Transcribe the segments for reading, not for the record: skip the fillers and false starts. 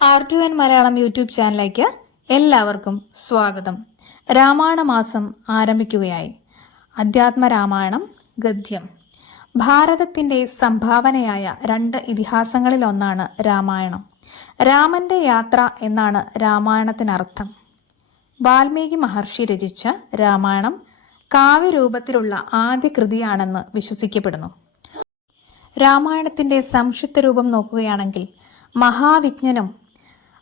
R2N Malayalam YouTube ചാനലിലേക്ക് എല്ലാവർക്കും സ്വാഗതം. രാമായണ മാസം ആരംഭിക്കുകയായി. അധ്യാത്മ രാമായണം ഗദ്യം. ഭാരതത്തിന്റെ സംഭാവനയായ 2 ഇതിഹാസങ്ങളിലൊന്നാണ് രാമായണം. രാമന്റെ യാത്ര എന്നാണ് രാമായണത്തിനർത്ഥം. വാൽമീകി മഹർഷി രചിച്ച രാമായണം കാവ്യരൂപത്തിലുള്ള ആദ്യ കൃതിയാണെന്ന് വിശ്വസിക്കപ്പെടുന്നു. രാമായണത്തിന്റെ സംക്ഷിപ്ത രൂപം നോക്കുകയാണെങ്കിൽ മഹാവിജ്ഞനും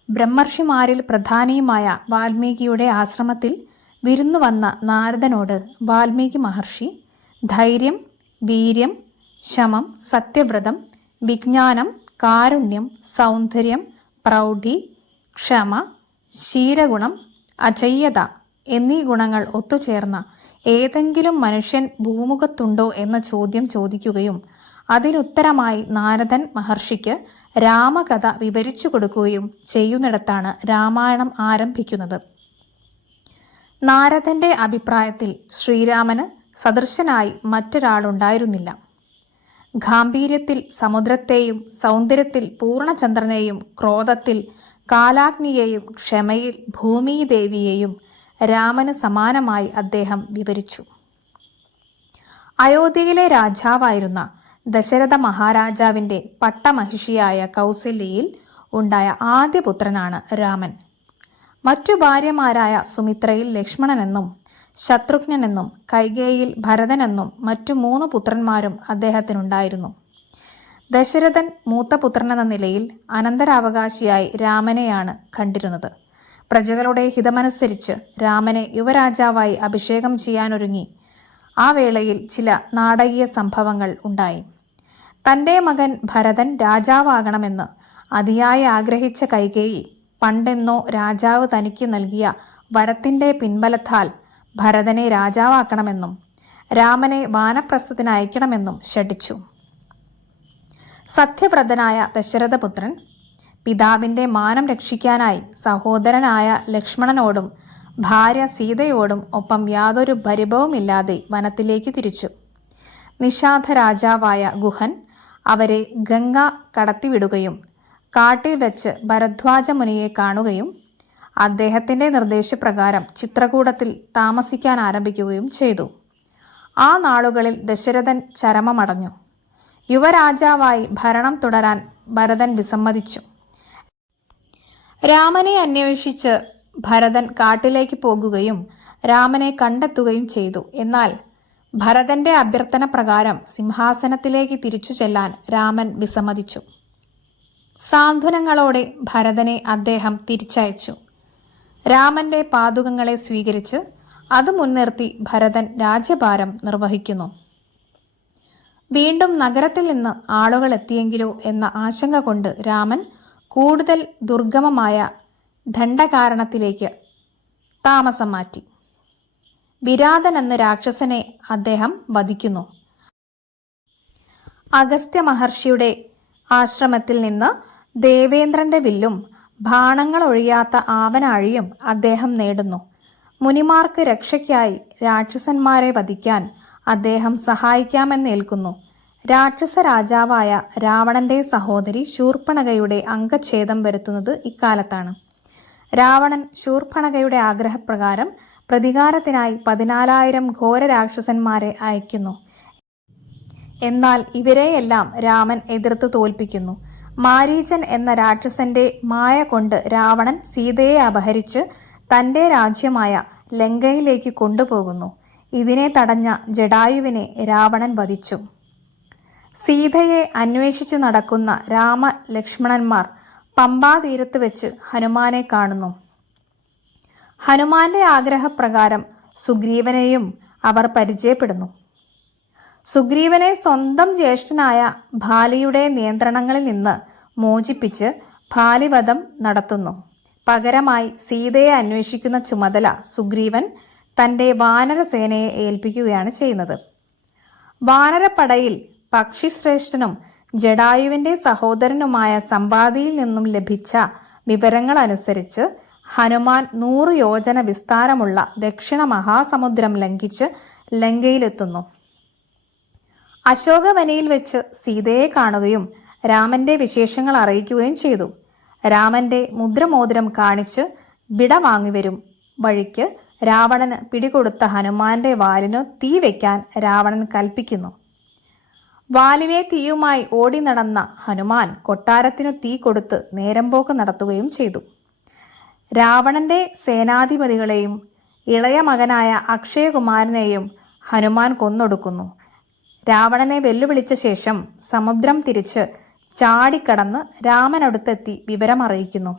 ബ്രഹ്മർഷിമാരിൽ പ്രധാനിയുമായ വാൽമീകിയുടെ ആശ്രമത്തിൽ വിരുന്നു വന്ന നാരദനോട് വാൽമീകി മഹർഷി ധൈര്യം, വീര്യം, ശമം, സത്യവ്രതം, വിജ്ഞാനം, കാരുണ്യം, സൗന്ദര്യം, പ്രൗഢി, ക്ഷമ, ശീലഗുണം, അജയ്യത എന്നീ ഗുണങ്ങൾ ഒത്തുചേർന്ന ഏതെങ്കിലും മനുഷ്യൻ ഭൂമുഖത്തുണ്ടോ എന്ന ചോദ്യം ചോദിക്കുകയും അതിനുത്തരമായി നാരദൻ മഹർഷിക്ക് രാമകഥ വിവരിച്ചു കൊടുക്കുകയും ചെയ്യുന്നിടത്താണ് രാമായണം ആരംഭിക്കുന്നത്. നാരദന്റെ അഭിപ്രായത്തിൽ ശ്രീരാമന് സദൃശനായി മറ്റൊരാളുണ്ടായിരുന്നില്ല. ഗാംഭീര്യത്തിൽ സമുദ്രത്തെയും, സൗന്ദര്യത്തിൽ പൂർണ്ണചന്ദ്രനെയും, ക്രോധത്തിൽ കാലാഗ്നിയെയും, ക്ഷമയിൽ ഭൂമിദേവിയെയും രാമന് സമാനമായി അദ്ദേഹം വിവരിച്ചു. അയോധ്യയിലെ രാജാവായിരുന്ന ദശരഥ മഹാരാജാവിന്റെ പട്ടമഹിഷിയായ കൗസല്യയിൽ ഉണ്ടായ ആദ്യ പുത്രനാണ് രാമൻ. മറ്റു ഭാര്യമാരായ സുമിത്രയിൽ ലക്ഷ്മണനെന്നും ശത്രുഘ്നെന്നും കൈകേയിൽ ഭരതനെന്നും മറ്റു 3 പുത്രന്മാരും അദ്ദേഹത്തിനുണ്ടായിരുന്നു. ദശരഥൻ മൂത്ത പുത്രനെന്ന നിലയിൽ അനന്തരാവകാശിയായി രാമനെയാണ് കണ്ടിരുന്നത്. പ്രജകളുടെ ഹിതമനുസരിച്ച് രാമനെ യുവരാജാവായി അഭിഷേകം ചെയ്യാനൊരുങ്ങി. ആ വേളയിൽ ചില നാടകീയ സംഭവങ്ങൾ ഉണ്ടായി. തൻ്റെ മകൻ ഭരതൻ രാജാവാകണമെന്ന് അതിയായി ആഗ്രഹിച്ച കൈകേയി പണ്ടെന്നോ രാജാവ് തനിക്ക് നൽകിയ വരത്തിൻ്റെ പിൻബലത്താൽ ഭരതനെ രാജാവാക്കണമെന്നും രാമനെ വാനപ്രസ്ഥത്തിന് അയക്കണമെന്നും ശഠിച്ചു. സത്യവ്രതനായ ദശരഥപുത്രൻ പിതാവിൻ്റെ മാനം രക്ഷിക്കാനായി സഹോദരനായ ലക്ഷ്മണനോടും ഭാര്യ സീതയോടും ഒപ്പം യാതൊരു പരിഭവമില്ലാതെ വനത്തിലേക്ക് തിരിച്ചു. നിഷാദ രാജാവായ ഗുഹൻ അവരെ ഗംഗ കടത്തിവിടുകയും കാട്ടിൽ വെച്ച് ഭരദ്വാജ മുനിയെ കാണുകയും അദ്ദേഹത്തിൻ്റെ നിർദ്ദേശപ്രകാരം ചിത്രകൂടത്തിൽ താമസിക്കാൻ ആരംഭിക്കുകയും ചെയ്തു. ആ നാളുകളിൽ ദശരഥൻ ചരമമടഞ്ഞു. യുവരാജാവായി ഭരണം തുടരാൻ ഭരതൻ വിസമ്മതിച്ചു. രാമനെ അന്വേഷിച്ച് ഭരതൻ കാട്ടിലേക്ക് പോകുകയും രാമനെ കണ്ടെത്തുകയും ചെയ്തു. എന്നാൽ ഭരതന്റെ അഭ്യർത്ഥന പ്രകാരം സിംഹാസനത്തിലേക്ക് തിരിച്ചു ചെല്ലാൻ രാമൻ വിസമ്മതിച്ചു. സാന്ത്വനങ്ങളോടെ ഭരതനെ അദ്ദേഹം തിരിച്ചയച്ചു. രാമന്റെ പാദുകങ്ങളെ സ്വീകരിച്ച് അത് മുൻനിർത്തി ഭരതൻ രാജ്യഭാരം നിർവഹിക്കുന്നു. വീണ്ടും നഗരത്തിൽ നിന്ന് ആളുകൾ എത്തിയെങ്കിലോ എന്ന ആശങ്ക കൊണ്ട് രാമൻ കൂടുതൽ ദുർഗമമായ ദണ്ഡകാരണത്തിലേക്ക് താമസം മാറ്റി. വിരാതൻ എന്ന രാക്ഷസനെ അദ്ദേഹം വധിക്കുന്നു. അഗസ്ത്യ മഹർഷിയുടെ ആശ്രമത്തിൽ നിന്ന് ദേവേന്ദ്രന്റെ വില്ലും ബാണങ്ങൾ ഒഴിയാത്ത ആവനാഴിയും അദ്ദേഹം നേടുന്നു. മുനിമാർക്ക് രക്ഷയ്ക്കായി രാക്ഷസന്മാരെ വധിക്കാൻ അദ്ദേഹം സഹായിക്കാമെന്നേൽക്കുന്നു. രാക്ഷസ രാജാവായ രാവണന്റെ സഹോദരി ശൂർപ്പണഖയുടെ അംഗച്ഛേദം വരുത്തുന്നത് ഇക്കാലത്താണ്. രാവണൻ ശൂർപ്പണഖയുടെ ആഗ്രഹപ്രകാരം പ്രതികാരത്തിനായി 14,000 ഘോര രാക്ഷസന്മാരെ അയക്കുന്നു. എന്നാൽ ഇവരെയെല്ലാം രാമൻ എതിർത്ത് തോൽപ്പിക്കുന്നു. മാരീചൻ എന്ന രാക്ഷസന്റെ മായ കൊണ്ട് രാവണൻ സീതയെ അപഹരിച്ച് തൻ്റെ രാജ്യമായ ലങ്കയിലേക്ക് കൊണ്ടുപോകുന്നു. ഇതിനെ തടഞ്ഞ ജടായുവിനെ രാവണൻ വധിച്ചു. സീതയെ അന്വേഷിച്ചു നടക്കുന്ന രാമലക്ഷ്മണന്മാർ പമ്പാതീരത്ത് വെച്ച് ഹനുമാനെ കാണുന്നു. ഹനുമാന്റെ ആഗ്രഹപ്രകാരം സുഗ്രീവനെയും അവർ പരിചയപ്പെടുന്നു. സുഗ്രീവനെ സ്വന്തം ജ്യേഷ്ഠനായ ഭാലിയുടെ നിയന്ത്രണങ്ങളിൽ നിന്ന് മോചിപ്പിച്ച് ഭാലിവധം നടത്തുന്നു. പകരമായി സീതയെ അന്വേഷിക്കുന്ന ചുമതല സുഗ്രീവൻ തൻ്റെ വാനരസേനയെ ഏൽപ്പിക്കുകയാണ് ചെയ്യുന്നത്. വാനരപ്പടയിൽ പക്ഷിശ്രേഷ്ഠനും ജടായുവിൻ്റെ സഹോദരനുമായ സമ്പാദിയിൽ നിന്നും ലഭിച്ച വിവരങ്ങൾ അനുസരിച്ച് ഹനുമാൻ 100 യോജന വിസ്താരമുള്ള ദക്ഷിണ മഹാസമുദ്രം ലംഘിച്ച് ലങ്കയിലെത്തുന്നു. അശോകവനിയിൽ വെച്ച് സീതയെ കാണുകയും രാമന്റെ വിശേഷങ്ങൾ അറിയിക്കുകയും ചെയ്തു. രാമന്റെ മുദ്രമോതിരം കാണിച്ച് വിട വാങ്ങിവരും വഴിക്ക് രാവണന് പിടികൊടുത്ത ഹനുമാന്റെ വാലിനു തീ വയ്ക്കാൻ രാവണൻ കൽപ്പിക്കുന്നു. വാലിലെ തീയുമായി ഓടി നടന്ന ഹനുമാൻ കൊട്ടാരത്തിനു തീ കൊടുത്ത് നേരമ്പോക്ക് നടത്തുകയും ചെയ്തു. രാവണന്റെ സേനാധിപതികളെയും ഇളയ മകനായ അക്ഷയകുമാരനെയും ഹനുമാൻ കൊന്നൊടുക്കുന്നു. രാവണനെ വെല്ലുവിളിച്ച ശേഷം സമുദ്രം തിരിച്ച് ചാടിക്കടന്ന് രാമനടുത്തെത്തി വിവരമറിയിക്കുന്നു.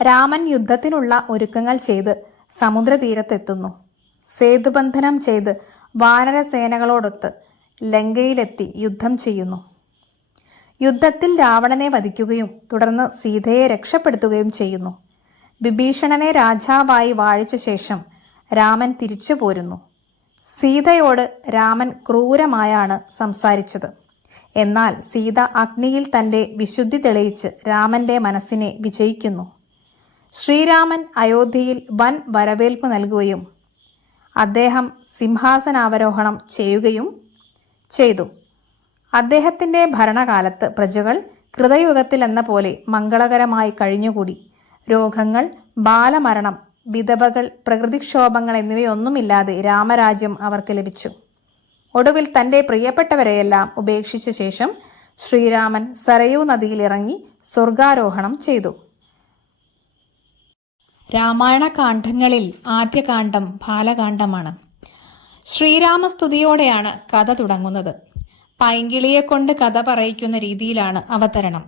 രാമൻ യുദ്ധത്തിനുള്ള ഒരുക്കങ്ങൾ ചെയ്ത് സമുദ്രതീരത്തെത്തുന്നു. സേതുബന്ധനം ചെയ്ത് വാനരസേനകളോടൊത്ത് ലങ്കയിലെത്തി യുദ്ധം ചെയ്യുന്നു. യുദ്ധത്തിൽ രാവണനെ വധിക്കുകയും തുടർന്ന് സീതയെ രക്ഷപ്പെടുത്തുകയും ചെയ്യുന്നു. വിഭീഷണനെ രാജാവായി വാഴിച്ച ശേഷം രാമൻ തിരിച്ചു പോരുന്നു. സീതയോട് രാമൻ ക്രൂരമായാണ് സംസാരിച്ചത്. എന്നാൽ സീത അഗ്നിയിൽ തൻ്റെ വിശുദ്ധി തെളിയിച്ച് രാമന്റെ മനസ്സിനെ വിജയിക്കുന്നു. ശ്രീരാമൻ അയോധ്യയിൽ വൻ വരവേൽപ്പ് നൽകുകയും അദ്ദേഹം സിംഹാസനാവരോഹണം ചെയ്യുകയും ചെയ്തു. അദ്ദേഹത്തിൻ്റെ ഭരണകാലത്ത് പ്രജകൾ കൃതയുഗത്തിലെന്ന പോലെ മംഗളകരമായി കഴിഞ്ഞുകൂടി. രോഗങ്ങൾ, ബാലമരണം, വിധവകൾ, പ്രകൃതിക്ഷോഭങ്ങൾ എന്നിവയൊന്നുമില്ലാതെ രാമരാജ്യം അവർക്ക് ലഭിച്ചു. ഒടുവിൽ തൻ്റെ പ്രിയപ്പെട്ടവരെയെല്ലാം ഉപേക്ഷിച്ച ശേഷം ശ്രീരാമൻ സരയൂ നദിയിലിറങ്ങി സ്വർഗാരോഹണം ചെയ്തു. രാമായണ കാണ്ഡങ്ങളിൽ ആദ്യ കാണ്ഡം ബാലകാണ്ഡമാണ്. ശ്രീരാമസ്തുതിയോടെയാണ് കഥ തുടങ്ങുന്നത്. പൈങ്കിളിയെക്കൊണ്ട് കഥ പറയിക്കുന്ന രീതിയിലാണ് അവതരണം.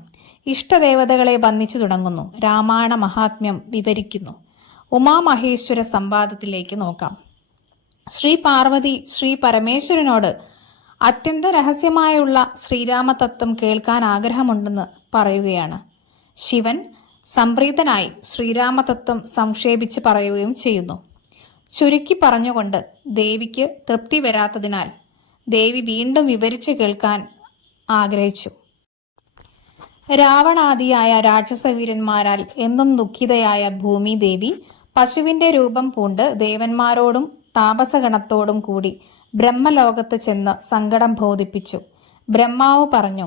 ഇഷ്ടദേവതകളെ വന്ദിച്ചു തുടങ്ങുന്നു. രാമായണ മഹാത്മ്യം വിവരിക്കുന്നു. ഉമാമഹേശ്വര സംവാദത്തിലേക്ക് നോക്കാം. ശ്രീ പാർവതി ശ്രീ പരമേശ്വരനോട് അത്യന്ത രഹസ്യമായുള്ള ശ്രീരാമതത്വം കേൾക്കാൻ ആഗ്രഹമുണ്ടെന്ന് പറയുകയാണ്. ശിവൻ സംപ്രീതനായി ശ്രീരാമതത്വം സംക്ഷേപിച്ച് പറയുകയും ചെയ്യുന്നു. ചുരുക്കി പറഞ്ഞുകൊണ്ട് ദേവിക്ക് തൃപ്തി വരാത്തതിനാൽ ദേവി വീണ്ടും വിവരിച്ചു കേൾക്കാൻ ആഗ്രഹിച്ചു. രാവണാദിയായ രാക്ഷസവീരന്മാരാൽ എന്നും ദുഃഖിതയായ ഭൂമി ദേവി പശുവിന്റെ രൂപം പൂണ്ട് ദേവന്മാരോടും താപസഗണത്തോടും കൂടി ബ്രഹ്മലോകത്ത് ചെന്ന് സങ്കടം ബോധിപ്പിച്ചു. ബ്രഹ്മാവ് പറഞ്ഞു,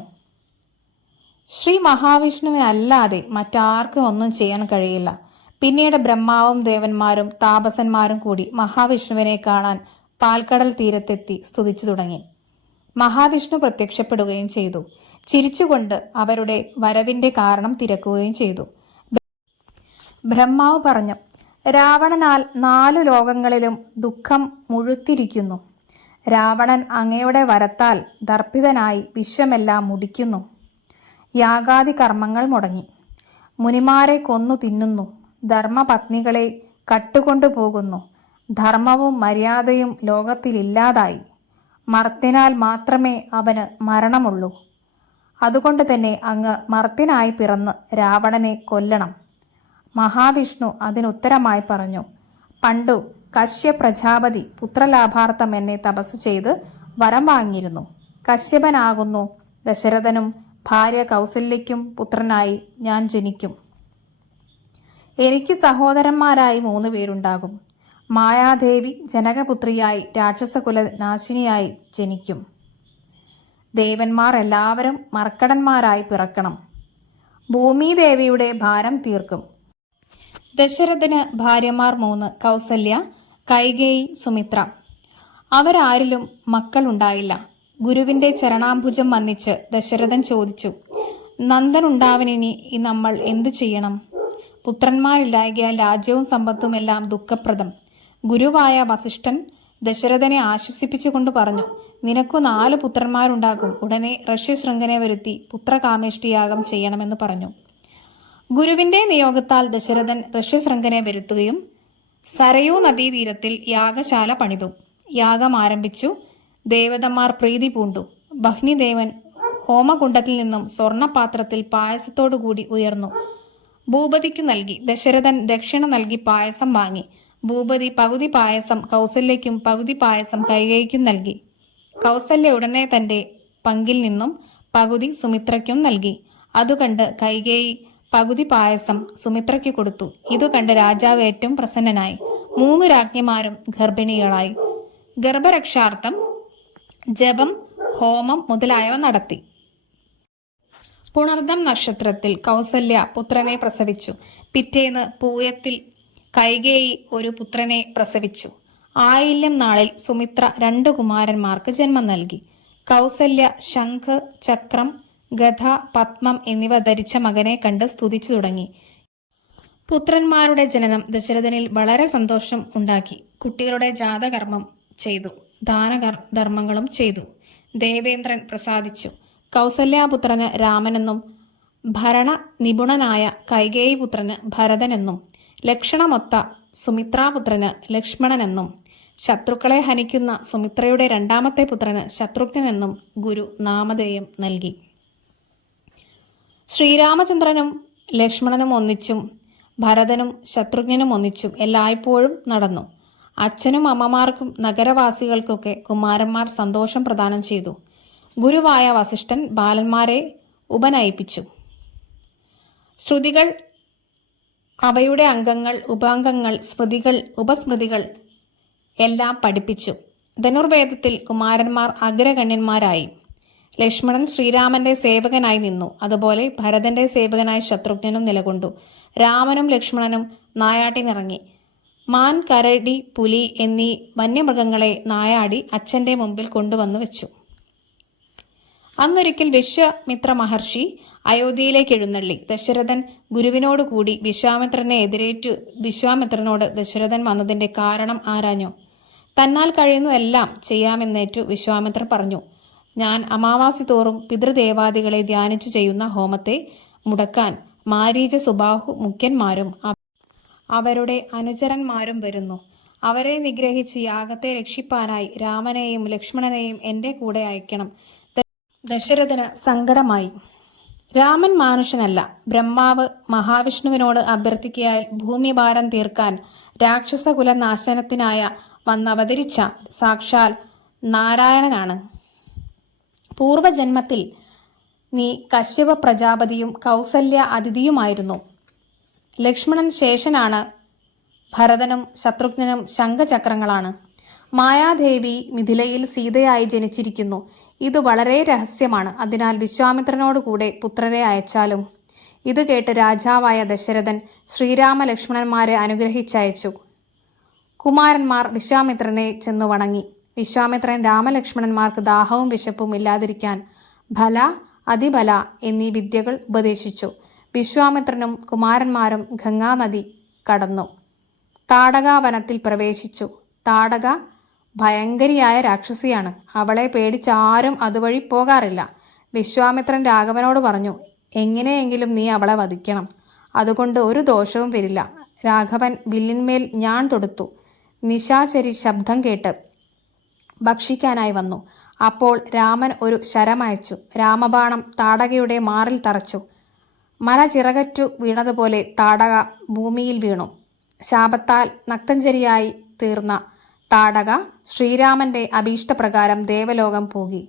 ശ്രീ മഹാവിഷ്ണുവിനല്ലാതെ മറ്റാർക്കും ഒന്നും ചെയ്യാൻ കഴിയില്ല. പിന്നീട് ബ്രഹ്മാവും ദേവന്മാരും താപസന്മാരും കൂടി മഹാവിഷ്ണുവിനെ കാണാൻ പാൽക്കടൽ തീരത്തെത്തി സ്തുതിച്ചു തുടങ്ങി. മഹാവിഷ്ണു പ്രത്യക്ഷപ്പെടുകയും ചെയ്തു. ചിരിച്ചുകൊണ്ട് അവരുടെ വരവിന്റെ കാരണം തിരക്കുകയും ചെയ്തു. ബ്രഹ്മാവ് പറഞ്ഞു, രാവണനാൽ 4 ലോകങ്ങളിലും ദുഃഖം മുഴുത്തിരിക്കുന്നു. രാവണൻ അങ്ങയുടെ വരത്താൽ ദർപ്പിതനായി വിശ്വമെല്ലാം മുടിക്കുന്നു. യാഗാദി കർമ്മങ്ങൾ മുടങ്ങി. മുനിമാരെ കൊന്നു തിന്നുന്നു. ധർമ്മപത്നികളെ കട്ടുകൊണ്ടു പോകുന്നു. ധർമ്മവും മര്യാദയും ലോകത്തിലില്ലാതായി. മർത്യനാൽ മാത്രമേ അവന് മരണമുള്ളൂ. അതുകൊണ്ട് തന്നെ അങ്ങ് മർത്യനായി പിറന്ന് രാവണനെ കൊല്ലണം. മഹാവിഷ്ണു അതിനുത്തരമായി പറഞ്ഞു, പണ്ടു കശ്യപ പ്രജാപതി പുത്രലാഭാർത്ഥം എന്നെ തപസ്സു ചെയ്ത് വരം വാങ്ങിയിരുന്നു. കശ്യപനാകുന്നു ദശരഥനും ഭാര്യ കൗസല്യയ്ക്കും പുത്രനായി ഞാൻ ജനിക്കും. എനിക്ക് സഹോദരന്മാരായി 3 പേരുണ്ടാകും. മായാദേവി ജനകപുത്രിയായി രാക്ഷസകുല നാശിനിയായി ജനിക്കും. ദേവന്മാർ എല്ലാവരും മർക്കടന്മാരായി പിറക്കണം. ഭൂമിദേവിയുടെ ഭാരം തീർക്കും. ദശരഥന് ഭാര്യമാർ 3, കൗസല്യ, കൈകേയി, സുമിത്ര. അവരാരിലും മക്കളുണ്ടായില്ല. ഗുരുവിന്റെ ചരണാംബുജം വന്നിച്ച് ദശരഥൻ ചോദിച്ചു, നന്ദനുണ്ടാവനിനി നമ്മൾ എന്തു ചെയ്യണം? പുത്രന്മാരില്ലായകയാൽ രാജ്യവും സമ്പത്തുമെല്ലാം ദുഃഖപ്രദം. ഗുരുവായ വസിഷ്ഠൻ ദശരഥനെ ആശ്വസിപ്പിച്ചുകൊണ്ട് പറഞ്ഞു, നിനക്കു 4 പുത്രന്മാരുണ്ടാകും. ഉടനെ ഋഷ്യശൃംഖനെ വരുത്തി പുത്രകാമേഷ്ടിയാഗം ചെയ്യണമെന്ന് പറഞ്ഞു. ഗുരുവിന്റെ നിയോഗത്താൽ ദശരഥൻ ഋഷ്യശൃംഖനെ വരുത്തുകയും സരയൂ നദീതീരത്തിൽ യാഗശാല പണിതു. യാഗം ആരംഭിച്ചു. ദേവതമാർ പ്രീതി പൂണ്ടു. ഭഗ്നിദേവൻ ഹോമകുണ്ടത്തിൽ നിന്നും സ്വർണപാത്രത്തിൽ പായസത്തോടുകൂടി ഉയർന്നു ഭൂപതിക്കു നൽകി. ദശരഥൻ ദക്ഷിണ നൽകി പായസം വാങ്ങി. ഭൂപതി പകുതി പായസം കൗസല്യയ്ക്കും പകുതി പായസം കൈകേയിക്കും നൽകി. കൗസല്യ ഉടനെ തന്റെ പങ്കിൽ നിന്നും പകുതി സുമിത്രയ്ക്കും നൽകി. അതുകണ്ട് കൈകേയി പകുതി പായസം സുമിത്രയ്ക്ക് കൊടുത്തു. ഇതുകണ്ട് രാജാവ് ഏറ്റവും പ്രസന്നനായി. 3 രാജ്ഞിമാരും ഗർഭിണികളായി. ഗർഭരക്ഷാർത്ഥം ജപം, ഹോമം മുതലായവ നടത്തി. പുണർദം നക്ഷത്രത്തിൽ കൗസല്യ പുത്രനെ പ്രസവിച്ചു. പിറ്റേന്ന് പൂയത്തിൽ കൈകേയി ഒരു പുത്രനെ പ്രസവിച്ചു. ആയില്യം നാളിൽ സുമിത്ര 2 കുമാരന്മാർക്ക് ജന്മം നൽകി. കൗസല്യ ശംഖ്, ചക്രം, ഗദ, പത്മം എന്നിവ ധരിച്ച മകനെ കണ്ട് സ്തുതിച്ചു തുടങ്ങി. പുത്രന്മാരുടെ ജനനം ദശരഥനിൽ വളരെ സന്തോഷം ഉണ്ടാക്കി. കുട്ടികളുടെ ജാതകർമ്മം ചെയ്തു, ദാനധർമ്മങ്ങളും ചെയ്തു. ദേവേന്ദ്രൻ പ്രസാദിച്ചു. കൗസല്യാപുത്രന് രാമനെന്നും ഭരണ നിപുണനായ കൈകേയിപുത്രന് ഭരതനെന്നും ലക്ഷണമൊത്ത സുമിത്രാപുത്രന് ലക്ഷ്മണനെന്നും ശത്രുക്കളെ ഹനിക്കുന്ന സുമിത്രയുടെ 2ാമത്തെ പുത്രന് ശത്രുഘ്നെന്നും ഗുരു നാമധേയം നൽകി. ശ്രീരാമചന്ദ്രനും ലക്ഷ്മണനും ഒന്നിച്ചും ഭരതനും ശത്രുഘ്നും ഒന്നിച്ചും എല്ലായ്പ്പോഴും നടന്നു. അച്ഛനും അമ്മമാർക്കും നഗരവാസികൾക്കൊക്കെ കുമാരന്മാർ സന്തോഷം പ്രദാനം ചെയ്തു. ഗുരുവായ വസിഷ്ഠൻ ബാലന്മാരെ ഉപനയിപ്പിച്ചു. ശ്രുതികൾ, അവയുടെ അംഗങ്ങൾ, ഉപാംഗങ്ങൾ, സ്മൃതികൾ, ഉപസ്മൃതികൾ എല്ലാം പഠിപ്പിച്ചു. ധനുർവേദത്തിൽ കുമാരന്മാർ അഗ്രഗണ്യന്മാരായി. ലക്ഷ്മണൻ ശ്രീരാമന്റെ സേവകനായി നിന്നു. അതുപോലെ ഭരതന്റെ സേവകനായി ശത്രുഘ്നും നിലകൊണ്ടു. രാമനും ലക്ഷ്മണനും നായാട്ടിനിറങ്ങി. മാൻ, കരടി, പുലി എന്നീ വന്യമൃഗങ്ങളെ നായാടി അച്ഛന്റെ മുമ്പിൽ കൊണ്ടുവന്നു വെച്ചു. അന്നൊരിക്കൽ വിശ്വാമിത്ര മഹർഷി അയോധ്യയിലേക്ക് എഴുന്നള്ളി. ദശരഥൻ ഗുരുവിനോടുകൂടി വിശ്വാമിത്രനെ എതിരേറ്റു. വിശ്വാമിത്രനോട് ദശരഥൻ വന്നതിന്റെ കാരണം ആരാഞ്ഞു. തന്നാൽ കഴിയുന്നതെല്ലാം ചെയ്യാമെന്നേറ്റു വിശ്വാമിത്രൻ പറഞ്ഞു. ഞാൻ അമാവാസി തോറും പിതൃദേവാദികളെ ധ്യാനിച്ചു ചെയ്യുന്ന ഹോമത്തെ മുടക്കാൻ മാരീച, സുബാഹു മുഖ്യന്മാരും അവരുടെ അനുചരന്മാരും വരുന്നു. അവരെ നിഗ്രഹിച്ച് യാഗത്തെ രക്ഷിപ്പാനായി രാമനെയും ലക്ഷ്മണനെയും എൻ്റെ കൂടെ അയക്കണം. ദശരഥന് സങ്കടമായി. രാമൻ മാനുഷനല്ല. ബ്രഹ്മാവ് മഹാവിഷ്ണുവിനോട് അഭ്യർത്ഥിക്കയാൽ ഭൂമിഭാരം തീർക്കാൻ രാക്ഷസകുല നാശനത്തിനായ വന്നവതരിച്ച സാക്ഷാൽ നാരായണനാണ്. പൂർവജന്മത്തിൽ നീ കശ്യപ പ്രജാപതിയും കൗസല്യ അതിഥിയുമായിരുന്നു. ലക്ഷ്മണൻ ശേഷനാണ്. ഭരതനും ശത്രുഘ്നും ശംഖചക്രങ്ങളാണ്. മായാദേവി മിഥിലയിൽ സീതയായി ജനിച്ചിരിക്കുന്നു. ഇത് വളരെ രഹസ്യമാണ്. അതിനാൽ വിശ്വാമിത്രനോടുകൂടെ പുത്രരെ അയച്ചാലും. ഇത് കേട്ട് രാജാവായ ദശരഥൻ ശ്രീരാമ ലക്ഷ്മണന്മാരെ അനുഗ്രഹിച്ചയച്ചു. കുമാരന്മാർ വിശ്വാമിത്രനെ ചെന്നു വണങ്ങി. വിശ്വാമിത്രൻ രാമലക്ഷ്മണന്മാർക്ക് ദാഹവും വിശപ്പും ഇല്ലാതിരിക്കാൻ ബല, അതിബല എന്നീ വിദ്യകൾ ഉപദേശിച്ചു. വിശ്വാമിത്രനും കുമാരന്മാരും ഗംഗാനദി കടന്നു താടകാവനത്തിൽ പ്രവേശിച്ചു. താടക ഭയങ്കരിയായ രാക്ഷസിയാണ്. അവളെ പേടിച്ച് ആരും അതുവഴി പോകാറില്ല. വിശ്വാമിത്രൻ രാഘവനോട് പറഞ്ഞു, എങ്ങനെയെങ്കിലും നീ അവളെ വധിക്കണം. അതുകൊണ്ട് ഒരു ദോഷവും വരില്ല. രാഘവൻ വില്ലിന്മേൽ ഞാൻ തൊടുത്തു. നിശാചരി ശബ്ദം കേട്ട് ഭക്ഷിക്കാനായി വന്നു. അപ്പോൾ രാമൻ ഒരു ശരമയച്ചു. രാമബാണം താടകയുടെ മാറിൽ തറച്ചു. മല ചിറകറ്റു വീണതുപോലെ താടക ഭൂമിയിൽ വീണു. ശാപത്താൽ നക്തഞ്ചരിയായി തീർന്ന താടക ശ്രീരാമന്റെ അഭീഷ്ടപ്രകാരം ദേവലോകം പോകി.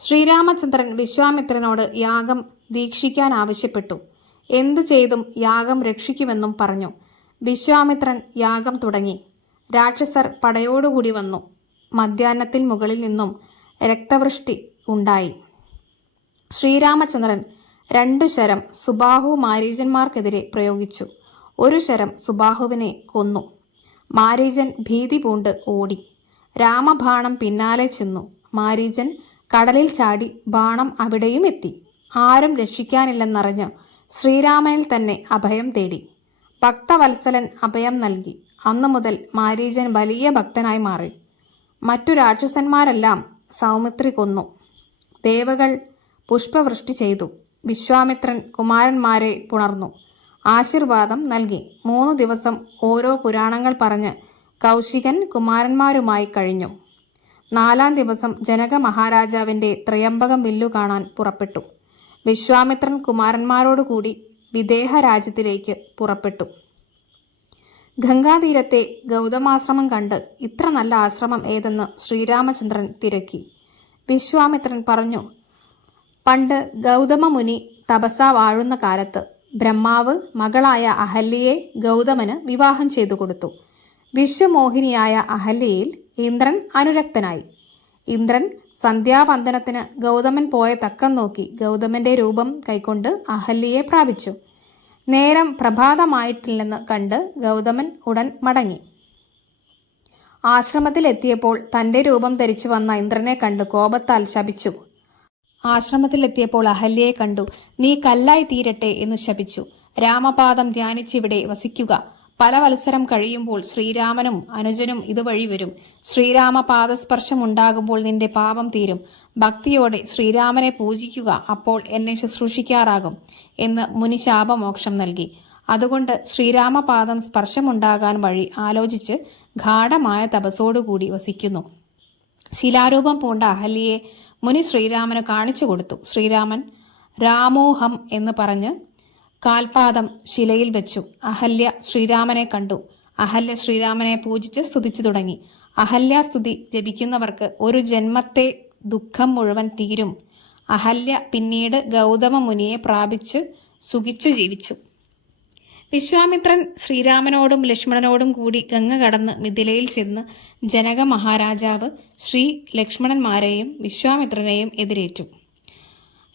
ശ്രീരാമചന്ദ്രൻ വിശ്വാമിത്രനോട് യാഗം ദീക്ഷിക്കാൻ ആവശ്യപ്പെട്ടു. എന്തു ചെയ്തും യാഗം രക്ഷിക്കുമെന്നും പറഞ്ഞു. വിശ്വാമിത്രൻ യാഗം തുടങ്ങി. രാക്ഷസർ പടയോടുകൂടി വന്നു. മധ്യാഹ്നത്തിൽ മുകളിൽ നിന്നും രക്തവൃഷ്ടി ഉണ്ടായി. ശ്രീരാമചന്ദ്രൻ 2 ശരം സുബാഹു മാരീചന്മാർക്കെതിരെ പ്രയോഗിച്ചു. ഒരു ശരം സുബാഹുവിനെ കൊന്നു. മാരീചൻ ഭീതി പൂണ്ട് ഓടി. രാമബാണം പിന്നാലെ ചെന്നു. മാരീചൻ കടലിൽ ചാടി. ബാണം അവിടെയും എത്തി. ആരും രക്ഷിക്കാനില്ലെന്നറിഞ്ഞ് ശ്രീരാമനിൽ തന്നെ അഭയം തേടി. ഭക്തവത്സലൻ അഭയം നൽകി. അന്നു മുതൽ മാരീചൻ വലിയ ഭക്തനായി മാറി. മറ്റു രാക്ഷസന്മാരെല്ലാം സൗമിത്രി കൊന്നു. ദേവകൾ പുഷ്പവൃഷ്ടി ചെയ്തു. വിശ്വാമിത്രൻ കുമാരന്മാരെ പുണർന്നു. ആശീർവാദം നൽകി. 3 ദിവസം ഓരോ പുരാണങ്ങൾ പറഞ്ഞ് കൗശികൻ കുമാരന്മാരുമായി കഴിഞ്ഞു. 4-ാം ദിവസം ജനക മഹാരാജാവിൻ്റെ ത്രയംബകം വില്ലു കാണാൻ പുറപ്പെട്ടു. വിശ്വാമിത്രൻ കുമാരന്മാരോടുകൂടി വിദേഹ രാജ്യത്തിലേക്ക് പുറപ്പെട്ടു. ഗംഗാതീരത്തെ ഗൗതമാശ്രമം കണ്ട് ഇത്ര നല്ല ആശ്രമം ഏതെന്ന് ശ്രീരാമചന്ദ്രൻ തിരക്കി. വിശ്വാമിത്രൻ പറഞ്ഞു, പണ്ട് ഗൗതമമുനി തപസ വാഴുന്ന കാലത്ത് ബ്രഹ്മാവ് മകളായ അഹല്യയെ ഗൗതമന് വിവാഹം ചെയ്തു കൊടുത്തു. വിശ്വമോഹിനിയായ അഹല്യയിൽ ഇന്ദ്രൻ അനുരക്തനായി. ഇന്ദ്രൻ സന്ധ്യാവന്ദനത്തിന് ഗൗതമൻ പോയ തക്കം നോക്കി ഗൗതമന്റെ രൂപം കൈക്കൊണ്ട് അഹല്യയെ പ്രാപിച്ചു. നേരം പ്രഭാതമായിട്ടില്ലെന്ന് കണ്ട് ഗൗതമൻ ഉടൻ മടങ്ങി. ആശ്രമത്തിലെത്തിയപ്പോൾ തന്റെ രൂപം ധരിച്ചു വന്ന ഇന്ദ്രനെ കണ്ട് കോപത്താൽ ശപിച്ചു. ആശ്രമത്തിലെത്തിയപ്പോൾ അഹല്യയെ കണ്ടു. നീ കല്ലായി തീരട്ടെ എന്ന് ശപിച്ചു. രാമപാദം ധ്യാനിച്ചിവിടെ വസിക്കുക. പല വത്സരം കഴിയുമ്പോൾ ശ്രീരാമനും അനുജനും ഇതുവഴി വരും. ശ്രീരാമപാദസ്പർശം ഉണ്ടാകുമ്പോൾ നിന്റെ പാപം തീരും. ഭക്തിയോടെ ശ്രീരാമനെ പൂജിക്കുക, അപ്പോൾ എന്നെ ശുശ്രൂഷിക്കാറാകും എന്ന് മുനി ശാപമോക്ഷം നൽകി. അതുകൊണ്ട് ശ്രീരാമപാദം സ്പർശമുണ്ടാകാൻ വഴി ആലോചിച്ച് ഗാഢമായ തപസ്സോടുകൂടി വസിക്കുന്നു. ശിലാരൂപം പൂണ്ട അഹല്യയെ മുനി ശ്രീരാമന് കാണിച്ചു കൊടുത്തു. ശ്രീരാമൻ രാമോഹം എന്ന് പറഞ്ഞ് കാൽപാദം ശിലയിൽ വെച്ചു. അഹല്യ ശ്രീരാമനെ കണ്ടു. അഹല്യ ശ്രീരാമനെ പൂജിച്ച് സ്തുതിച്ചു തുടങ്ങി. അഹല്യാസ്തുതി ജപിക്കുന്നവർക്ക് ഒരു ജന്മത്തെ ദുഃഖം മുഴുവൻ തീരും. അഹല്യ പിന്നീട് ഗൗതമ മുനിയെ പ്രാപിച്ച് സുഖിച്ചു ജീവിച്ചു. വിശ്വാമിത്രൻ ശ്രീരാമനോടും ലക്ഷ്മണനോടും കൂടി ഗംഗ കടന്ന് മിഥിലയിൽ ചെന്ന് ജനക മഹാരാജാവ് ശ്രീ ലക്ഷ്മണന്മാരെയും വിശ്വാമിത്രനെയും എതിരേറ്റു.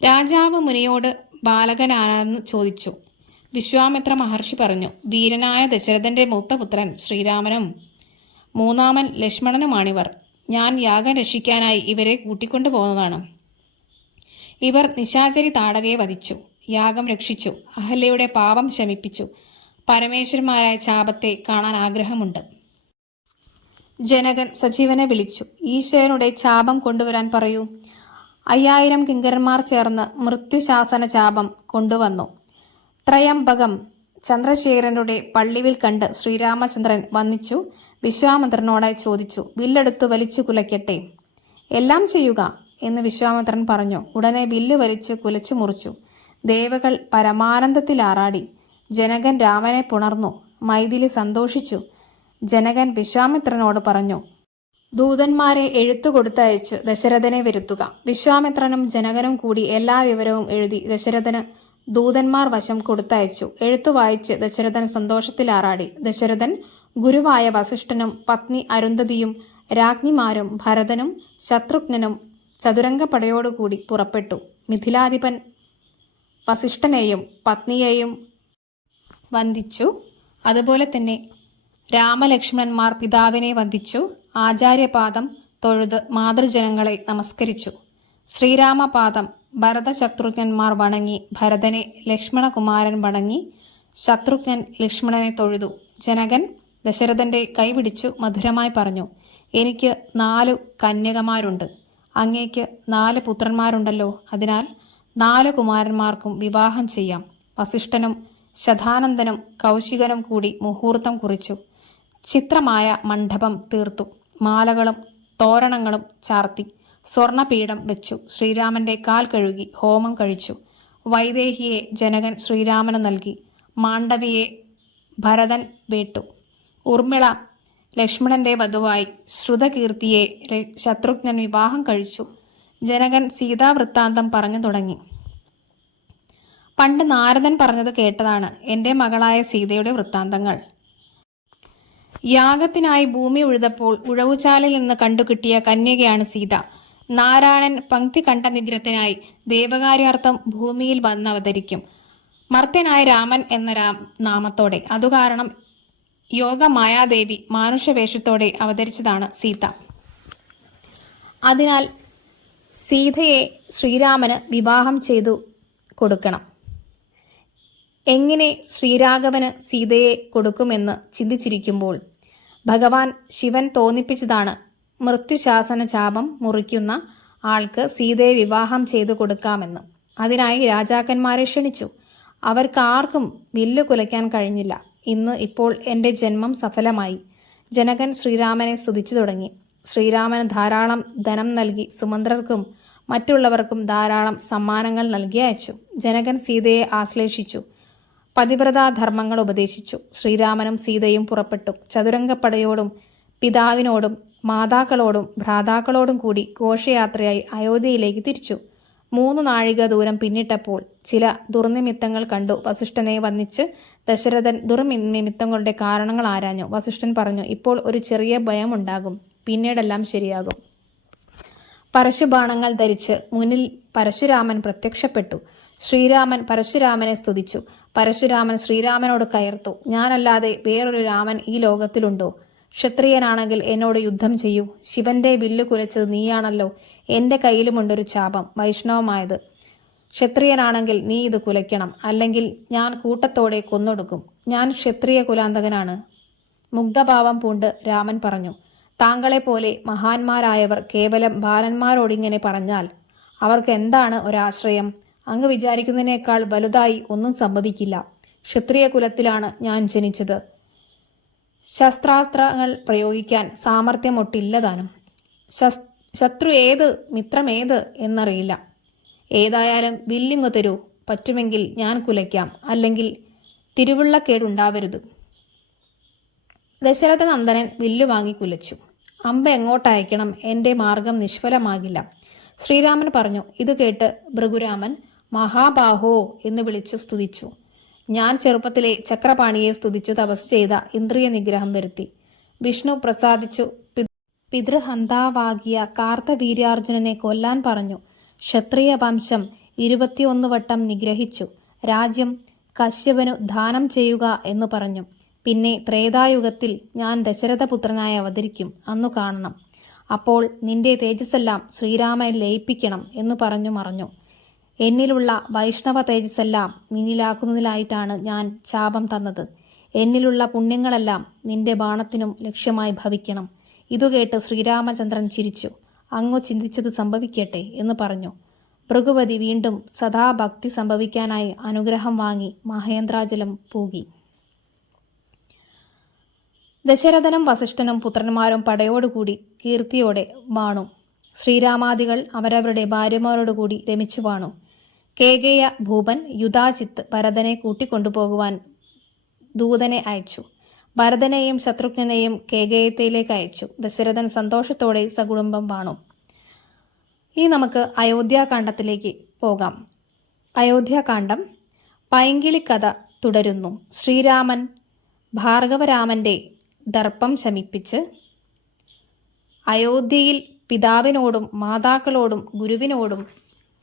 രാജാവ് മുനിയോട് ബാലകനാണെന്ന് ചോദിച്ചു. വിശ്വാമിത്ര മഹർഷി പറഞ്ഞു, വീരനായ ദശരഥന്റെ മൂത്തപുത്രൻ ശ്രീരാമനും മൂന്നാമൻ ലക്ഷ്മണനുമാണിവർ. ഞാൻ യാഗം രക്ഷിക്കാനായി ഇവരെ കൂട്ടിക്കൊണ്ടു പോകുന്നതാണ്. ഇവർ നിശാചരി താടകയെ വധിച്ചു, യാഗം രക്ഷിച്ചു, അഹല്യയുടെ പാപം ശമിപ്പിച്ചു. പരമേശ്വരന്മാരായ ചാപത്തെ കാണാൻ ആഗ്രഹമുണ്ട്. ജനകൻ സജീവനെ വിളിച്ചു. ഈശ്വരനുടെ ചാപം കൊണ്ടുവരാൻ പറയൂ. 5000 കിങ്കരന്മാർ ചേർന്ന് മൃത്യുശാസന ചാപം കൊണ്ടുവന്നു. ത്രയംബകം ചന്ദ്രശേഖരനുടെ പള്ളിവിൽ കണ്ട് ശ്രീരാമചന്ദ്രൻ വന്നിച്ചു വിശ്വാമിത്രനോടായി ചോദിച്ചു, വില്ലെടുത്ത് വലിച്ചു കുലയ്ക്കട്ടെ? എല്ലാം ചെയ്യുക എന്ന് വിശ്വാമിത്രൻ പറഞ്ഞു. ഉടനെ വില്ല് വലിച്ച് കുലച്ചു മുറിച്ചു. ദേവകൾ പരമാനന്ദത്തിലാറാടി. ജനകൻ രാമനെ പുണർന്നു. മൈഥിലി സന്തോഷിച്ചു. ജനകൻ വിശ്വാമിത്രനോട് പറഞ്ഞു, ദൂതന്മാരെ എഴുത്തു കൊടുത്തയച്ച് ദശരഥനെ വരുത്തുക. വിശ്വാമിത്രനും ജനകനും കൂടി എല്ലാ വിവരവും എഴുതി ദശരഥന് ദൂതന്മാർ വശം കൊടുത്തയച്ചു. എഴുത്തു വായിച്ച് ദശരഥൻ സന്തോഷത്തിലാറാടി. ദശരഥൻ ഗുരുവായ വസിഷ്ഠനും പത്നി അരുന്ധതിയും രാജ്ഞിമാരും ഭരതനും ശത്രുഘ്നനും ചതുരംഗപ്പടയോടുകൂടി പുറപ്പെട്ടു. മിഥിലാധിപൻ വസിഷ്ഠനെയും പത്നിയെയും വന്ദിച്ചു. അതുപോലെ തന്നെ രാമലക്ഷ്മണന്മാർ പിതാവിനെ വന്ദിച്ചു. ആചാര്യപാദം തൊഴുത് മാതൃജനങ്ങളെ നമസ്കരിച്ചു. ശ്രീരാമപാദം ഭരതശത്രുഘ്നന്മാർ വണങ്ങി. ഭരതനെ ലക്ഷ്മണകുമാരൻ വണങ്ങി. ശത്രുഘ്നൻ ലക്ഷ്മണനെ തൊഴുതു. ജനകൻ ദശരഥന്റെ കൈപിടിച്ചു മധുരമായി പറഞ്ഞു, എനിക്ക് 4 കന്യകമാരുണ്ട്. അങ്ങേക്ക് 4 പുത്രന്മാരുണ്ടല്ലോ. അതിനാൽ 4 കുമാരന്മാർക്കും വിവാഹം ചെയ്യാം. വസിഷ്ഠനും ശതാനന്ദനും കൗശികനും കൂടി മുഹൂർത്തം കുറിച്ചു. ചിത്രമായ മണ്ഡപം തീർത്തു. മാലകളും തോരണങ്ങളും ചാർത്തി. സ്വർണപീഠം വെച്ചു. ശ്രീരാമന്റെ കാൽ കഴുകി ഹോമം കഴിച്ചു. വൈദേഹിയെ ജനകൻ ശ്രീരാമന് നൽകി. മാണ്ഡവിയെ ഭരതൻ വേട്ടു. ഉർമിള ലക്ഷ്മണന്റെ വധുവായി. ശ്രുതകീർത്തിയെ ശത്രുഘ്നൻ വിവാഹം കഴിച്ചു. ജനകൻ സീതാവൃത്താന്തം പറഞ്ഞു തുടങ്ങി. പണ്ട് നാരദൻ പറഞ്ഞത് കേട്ടതാണ് എൻ്റെ മകളായ സീതയുടെ വൃത്താന്തങ്ങൾ. യാഗത്തിനായി ഭൂമി ഉഴുതപ്പോൾ ഉഴവുചാലിൽ നിന്ന് കണ്ടുകിട്ടിയ കന്യകയാണ് സീത. നാരായണൻ പങ്ക്തി കണ്ട നിഗ്രഹത്തിനായി ദേവകാര്യാർത്ഥം ഭൂമിയിൽ വന്നവതരിക്കും. മർത്യനായ രാമൻ എന്ന നാമത്തോടെ. അതുകാരണം യോഗമായാദേവി മാനുഷവേഷത്തോടെ അവതരിച്ചതാണ് സീത. അതിനാൽ സീതയെ ശ്രീരാമന് വിവാഹം ചെയ്തു കൊടുക്കണം. എങ്ങനെ ശ്രീരാഘവന് സീതയെ കൊടുക്കുമെന്ന് ചിന്തിച്ചിരിക്കുമ്പോൾ ഭഗവാൻ ശിവൻ തോന്നിപ്പിച്ചതാണ് മൃത്യുശാസന ചാപം മുറിക്കുന്ന ആൾക്ക് സീതയെ വിവാഹം ചെയ്തു കൊടുക്കാമെന്ന്. അതിനായി രാജാക്കന്മാരെ ക്ഷണിച്ചു. അവർക്കാർക്കും വില്ല് കുലയ്ക്കാൻ കഴിഞ്ഞില്ല. ഇപ്പോൾ എൻ്റെ ജന്മം സഫലമായി. ജനകൻ ശ്രീരാമനെ സ്തുതിച്ചു തുടങ്ങി. ശ്രീരാമന് ധാരാളം ധനം നൽകി സുമന്ത്രർക്കും മറ്റുള്ളവർക്കും ധാരാളം സമ്മാനങ്ങൾ നൽകി അയച്ചു. ജനകൻ സീതയെ ആശ്ലേഷിച്ചു. പതിവ്രതാധർമ്മങ്ങൾ ഉപദേശിച്ചു. ശ്രീരാമനും സീതയും പുറപ്പെട്ടു. ചതുരംഗപ്പടയോടും പിതാവിനോടും മാതാക്കളോടും ഭ്രാതാക്കളോടും കൂടി ഘോഷയാത്രയായി അയോധ്യയിലേക്ക് തിരിച്ചു. 3 നാഴിക ദൂരം പിന്നിട്ടപ്പോൾ ചില ദുർനിമിത്തങ്ങൾ കണ്ടു വസിഷ്ഠനെ വന്നിച്ച് ദശരഥൻ ദുർനിമിത്തങ്ങളുടെ കാരണങ്ങൾ ആരാഞ്ഞു. വസിഷ്ഠൻ പറഞ്ഞു, ഇപ്പോൾ ഒരു ചെറിയ ഭയമുണ്ടാകും, പിന്നീടെല്ലാം ശരിയാകും. പരശുബാണങ്ങൾ ധരിച്ച് മുന്നിൽ പരശുരാമൻ പ്രത്യക്ഷപ്പെട്ടു. ശ്രീരാമൻ പരശുരാമനെ സ്തുതിച്ചു. പരശുരാമൻ ശ്രീരാമനോട് കയർത്തു, ഞാനല്ലാതെ വേറൊരു രാമൻ ഈ ലോകത്തിലുണ്ടോ? ക്ഷത്രിയനാണെങ്കിൽ എന്നോട് യുദ്ധം ചെയ്യൂ. ശിവന്റെ വില്ല് കുലച്ചത് നീയാണല്ലോ. എന്റെ കയ്യിലുമുണ്ടൊരു ചാപം, വൈഷ്ണവമായത്. ക്ഷത്രിയനാണെങ്കിൽ നീ ഇത് കുലയ്ക്കണം, അല്ലെങ്കിൽ ഞാൻ കൂട്ടത്തോടെ കൊന്നൊടുക്കും. ഞാൻ ക്ഷത്രിയ കുലാന്തകനാണ്. മുഗ്ധഭാവം പൂണ്ട് രാമൻ പറഞ്ഞു, താങ്കളെപ്പോലെ മഹാന്മാരായവർ കേവലം ബാലന്മാരോടിങ്ങനെ പറഞ്ഞാൽ അവർക്ക് എന്താണ് ഒരാശ്രയം? അങ്ങ് വിചാരിക്കുന്നതിനേക്കാൾ വലുതായി ഒന്നും സംഭവിക്കില്ല. ക്ഷത്രിയ കുലത്തിലാണ് ഞാൻ ജനിച്ചത്. ശസ്ത്രാസ്ത്രങ്ങൾ പ്രയോഗിക്കാൻ സാമർഥ്യമൊട്ടില്ലതാനും. ശത്രു ഏത് മിത്രമേത് എന്നറിയില്ല. ഏതായാലും വില്ലിങ്ങു തരൂ. പറ്റുമെങ്കിൽ ഞാൻ കുലയ്ക്കാം, അല്ലെങ്കിൽ തിരുവുള്ളക്കേടുണ്ടാവരുത്. ദശരഥ നന്ദനൻ വില്ലു വാങ്ങി കുലച്ചു. അമ്പ എങ്ങോട്ടയക്കണം? എൻ്റെ മാർഗം നിഷ്ഫലമാകില്ല. ശ്രീരാമൻ പറഞ്ഞു. ഇത് കേട്ട് ഭൃഗുരാമൻ മഹാബാഹോ എന്ന് വിളിച്ചു സ്തുതിച്ചു. ഞാൻ ചെറുപ്പത്തിലെ ചക്രപാണിയെ സ്തുതിച്ചു തപസ് ചെയ്ത ഇന്ദ്രിയ നിഗ്രഹം വരുത്തി. വിഷ്ണു പ്രസാദിച്ചു പിതൃഹന്താവാകിയ കാർത്തവീര്യാർജുനനെ കൊല്ലാൻ പറഞ്ഞു. ക്ഷത്രിയ വംശം 21 വട്ടം നിഗ്രഹിച്ചു. രാജ്യം കശ്യപനു ദാനം ചെയ്യുക എന്നു പറഞ്ഞു. പിന്നെ ത്രേതായുഗത്തിൽ ഞാൻ ദശരഥപുത്രനായി അവതരിക്കും, അന്നു കാണണം. അപ്പോൾ നിന്റെ തേജസ്സെല്ലാം ശ്രീരാമൻ ലയിപ്പിക്കണം എന്നു പറഞ്ഞു മറഞ്ഞു. എന്നിലുള്ള വൈഷ്ണവ തേജസ്സെല്ലാം നിന്നിലാക്കുന്നതിലായിട്ടാണ് ഞാൻ ശാപം തന്നത്. എന്നിലുള്ള പുണ്യങ്ങളെല്ലാം നിന്റെ ബാണത്തിനും ലക്ഷ്യമായി ഭവിക്കണം. ഇതുകേട്ട് ശ്രീരാമചന്ദ്രൻ ചിരിച്ചു. അങ്ങു ചിന്തിച്ചത് സംഭവിക്കട്ടെ എന്ന് പറഞ്ഞു. ഭൃഗുപതി വീണ്ടും സദാഭക്തി സംഭവിക്കാനായി അനുഗ്രഹം വാങ്ങി മഹേന്ദ്രാജലം പൂകി. ദശരഥനും വസിഷ്ഠനും പുത്രന്മാരും പടയോടുകൂടി കീർത്തിയോടെ വാണു. ശ്രീരാമാദികൾ അവരവരുടെ ഭാര്യമാരോടുകൂടി രമിച്ചു വാണു. കേകേയ ഭൂപൻ യുധാജിത്ത് ഭരതനെ കൂട്ടിക്കൊണ്ടുപോകുവാൻ ദൂതനെ അയച്ചു. ഭരതനെയും ശത്രുഘ്നെയും കേകേയത്തിലേക്ക് അയച്ചു. ദശരഥൻ സന്തോഷത്തോടെ സകുടുംബം വാണു. ഇനി നമുക്ക് അയോധ്യാകാന്ഡത്തിലേക്ക് പോകാം. അയോധ്യാകാന്ഡം പൈങ്കിളിക്കഥ തുടരുന്നു. ശ്രീരാമൻ ഭാർഗവരാമന്റെ ദർപ്പം ശമിപ്പിച്ച് അയോധ്യയിൽ പിതാവിനോടും മാതാക്കളോടും ഗുരുവിനോടും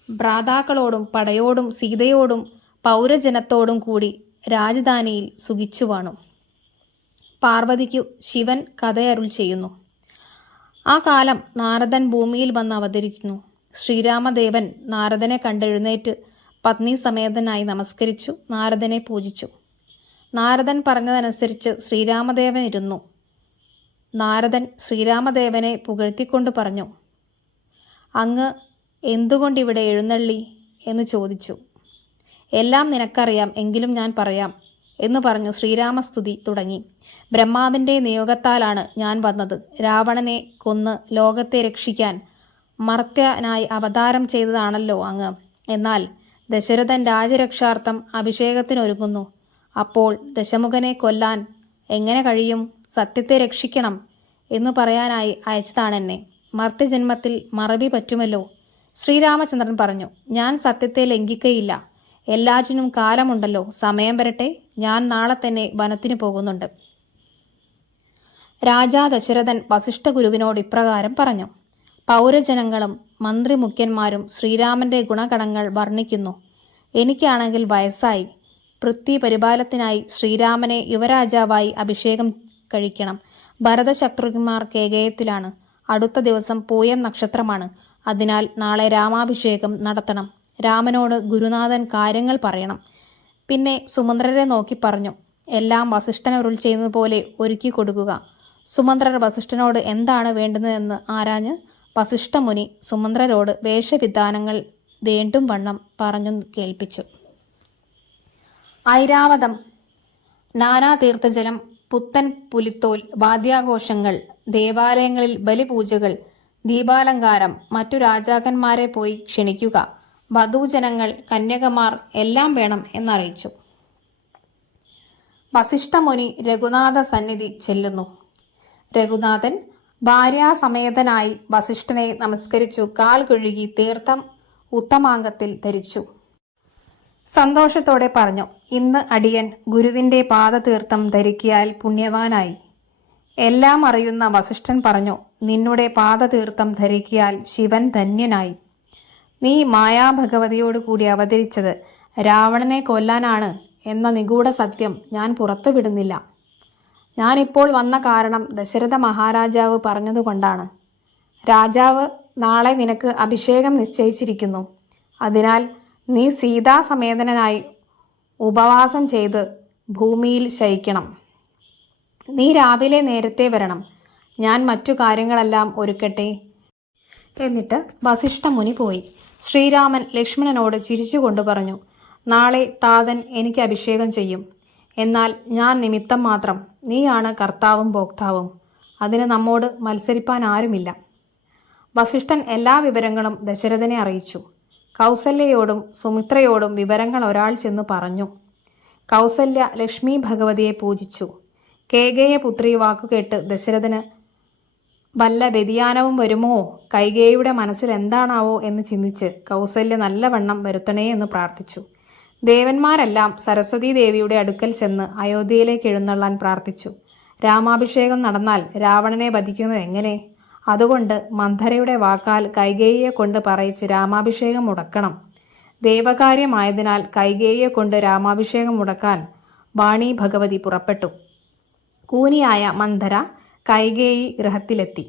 ഭ്രാതാക്കളോടും പടയോടും സീതയോടും പൗരജനത്തോടും കൂടി രാജധാനിയിൽ സുഖിച്ചുവാണു. പാർവതിക്കു ശിവൻ കഥയരുൾ ചെയ്യുന്നു. ആ കാലം നാരദൻ ഭൂമിയിൽ വന്ന് അവതരിക്കുന്നു. ശ്രീരാമദേവൻ നാരദനെ കണ്ടെഴുന്നേറ്റ് പത്നി സമേതനായി നമസ്കരിച്ചു. നാരദനെ പൂജിച്ചു. നാരദൻ പറഞ്ഞതനുസരിച്ച് ശ്രീരാമദേവൻ ഇരുന്നു. നാരദൻ ശ്രീരാമദേവനെ പുകഴ്ത്തിക്കൊണ്ട് പറഞ്ഞു, അങ്ങ് എന്തുകൊണ്ടിവിടെ എഴുന്നള്ളി എന്ന് ചോദിച്ചു. എല്ലാം നിനക്കറിയാം, എങ്കിലും ഞാൻ പറയാം എന്ന് പറഞ്ഞു ശ്രീരാമസ്തുതി തുടങ്ങി. ബ്രഹ്മാവിൻ്റെ നിയോഗത്താലാണ് ഞാൻ വന്നത്. രാവണനെ കൊന്ന് ലോകത്തെ രക്ഷിക്കാൻ മർത്യനായി അവതാരം ചെയ്തതാണല്ലോ അങ്ങ്. എന്നാൽ ദശരഥൻ രാജരക്ഷാർത്ഥം അഭിഷേകത്തിനൊരുങ്ങുന്നു. അപ്പോൾ ദശമുഖനെ കൊല്ലാൻ എങ്ങനെ കഴിയും? സത്യത്തെ രക്ഷിക്കണം എന്നു പറയാനായി അയച്ചതാണെന്നെ. മർത്യജന്മത്തിൽ മറവി പറ്റുമല്ലോ. ശ്രീരാമചന്ദ്രൻ പറഞ്ഞു, ഞാൻ സത്യത്തെ ലംഘിക്കയില്ല. എല്ലാറ്റിനും കാലമുണ്ടല്ലോ. സമയം വരട്ടെ. ഞാൻ നാളെ തന്നെ വനത്തിനു പോകുന്നുണ്ട്. രാജാ ദശരഥൻ വസിഷ്ഠ ഗുരുവിനോട് ഇപ്രകാരം പറഞ്ഞു. പൗരജനങ്ങളും മന്ത്രിമുഖ്യന്മാരും ശ്രീരാമന്റെ ഗുണഗണങ്ങൾ വർണ്ണിക്കുന്നു. എനിക്കാണെങ്കിൽ വയസ്സായി. പൃഥ്വി പരിപാലനത്തിനായി ശ്രീരാമനെ യുവരാജാവായി അഭിഷേകം കഴിക്കണം. ഭരതശത്രുഘ്നന്മാർ കേകയത്തിലാണ്. അടുത്ത ദിവസം പൂയം നക്ഷത്രമാണ്. അതിനാൽ നാളെ രാമാഭിഷേകം നടത്തണം. രാമനോട് ഗുരുനാഥൻ കാര്യങ്ങൾ പറയണം. പിന്നെ സുമന്ത്രരെ നോക്കി പറഞ്ഞു, എല്ലാം വസിഷ്ഠനരുൾ ചെയ്യുന്നതുപോലെ ഒരുക്കി കൊടുക്കുക. സുമന്ത്രർ വസിഷ്ഠനോട് എന്താണ് വേണ്ടുന്നതെന്ന് ആരാഞ്ഞ് വസിഷ്ഠമുനി സുമന്ത്രരോട് വേഷവിധാനങ്ങൾ വേണ്ടും വണ്ണം പറഞ്ഞു കേൾപ്പിച്ചു. ഐരാവതം, നാനാതീർത്ഥജലം, പുത്തൻ പുലിത്തോൽ, വാദ്യാഘോഷങ്ങൾ, ദേവാലയങ്ങളിൽ ബലിപൂജകൾ, ദീപാലങ്കാരം, മറ്റു രാജാക്കന്മാരെ പോയി ക്ഷണിക്കുക, വധൂജനങ്ങൾ, കന്യകമാർ എല്ലാം വേണം എന്നറിയിച്ചു. വസിഷ്ഠമുനി രഘുനാഥ സന്നിധി ചെല്ലുന്നു. രഘുനാഥൻ ഭാര്യാസമേതനായി വസിഷ്ഠനെ നമസ്കരിച്ചു. കാൽ കഴുകി തീർത്ഥം ഉത്തമാംഗത്തിൽ ധരിച്ചു. സന്തോഷത്തോടെ പറഞ്ഞു, ഇന്ന് അടിയൻ ഗുരുവിൻ്റെ പാദതീർത്ഥം ധരിക്കിയാൽ പുണ്യവാനായി. എല്ലാം അറിയുന്ന വസിഷ്ഠൻ പറഞ്ഞു, നിന്നുടെ പാദതീർത്ഥം ധരിക്കിയാൽ ശിവൻ ധന്യനായി. നീ മായാഭഗവതിയോട് കൂടി അവതരിച്ചത് രാവണനെ കൊല്ലാനാണ് എന്ന നിഗൂഢ സത്യം ഞാൻ പുറത്തുവിടുന്നില്ല. ഞാനിപ്പോൾ വന്ന കാരണം ദശരഥ മഹാരാജാവ് പറഞ്ഞതുകൊണ്ടാണ്. രാജാവ് നാളെ നിനക്ക് അഭിഷേകം നിശ്ചയിച്ചിരിക്കുന്നു. അതിനാൽ നീ സീതാസമേതനായി ഉപവാസം ചെയ്ത് ഭൂമിയിൽ ശയിക്കണം. നീ രാവിലെ നേരത്തെ വരണം. ഞാൻ മറ്റു കാര്യങ്ങളെല്ലാം ഒരുക്കട്ടെ. എന്നിട്ട് വസിഷ്ഠമുനി പോയി. ശ്രീരാമൻ ലക്ഷ്മണനോട് ചിരിച്ചുകൊണ്ട് പറഞ്ഞു, നാളെ താതൻ എനിക്ക് അഭിഷേകം ചെയ്യും. എന്നാൽ ഞാൻ നിമിത്തം മാത്രം. നീയാണ് കർത്താവും ഭോക്താവും. അതിന് നമ്മോട് മത്സരിപ്പാൻ ആരുമില്ല. വസിഷ്ഠൻ എല്ലാ വിവരങ്ങളും ദശരഥനെ അറിയിച്ചു. കൗസല്യയോടും സുമിത്രയോടും വിവരങ്ങൾ ഒരാൾ ചെന്ന് പറഞ്ഞു. കൗസല്യ ലക്ഷ്മി ഭഗവതിയെ പൂജിച്ചു. കേകേയ പുത്രി വാക്കുകേട്ട് ദശരഥന് വല്ല വ്യതിയാനവും വരുമോ, കൈകേയിയുടെ മനസ്സിൽ എന്താണാവോ എന്ന് ചിന്തിച്ച് കൗസല്യ നല്ലവണ്ണം വരുത്തണേ എന്ന് പ്രാർത്ഥിച്ചു. ദേവന്മാരെല്ലാം സരസ്വതീ ദേവിയുടെ അടുക്കൽ ചെന്ന് അയോധ്യയിലേക്ക് എഴുന്നള്ളാൻ പ്രാർത്ഥിച്ചു. രാമാഭിഷേകം നടന്നാൽ രാവണനെ വധിക്കുന്നത് എങ്ങനെ? അതുകൊണ്ട് മന്ധരയുടെ വാക്കാൽ കൈകേയിയെ കൊണ്ട് പറയിച്ച് രാമാഭിഷേകം മുടക്കണം. ദേവകാര്യമായതിനാൽ കൈകേയിയെ കൊണ്ട് രാമാഭിഷേകം മുടക്കാൻ വാണി ഭഗവതി പുറപ്പെട്ടു. കൂനിയായ മന്ധര കൈകേയി ഗൃഹത്തിലെത്തി.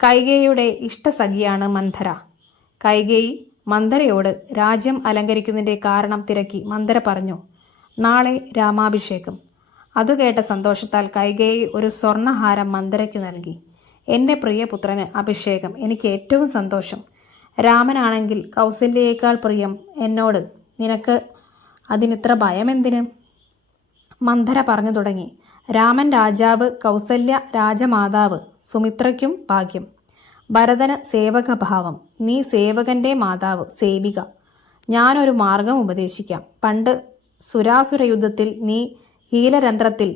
കൈകേയിയുടെ ഇഷ്ടസഖിയാണ് മന്ധര. കൈകേയി മന്ധരയോട് രാജ്യം അലങ്കരിക്കുന്നതിൻ്റെ കാരണം തിരക്കി മന്ധര പറഞ്ഞു, നാളെ രാമാഭിഷേകം. അത് കേട്ട സന്തോഷത്താൽ കൈകേയി ഒരു സ്വർണ്ണഹാരം മന്ധരയ്ക്ക് നൽകി. എൻ്റെ പ്രിയപുത്രന് അഭിഷേകം, എനിക്ക് ഏറ്റവും സന്തോഷം. രാമനാണെങ്കിൽ കൗസല്യയേക്കാൾ പ്രിയം എന്നോട്. നിനക്ക് അതിനിത്ര ഭയമെന്തിന്? മന്ധര പറഞ്ഞു തുടങ്ങി. രാമൻ രാജാവ്, കൗസല്യ രാജമാതാവ്, സുമിത്രയ്ക്കും ഭാഗ്യം. ഭരതന് സേവകഭാവം. നീ സേവകൻ്റെ മാതാവ്, സേവിക. ഞാനൊരു മാർഗം ഉപദേശിക്കാം. പണ്ട് സുരാസുര യുദ്ധത്തിൽ നീ ഹീലരന്ധ്രത്തിൽ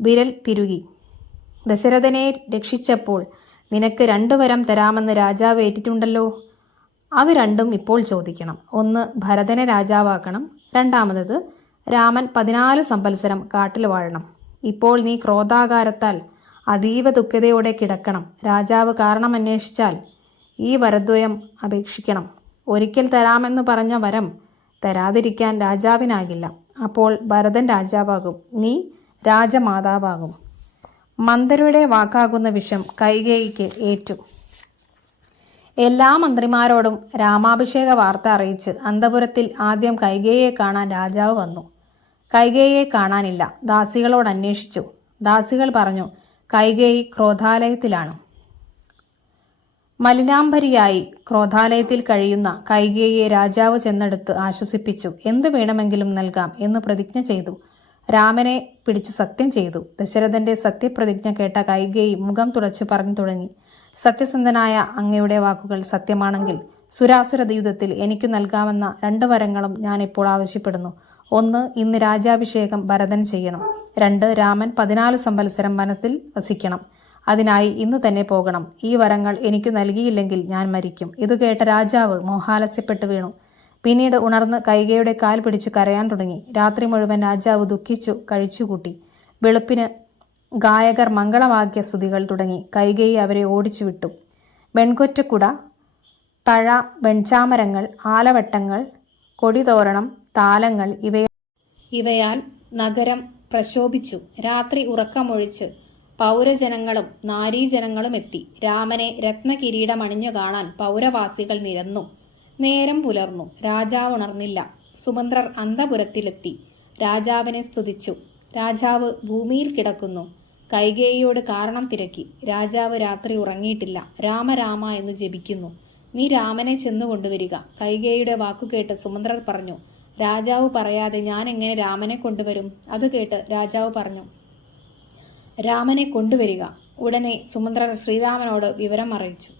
വിരൽ തിരുകി ദശരഥനെ രക്ഷിച്ചപ്പോൾ നിനക്ക് 2 വരം തരാമെന്ന് രാജാവ് ഏറ്റിട്ടുണ്ടല്ലോ. അത് രണ്ടും ഇപ്പോൾ ചോദിക്കണം. ഒന്ന്, ഭരതനെ രാജാവാക്കണം. രണ്ടാമത്, രാമൻ 14 സംവത്സരം കാട്ടിൽ വാഴണം. ഇപ്പോൾ നീ ക്രോധാകാരത്താൽ അതീവ ദുഃഖതയോടെ കിടക്കണം. രാജാവ് കാരണം അന്വേഷിച്ചാൽ ഈ വരദ്വയം അപേക്ഷിക്കണം. ഒരിക്കൽ തരാമെന്ന് പറഞ്ഞ വരം തരാതിരിക്കാൻ രാജാവിനാകില്ല. അപ്പോൾ ഭരതൻ രാജാവാകും, നീ രാജമാതാവാകും. മന്ധരയുടെ വാക്കാകുന്ന വിഷം കൈകേയിക്ക് ഏറ്റു. എല്ലാ മന്ത്രിമാരോടും രാമാഭിഷേക വാർത്ത അറിയിച്ച് അന്തപുരത്തിൽ ആദ്യം കൈകേയിയെ കാണാൻ രാജാവ് വന്നു. കൈകേയിയെ കാണാനില്ല. ദാസികളോട് അന്വേഷിച്ചു. ദാസികൾ പറഞ്ഞു, കൈകേയി ക്രോധാലയത്തിലാണ്. മലിനാംബരിയായി ക്രോധാലയത്തിൽ കഴിയുന്ന കൈകേയിയെ രാജാവ് ചെന്നെടുത്ത് ആശ്വസിപ്പിച്ചു. എന്ത് വേണമെങ്കിലും നൽകാം എന്ന് പ്രതിജ്ഞ ചെയ്തു. രാമനെ പിടിച്ചു സത്യം ചെയ്തു. ദശരഥന്റെ സത്യപ്രതിജ്ഞ കേട്ട കൈകേയി മുഖം തുടച്ചു പറഞ്ഞു തുടങ്ങി, സത്യസന്ധനായ അങ്ങയുടെ വാക്കുകൾ സത്യമാണെങ്കിൽ സുരാസുര യുദ്ധത്തിൽ എനിക്ക് നൽകാമെന്ന 2 വരങ്ങളും ഞാൻ ഇപ്പോൾ ആവശ്യപ്പെടുന്നു. 1, ഇന്ന് രാജാഭിഷേകം ഭരതൻ ചെയ്യണം. 2, രാമൻ 14 സംവത്സരം വനത്തിൽ വസിക്കണം. അതിനായി ഇന്ന് തന്നെ പോകണം. ഈ വരങ്ങൾ എനിക്ക് നൽകിയില്ലെങ്കിൽ ഞാൻ മരിക്കും. ഇത് കേട്ട രാജാവ് മോഹാലസ്യപ്പെട്ടു വീണു. പിന്നീട് ഉണർന്ന് കൈകേയിയുടെ കാൽ പിടിച്ചു കരയാൻ തുടങ്ങി. രാത്രി മുഴുവൻ രാജാവ് ദുഃഖിച്ചു കഴിച്ചുകൂട്ടി. വെളുപ്പിന് ഗായകർ മംഗളവാക്യ സ്തുതികൾ തുടങ്ങി. കൈകേയി അവരെ ഓടിച്ചു വിട്ടു. വെൺകൊറ്റക്കുട, തഴ, വെൺചാമരങ്ങൾ, ആലവട്ടങ്ങൾ, കൊടിതോരണം, താലങ്ങൾ ഇവയാൽ നഗരം പ്രശോഭിച്ചു. രാത്രി ഉറക്കമൊഴിച്ച് പൗരജനങ്ങളും നാരീജനങ്ങളും എത്തി. രാമനെ രത്നകിരീടമണിഞ്ഞു കാണാൻ പൗരവാസികൾ നിരന്നു. നേരം പുലർന്നു. രാജാവ് ഉണർന്നില്ല. സുമന്ത്രർ അന്തപുരത്തിലെത്തി. രാജാവിനെ സ്തുതിച്ചു. രാജാവ് ഭൂമിയിൽ കിടക്കുന്നു. കൈകേയിയോട് കാരണം തിരക്കി. രാജാവ് രാത്രി ഉറങ്ങിയിട്ടില്ല. രാമ രാമ എന്ന് ജപിക്കുന്നു. നീ രാമനെ ചെന്നുകൊണ്ടുവരിക. കൈകേയിയുടെ വാക്കുകേട്ട് സുമന്ത്രർ പറഞ്ഞു, രാജാവ് പറയാതെ ഞാൻ എങ്ങനെ രാമനെ കൊണ്ടുവരും? അത് കേട്ട് രാജാവ് പറഞ്ഞു, രാമനെ കൊണ്ടുവരിക. ഉടനെ സുമന്ത്രർ ശ്രീരാമനോട് വിവരം അറിയിച്ചു.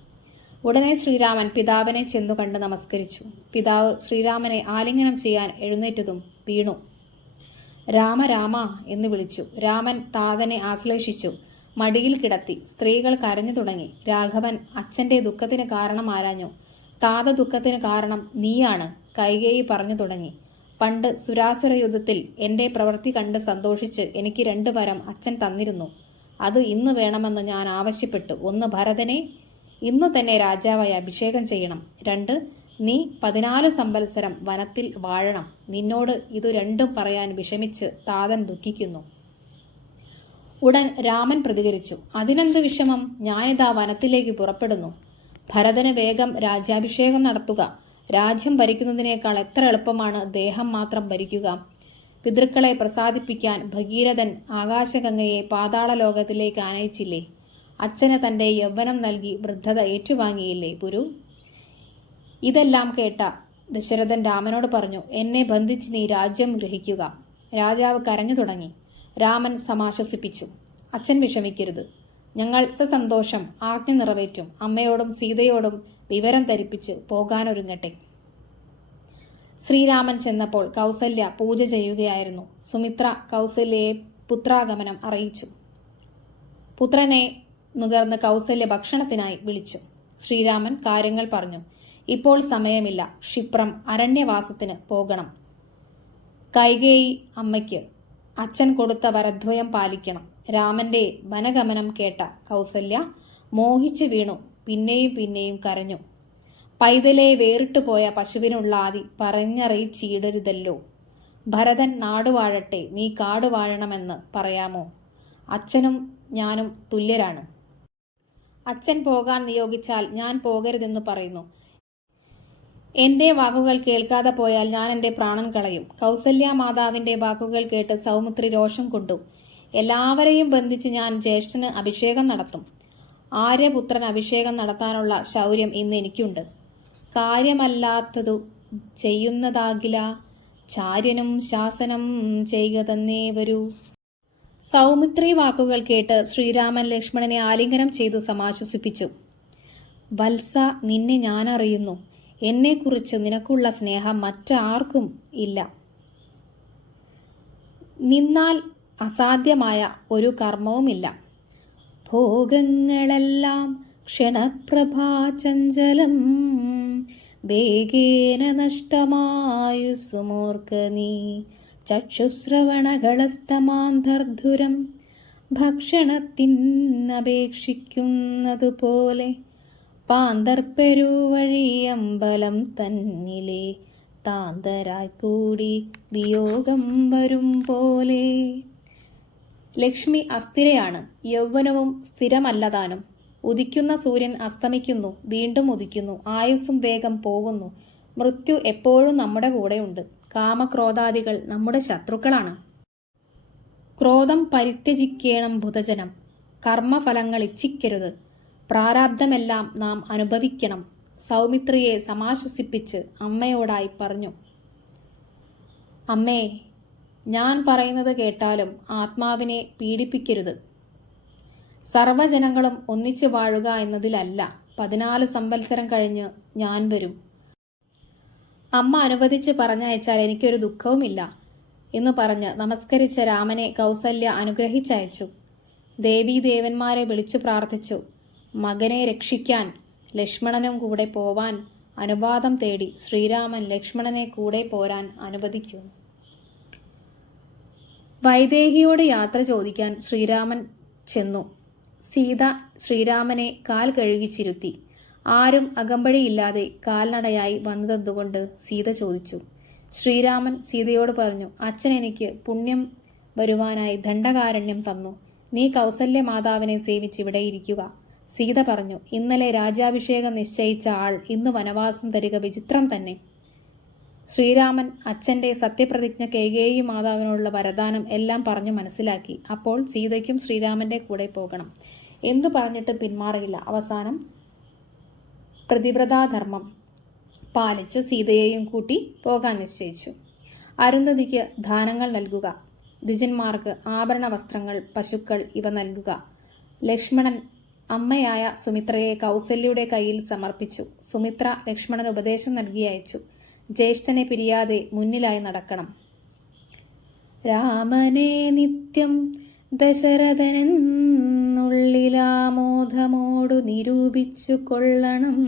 ഉടനെ ശ്രീരാമൻ പിതാവിനെ ചെന്നു കണ്ട് നമസ്കരിച്ചു. പിതാവ് ശ്രീരാമനെ ആലിംഗനം ചെയ്യാൻ എഴുന്നേറ്റതും വീണു. രാമ രാമ എന്ന് വിളിച്ചു. രാമൻ താതനെ ആശ്ലേഷിച്ചു. മടിയിൽ കിടത്തി. സ്ത്രീകൾ കരഞ്ഞു തുടങ്ങി. രാഘവൻ അച്ഛൻ്റെ ദുഃഖത്തിന് കാരണം ആരാഞ്ഞു. താത ദുഃഖത്തിന് കാരണം നീയാണ്, കൈകേയി പറഞ്ഞു തുടങ്ങി. പണ്ട് സുരാസുര യുദ്ധത്തിൽ എൻ്റെ പ്രവൃത്തി കണ്ട് സന്തോഷിച്ച് എനിക്ക് 2 വരം അച്ഛൻ തന്നിരുന്നു. അത് ഇന്ന് വേണമെന്ന് ഞാൻ ആവശ്യപ്പെട്ടു. 1. ഭരതനെ ഇന്നു തന്നെ രാജാവായി അഭിഷേകം ചെയ്യണം. 2. നീ 14 സംവത്സരം വനത്തിൽ വാഴണം. നിന്നോട് ഇതു രണ്ടും പറയാൻ വിഷമിച്ച് താതൻ ദുഃഖിക്കുന്നു. ഉടൻ രാമൻ പ്രതികരിച്ചു, അതിനെന്ത് വിഷമം? ഞാനിതാ വനത്തിലേക്ക് പുറപ്പെടുന്നു. ഭരതന് വേഗം രാജ്യാഭിഷേകം നടത്തുക. രാജ്യം ഭരിക്കുന്നതിനേക്കാൾ എത്ര എളുപ്പമാണ് ദേഹം മാത്രം ഭരിക്കുക. പിതൃക്കളെ പ്രസാദിപ്പിക്കാൻ ഭഗീരഥൻ ആകാശഗംഗയെ പാതാള ലോകത്തിലേക്ക് ആനയിച്ചില്ലേ? അച്ഛന് തൻ്റെ യൗവനം നൽകി വൃദ്ധത ഏറ്റുവാങ്ങിയില്ലേ പുരു? ഇതെല്ലാം കേട്ട ദശരഥൻ രാമനോട് പറഞ്ഞു, എന്നെ ബന്ധിച്ച് നീ രാജ്യം ഗ്രഹിക്കുക. രാജാവ് കരഞ്ഞു തുടങ്ങി. രാമൻ സമാശ്വസിപ്പിച്ചു, അച്ഛൻ വിഷമിക്കരുത്. ഞങ്ങൾ സസന്തോഷം ആജ്ഞ നിറവേറ്റും. അമ്മയോടും സീതയോടും വിവരം ധരിപ്പിച്ച് പോകാനൊരുങ്ങട്ടെ. ശ്രീരാമൻ ചെന്നപ്പോൾ കൗസല്യ പൂജ ചെയ്യുകയായിരുന്നു. സുമിത്ര കൗസല്യയെ പുത്രാഗമനം അറിയിച്ചു. പുത്രനെ നുകർന്ന് കൗസല്യ ഭക്ഷണത്തിനായി വിളിച്ചു. ശ്രീരാമൻ കാര്യങ്ങൾ പറഞ്ഞു. ഇപ്പോൾ സമയമില്ല. ക്ഷിപ്രം അരണ്യവാസത്തിന് പോകണം. കൈകേയി അമ്മയ്ക്ക് അച്ഛൻ കൊടുത്ത വരദ്വയം പാലിക്കണം. രാമന്റെ വനഗമനം കേട്ട കൗസല്യ മോഹിച്ചു വീണു. പിന്നെയും പിന്നെയും കരഞ്ഞു. പൈതലെ വേറിട്ടു പോയ പശുവിനുള്ള ആദി പറഞ്ഞറിയിച്ചിടരുതല്ലോ. ഭരതൻ നാടുവാഴട്ടെ, നീ കാടുവാഴണമെന്ന് പറയാമോ? അച്ഛനും ഞാനും തുല്യരാണ്. അച്ഛൻ പോകാൻ നിയോഗിച്ചാൽ ഞാൻ പോകരുതെന്ന് പറയുന്നു. എന്റെ വാക്കുകൾ കേൾക്കാതെ പോയാൽ ഞാൻ എൻ്റെ പ്രാണൻ കളയും. കൗസല്യ മാതാവിന്റെ വാക്കുകൾ കേട്ട് സൗമിത്രി രോഷം കൊണ്ടു. എല്ലാവരെയും ബന്ധിച്ച് ഞാൻ ജ്യേഷ്ഠന് അഭിഷേകം നടത്തും. ആര്യപുത്രൻ അഭിഷേകം നടത്താനുള്ള ശൗര്യം ഇന്ന് എനിക്കുണ്ട്. കാര്യമല്ലാത്തതു ചെയ്യുന്നതാകില, ചാര്യനും ശാസനം ചെയ്യുക തന്നെ വരൂ. സൗമിത്രി വാക്കുകൾ കേട്ട് ശ്രീരാമൻ ലക്ഷ്മണനെ ആലിംഗനം ചെയ്തു സമാശ്വസിപ്പിച്ചു. വത്സ, നിന്നെ ഞാനറിയുന്നു. എന്നെക്കുറിച്ച് നിനക്കുള്ള സ്നേഹം മറ്റാർക്കും ഇല്ല. നിന്നാൽ അസാധ്യമായ ഒരു കർമ്മവുമില്ല. ഭോഗങ്ങളെല്ലാം ക്ഷണപ്രഭാചഞ്ചലം, വേഗേന നഷ്ടമായുസുമോർക്ക നീ. ചക്ഷുശ്രവണകളസ്തമാന്തർധുരം ഭക്ഷണത്തിനപേക്ഷിക്കുന്നതുപോലെ, പാന്തർപ്പെരുവഴിയമ്പലം തന്നിലെ താന്തരായി കൂടി വിയോഗം വരും പോലെ. ലക്ഷ്മി അസ്ഥിരയാണ്, യൗവനവും സ്ഥിരമല്ലതാനും. ഉദിക്കുന്ന സൂര്യൻ അസ്തമിക്കുന്നു, വീണ്ടും ഉദിക്കുന്നു. ആയുസ്സും വേഗം പോകുന്നു. മൃത്യു എപ്പോഴും നമ്മുടെ കൂടെയുണ്ട്. കാമക്രോധാദികൾ നമ്മുടെ ശത്രുക്കളാണ്. ക്രോധം പരിത്യജിക്കേണം ബുധജനം. കർമ്മഫലങ്ങൾ ഇച്ഛിക്കരുത്. പ്രാരാബ്ധമെല്ലാം നാം അനുഭവിക്കണം. സൗമിത്രിയെ സമാശ്വസിപ്പിച്ച് അമ്മയോടായി പറഞ്ഞു. അമ്മേ, ഞാൻ പറയുന്നത് കേട്ടാലും ആത്മാവിനെ പീഡിപ്പിക്കരുത്. സർവജനങ്ങളും ഒന്നിച്ചു വാഴുക എന്നതിലല്ല. 14 സംവത്സരം കഴിഞ്ഞ് ഞാൻ വരും. അമ്മ അനുവദിച്ച് പറഞ്ഞയച്ചാൽ എനിക്കൊരു ദുഃഖവുമില്ല എന്നു പറഞ്ഞ് നമസ്കരിച്ച രാമനെ കൗസല്യ അനുഗ്രഹിച്ചയച്ചു. ദേവീദേവന്മാരെ വിളിച്ചു പ്രാർത്ഥിച്ചു. മകനെ രക്ഷിക്കാൻ ലക്ഷ്മണനും കൂടെ പോവാൻ അനുവാദം തേടി ശ്രീരാമൻ ലക്ഷ്മണനെ കൂടെ പോരാൻ അനുവദിച്ചു. വൈദേഹിയോട് യാത്ര ചോദിക്കാൻ ശ്രീരാമൻ ചെന്നു. സീത ശ്രീരാമനെ കാൽ കഴുകിച്ചിരുത്തി. ആരും അകമ്പടിയില്ലാതെ കാൽനടയായി വന്നതെന്തുകൊണ്ട് സീത ചോദിച്ചു. ശ്രീരാമൻ സീതയോട് പറഞ്ഞു, അച്ഛൻ എനിക്ക് പുണ്യം വരുവാനായി ദണ്ഡകാരണ്യം തന്നു. നീ കൗസല്യ മാതാവിനെ സേവിച്ച് ഇവിടെ ഇരിക്കുക. സീത പറഞ്ഞു, ഇന്നലെ രാജ്യാഭിഷേകം നിശ്ചയിച്ച ആൾ ഇന്ന് വനവാസം തരിക വിചിത്രം തന്നെ. ശ്രീരാമൻ അച്ഛൻ്റെ സത്യപ്രതിജ്ഞ കൈകേയി മാതാവിനോടുള്ള വരദാനം എല്ലാം പറഞ്ഞു മനസ്സിലാക്കി. അപ്പോൾ സീതയ്ക്കും ശ്രീരാമൻ്റെ കൂടെ പോകണം. എന്തു പറഞ്ഞിട്ട് പിന്മാറിയില്ല. അവസാനം പ്രതിവ്രതാധർമ്മം പാലിച്ച് സീതയെയും കൂട്ടി പോകാൻ നിശ്ചയിച്ചു. അരുന്ധതിക്ക് ദാനങ്ങൾ നൽകുക, ദ്വിജന്മാർക്ക് ആഭരണ വസ്ത്രങ്ങൾ, പശുക്കൾ ഇവ നൽകുക. ലക്ഷ്മണൻ അമ്മയായ സുമിത്രയെ കൗസല്യയുടെ കയ്യിൽ സമർപ്പിച്ചു. സുമിത്ര ലക്ഷ്മണന് ഉപദേശം നൽകി അയച്ചു. ജ്യേഷ്ഠനെ പിരിയാതെ മുന്നിലായി നടക്കണം. രാമനെ നിത്യം ദശരഥനെന്നുള്ളിലാമോദമോടു നിരൂപിച്ചു കൊള്ളണം.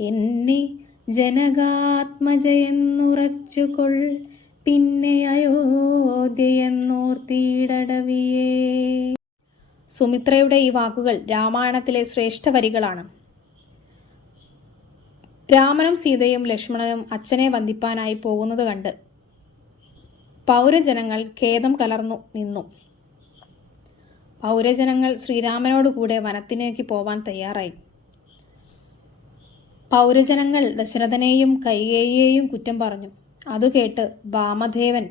എന്നെ ജനകാത്മജയെന്നുറച്ചുകൊൾ, പിന്നെ അയോധ്യയെന്നോർത്തിടവിയേ. സുമിത്രയുടെ ഈ വാക്കുകൾ രാമായണത്തിലെ ശ്രേഷ്ഠ വരികളാണ്. രാമനും സീതയും ലക്ഷ്മണനും അച്ഛനെ വന്ദിപ്പാനായി പോകുന്നത് കണ്ട് പൗരജനങ്ങൾ ഖേദം കലർന്നു നിന്നു. പൗരജനങ്ങൾ ശ്രീരാമനോടുകൂടെ വനത്തിലേക്ക് പോവാൻ തയ്യാറായി. പൗരജനങ്ങൾ ദശരഥനെയും കൈകേയിയെയും കുറ്റം പറഞ്ഞു. അത് കേട്ട് വാമദേവൻ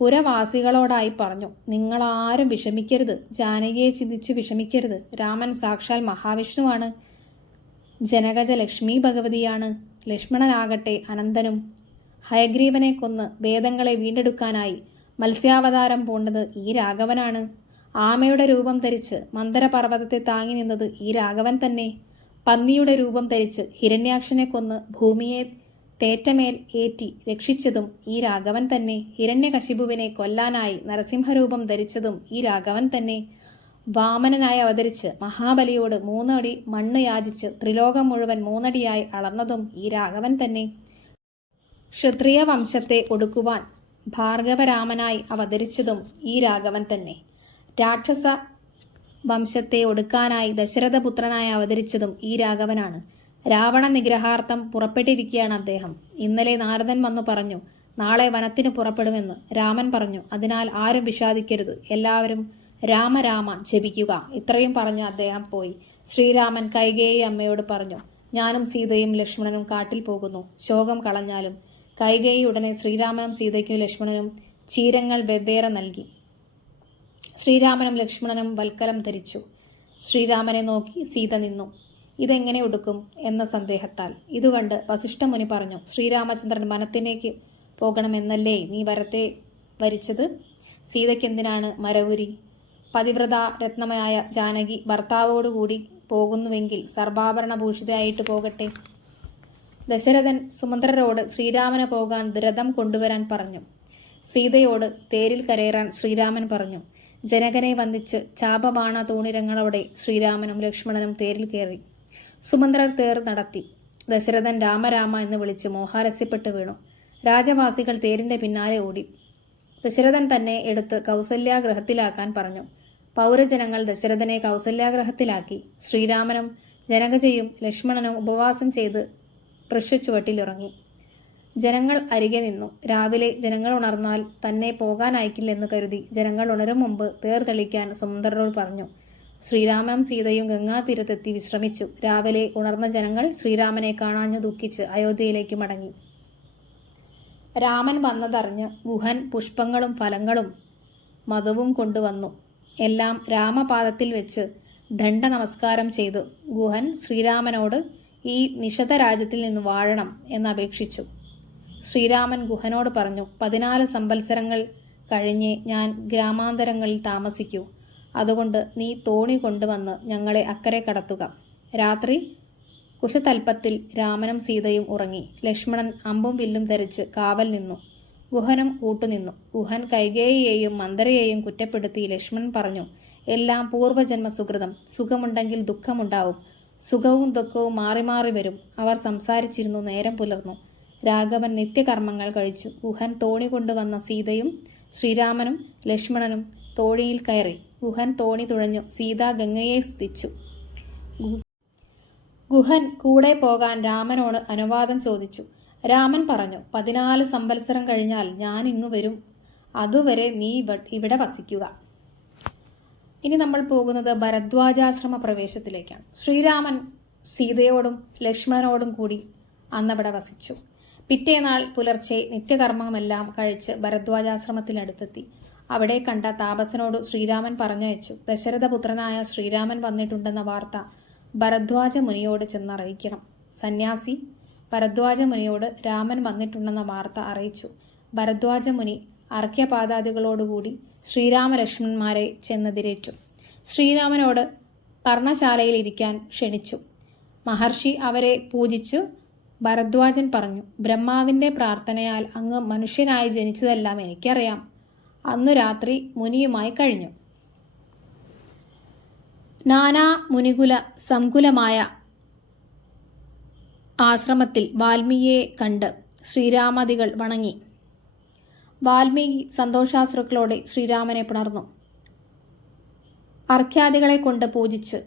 പുരവാസികളോടായി പറഞ്ഞു, നിങ്ങളാരും വിഷമിക്കരുത്, ജാനകിയെ ചിന്തിച്ച് വിഷമിക്കരുത്. രാമൻ സാക്ഷാൽ മഹാവിഷ്ണുവാണ്, ജനകജ ലക്ഷ്മി ഭഗവതിയാണ്. ലക്ഷ്മണനാകട്ടെ അനന്തനും. ഹയഗ്രീവനെ കൊന്ന് വേദങ്ങളെ വീണ്ടെടുക്കാനായി മത്സ്യാവതാരം പൂണ്ടത് ഈ രാഘവനാണ്. ആമയുടെ രൂപം ധരിച്ച് മന്ദരപർവ്വതത്തെ താങ്ങി നിന്നത് ഈ രാഘവൻ തന്നെ. പന്നിയുടെ രൂപം ധരിച്ച് ഹിരണ്യാക്ഷനെ കൊന്ന് ഭൂമിയെ തേറ്റമേൽ ഏറ്റി രക്ഷിച്ചതും ഈ രാഘവൻ തന്നെ. ഹിരണ്യകശിപുവിനെ കൊല്ലാനായി നരസിംഹരൂപം ധരിച്ചതും ഈ രാഘവൻ തന്നെ. വാമനനായി അവതരിച്ച് മഹാബലിയോട് 3 അടി മണ്ണ് യാചിച്ച് ത്രിലോകം മുഴുവൻ 3 അടിയായി അളന്നതും ഈ രാഘവൻ തന്നെ. ക്ഷത്രിയ വംശത്തെ ഒടുക്കുവാൻ ഭാർഗവരാമനായി അവതരിച്ചതും ഈ രാഘവൻ തന്നെ. രാക്ഷസ വംശത്തെ ഒടുക്കാനായി ദശരഥപുത്രനായി അവതരിച്ചതും ഈ രാഘവനാണ്. രാവണ നിഗ്രഹാർത്ഥം പുറപ്പെട്ടിരിക്കുകയാണ് അദ്ദേഹം. ഇന്നലെ നാരദൻ വന്നു പറഞ്ഞു, നാളെ വനത്തിന് പുറപ്പെടുമെന്ന്. രാമൻ പറഞ്ഞു, അതിനാൽ ആരും വിഷാദിക്കരുത്, എല്ലാവരും രാമ രാമ ജപിക്കുക. ഇത്രയും പറഞ്ഞ് അദ്ദേഹം പോയി. ശ്രീരാമൻ കൈകേയി അമ്മയോട് പറഞ്ഞു, ഞാനും സീതയും ലക്ഷ്മണനും കാട്ടിൽ പോകുന്നു, ശോകം കളഞ്ഞാലും. കൈകേയി ഉടനെ ശ്രീരാമനും സീതയ്ക്കും ലക്ഷ്മണനും ചീരങ്ങൾ വെവ്വേറെ നൽകി. ശ്രീരാമനും ലക്ഷ്മണനും വൽക്കലം ധരിച്ചു. ശ്രീരാമനെ നോക്കി സീത നിന്നു. ഇതെങ്ങനെ ഉടുക്കും എന്ന സന്ദേഹത്താൽ. ഇതുകണ്ട് വസിഷ്ഠമുനി പറഞ്ഞു, ശ്രീരാമചന്ദ്രൻ വനത്തിലേക്ക് പോകണമെന്നല്ലേ നീ വരത്തെ വരിച്ചത്? സീതയ്ക്കെന്തിനാണ് മരവുരി? പതിവ്രത രത്നമയായ ജാനകി ഭർത്താവോടുകൂടി പോകുന്നുവെങ്കിൽ സർവാഭരണഭൂഷിതയായിട്ട് പോകട്ടെ. ദശരഥൻ സുമന്ത്രരോട് ശ്രീരാമന് പോകാൻ രഥം കൊണ്ടുവരാൻ പറഞ്ഞു. സീതയോട് തേരിൽ കരയേറാൻ ശ്രീരാമൻ പറഞ്ഞു. ജനകനെ വന്ദിച്ച് ചാപബാണ തൂണിരങ്ങളോടെ ശ്രീരാമനും ലക്ഷ്മണനും തേരിൽ കയറി. സുമന്ത്രർ തേർ നടത്തി. ദശരഥൻ രാമരാമ എന്ന് വിളിച്ച് മോഹാലസ്യപ്പെട്ട് വീണു. രാജവാസികൾ തേരിന്റെ പിന്നാലെ ഓടി. ദശരഥൻ തന്നെ എടുത്ത് കൗസല്യാഗ്രഹത്തിലാക്കാൻ പറഞ്ഞു. പൗരജനങ്ങൾ ദശരഥനെ കൗസല്യാഗ്രഹത്തിലാക്കി. ശ്രീരാമനും ജനകജയും ലക്ഷ്മണനും ഉപവാസം ചെയ്ത് വൃക്ഷച്ചുവട്ടിലിറങ്ങി. ജനങ്ങൾ അരികെ നിന്നു. രാവിലെ ജനങ്ങൾ ഉണർന്നാൽ തന്നെ പോകാനയക്കില്ലെന്ന് കരുതി ജനങ്ങൾ ഉണരും മുമ്പ് തേർ തെളിക്കാൻ സുമന്ത്രരോട് പറഞ്ഞു. ശ്രീരാമനും സീതയും ഗംഗാതീരത്തെത്തി വിശ്രമിച്ചു. രാവിലെ ഉണർന്ന ജനങ്ങൾ ശ്രീരാമനെ കാണാഞ്ഞു ദുഃഖിച്ച് അയോധ്യയിലേക്ക് മടങ്ങി. രാമൻ വന്നതറിഞ്ഞ് ഗുഹൻ പുഷ്പങ്ങളും ഫലങ്ങളും മധുവും കൊണ്ടുവന്നു. എല്ലാം രാമപാദത്തിൽ വെച്ച് ദണ്ഡ നമസ്കാരം ചെയ്തു. ഗുഹൻ ശ്രീരാമനോട് ഈ നിഷധ രാജ്യത്തിൽ നിന്ന് വാഴണം എന്നപേക്ഷിച്ചു. ശ്രീരാമൻ ഗുഹനോട് പറഞ്ഞു, 14 സംവത്സരങ്ങൾ കഴിഞ്ഞേ ഞാൻ ഗ്രാമാന്തരങ്ങളിൽ താമസിക്കൂ. അതുകൊണ്ട് നീ തോണി കൊണ്ടുവന്ന് ഞങ്ങളെ അക്കരെ കടത്തുക. രാത്രി കുശതൽപ്പത്തിൽ രാമനും സീതയും ഉറങ്ങി. ലക്ഷ്മണൻ അമ്പും വില്ലും ധരിച്ച് കാവൽ നിന്നു. ഗുഹനും കൂട്ടുനിന്നു. ഗുഹൻ കൈകേയിയെയും മന്ദരയെയും കുറ്റപ്പെടുത്തി. ലക്ഷ്മണൻ പറഞ്ഞു, എല്ലാം പൂർവ്വജന്മ സുകൃതം. സുഖമുണ്ടെങ്കിൽ ദുഃഖമുണ്ടാവും. സുഖവും ദുഃഖവും മാറി മാറി വരും. അവർ സംസാരിച്ചിരുന്നു. നേരം പുലർന്നു. രാഘവൻ നിത്യകർമ്മങ്ങൾ കഴിച്ചു. ഗുഹൻ തോണി കൊണ്ടുവന്ന സീതയും ശ്രീരാമനും ലക്ഷ്മണനും തോണിയിൽ കയറി. ഗുഹൻ തോണി തുഴഞ്ഞു. സീത ഗംഗയെ സ്തുതിച്ചു. ഗുഹൻ കൂടെ പോകാൻ രാമനോട് അനുവാദം ചോദിച്ചു. രാമൻ പറഞ്ഞു, 14 സംവത്സരം കഴിഞ്ഞാൽ ഞാൻ ഇങ്ങു വരും. അതുവരെ നീ ഇവിടെ വസിക്കുക. ഇനി നമ്മൾ പോകുന്നത് ഭരദ്വാജാശ്രമ പ്രവേശത്തിലേക്കാണ്. ശ്രീരാമൻ സീതയോടും ലക്ഷ്മണനോടും കൂടി അന്നവിടെ വസിച്ചു. പിറ്റേനാൾ പുലർച്ചെ നിത്യകർമ്മമെല്ലാം കഴിച്ച് ഭരദ്വാജാശ്രമത്തിനടുത്തെത്തി. അവിടെ കണ്ട താപസനോട് ശ്രീരാമൻ പറഞ്ഞയച്ചു. ദശരഥപുത്രനായ ശ്രീരാമൻ വന്നിട്ടുണ്ടെന്ന വാർത്ത ഭരദ്വാജ മുനിയോട് ചെന്നറിയിക്കണം. സന്യാസി ഭരദ്വാജ മുനിയോട് രാമൻ വന്നിട്ടുണ്ടെന്ന വാർത്ത അറിയിച്ചു. ഭരദ്വാജ മുനി അർഘ്യപാദാദികളോടുകൂടി ശ്രീരാമലക്ഷ്മണന്മാരെ ചെന്നെതിരേറ്റു. ശ്രീരാമനോട് പർണശാലയിൽ ഇരിക്കാൻ ക്ഷണിച്ചു. മഹർഷി അവരെ പൂജിച്ചു. ഭരദ്വാജൻ പറഞ്ഞു, ബ്രഹ്മാവിന്റെ പ്രാർത്ഥനയാൽ അങ്ങ് മനുഷ്യനായി ജനിച്ചതെല്ലാം എനിക്കറിയാം. അന്നു രാത്രി മുനിയുമായി കഴിഞ്ഞു. നാനാ മുനികുല സംകുലമായ ആശ്രമത്തിൽ വാൽമീകിയെ കണ്ട് ശ്രീരാമാദികൾ വണങ്ങി. വാൽമീകി സന്തോഷാശ്രുക്കളോടെ ശ്രീരാമനെ പുണർന്നു. അർഘ്യാദികളെ കൊണ്ട് പൂജിച്ച്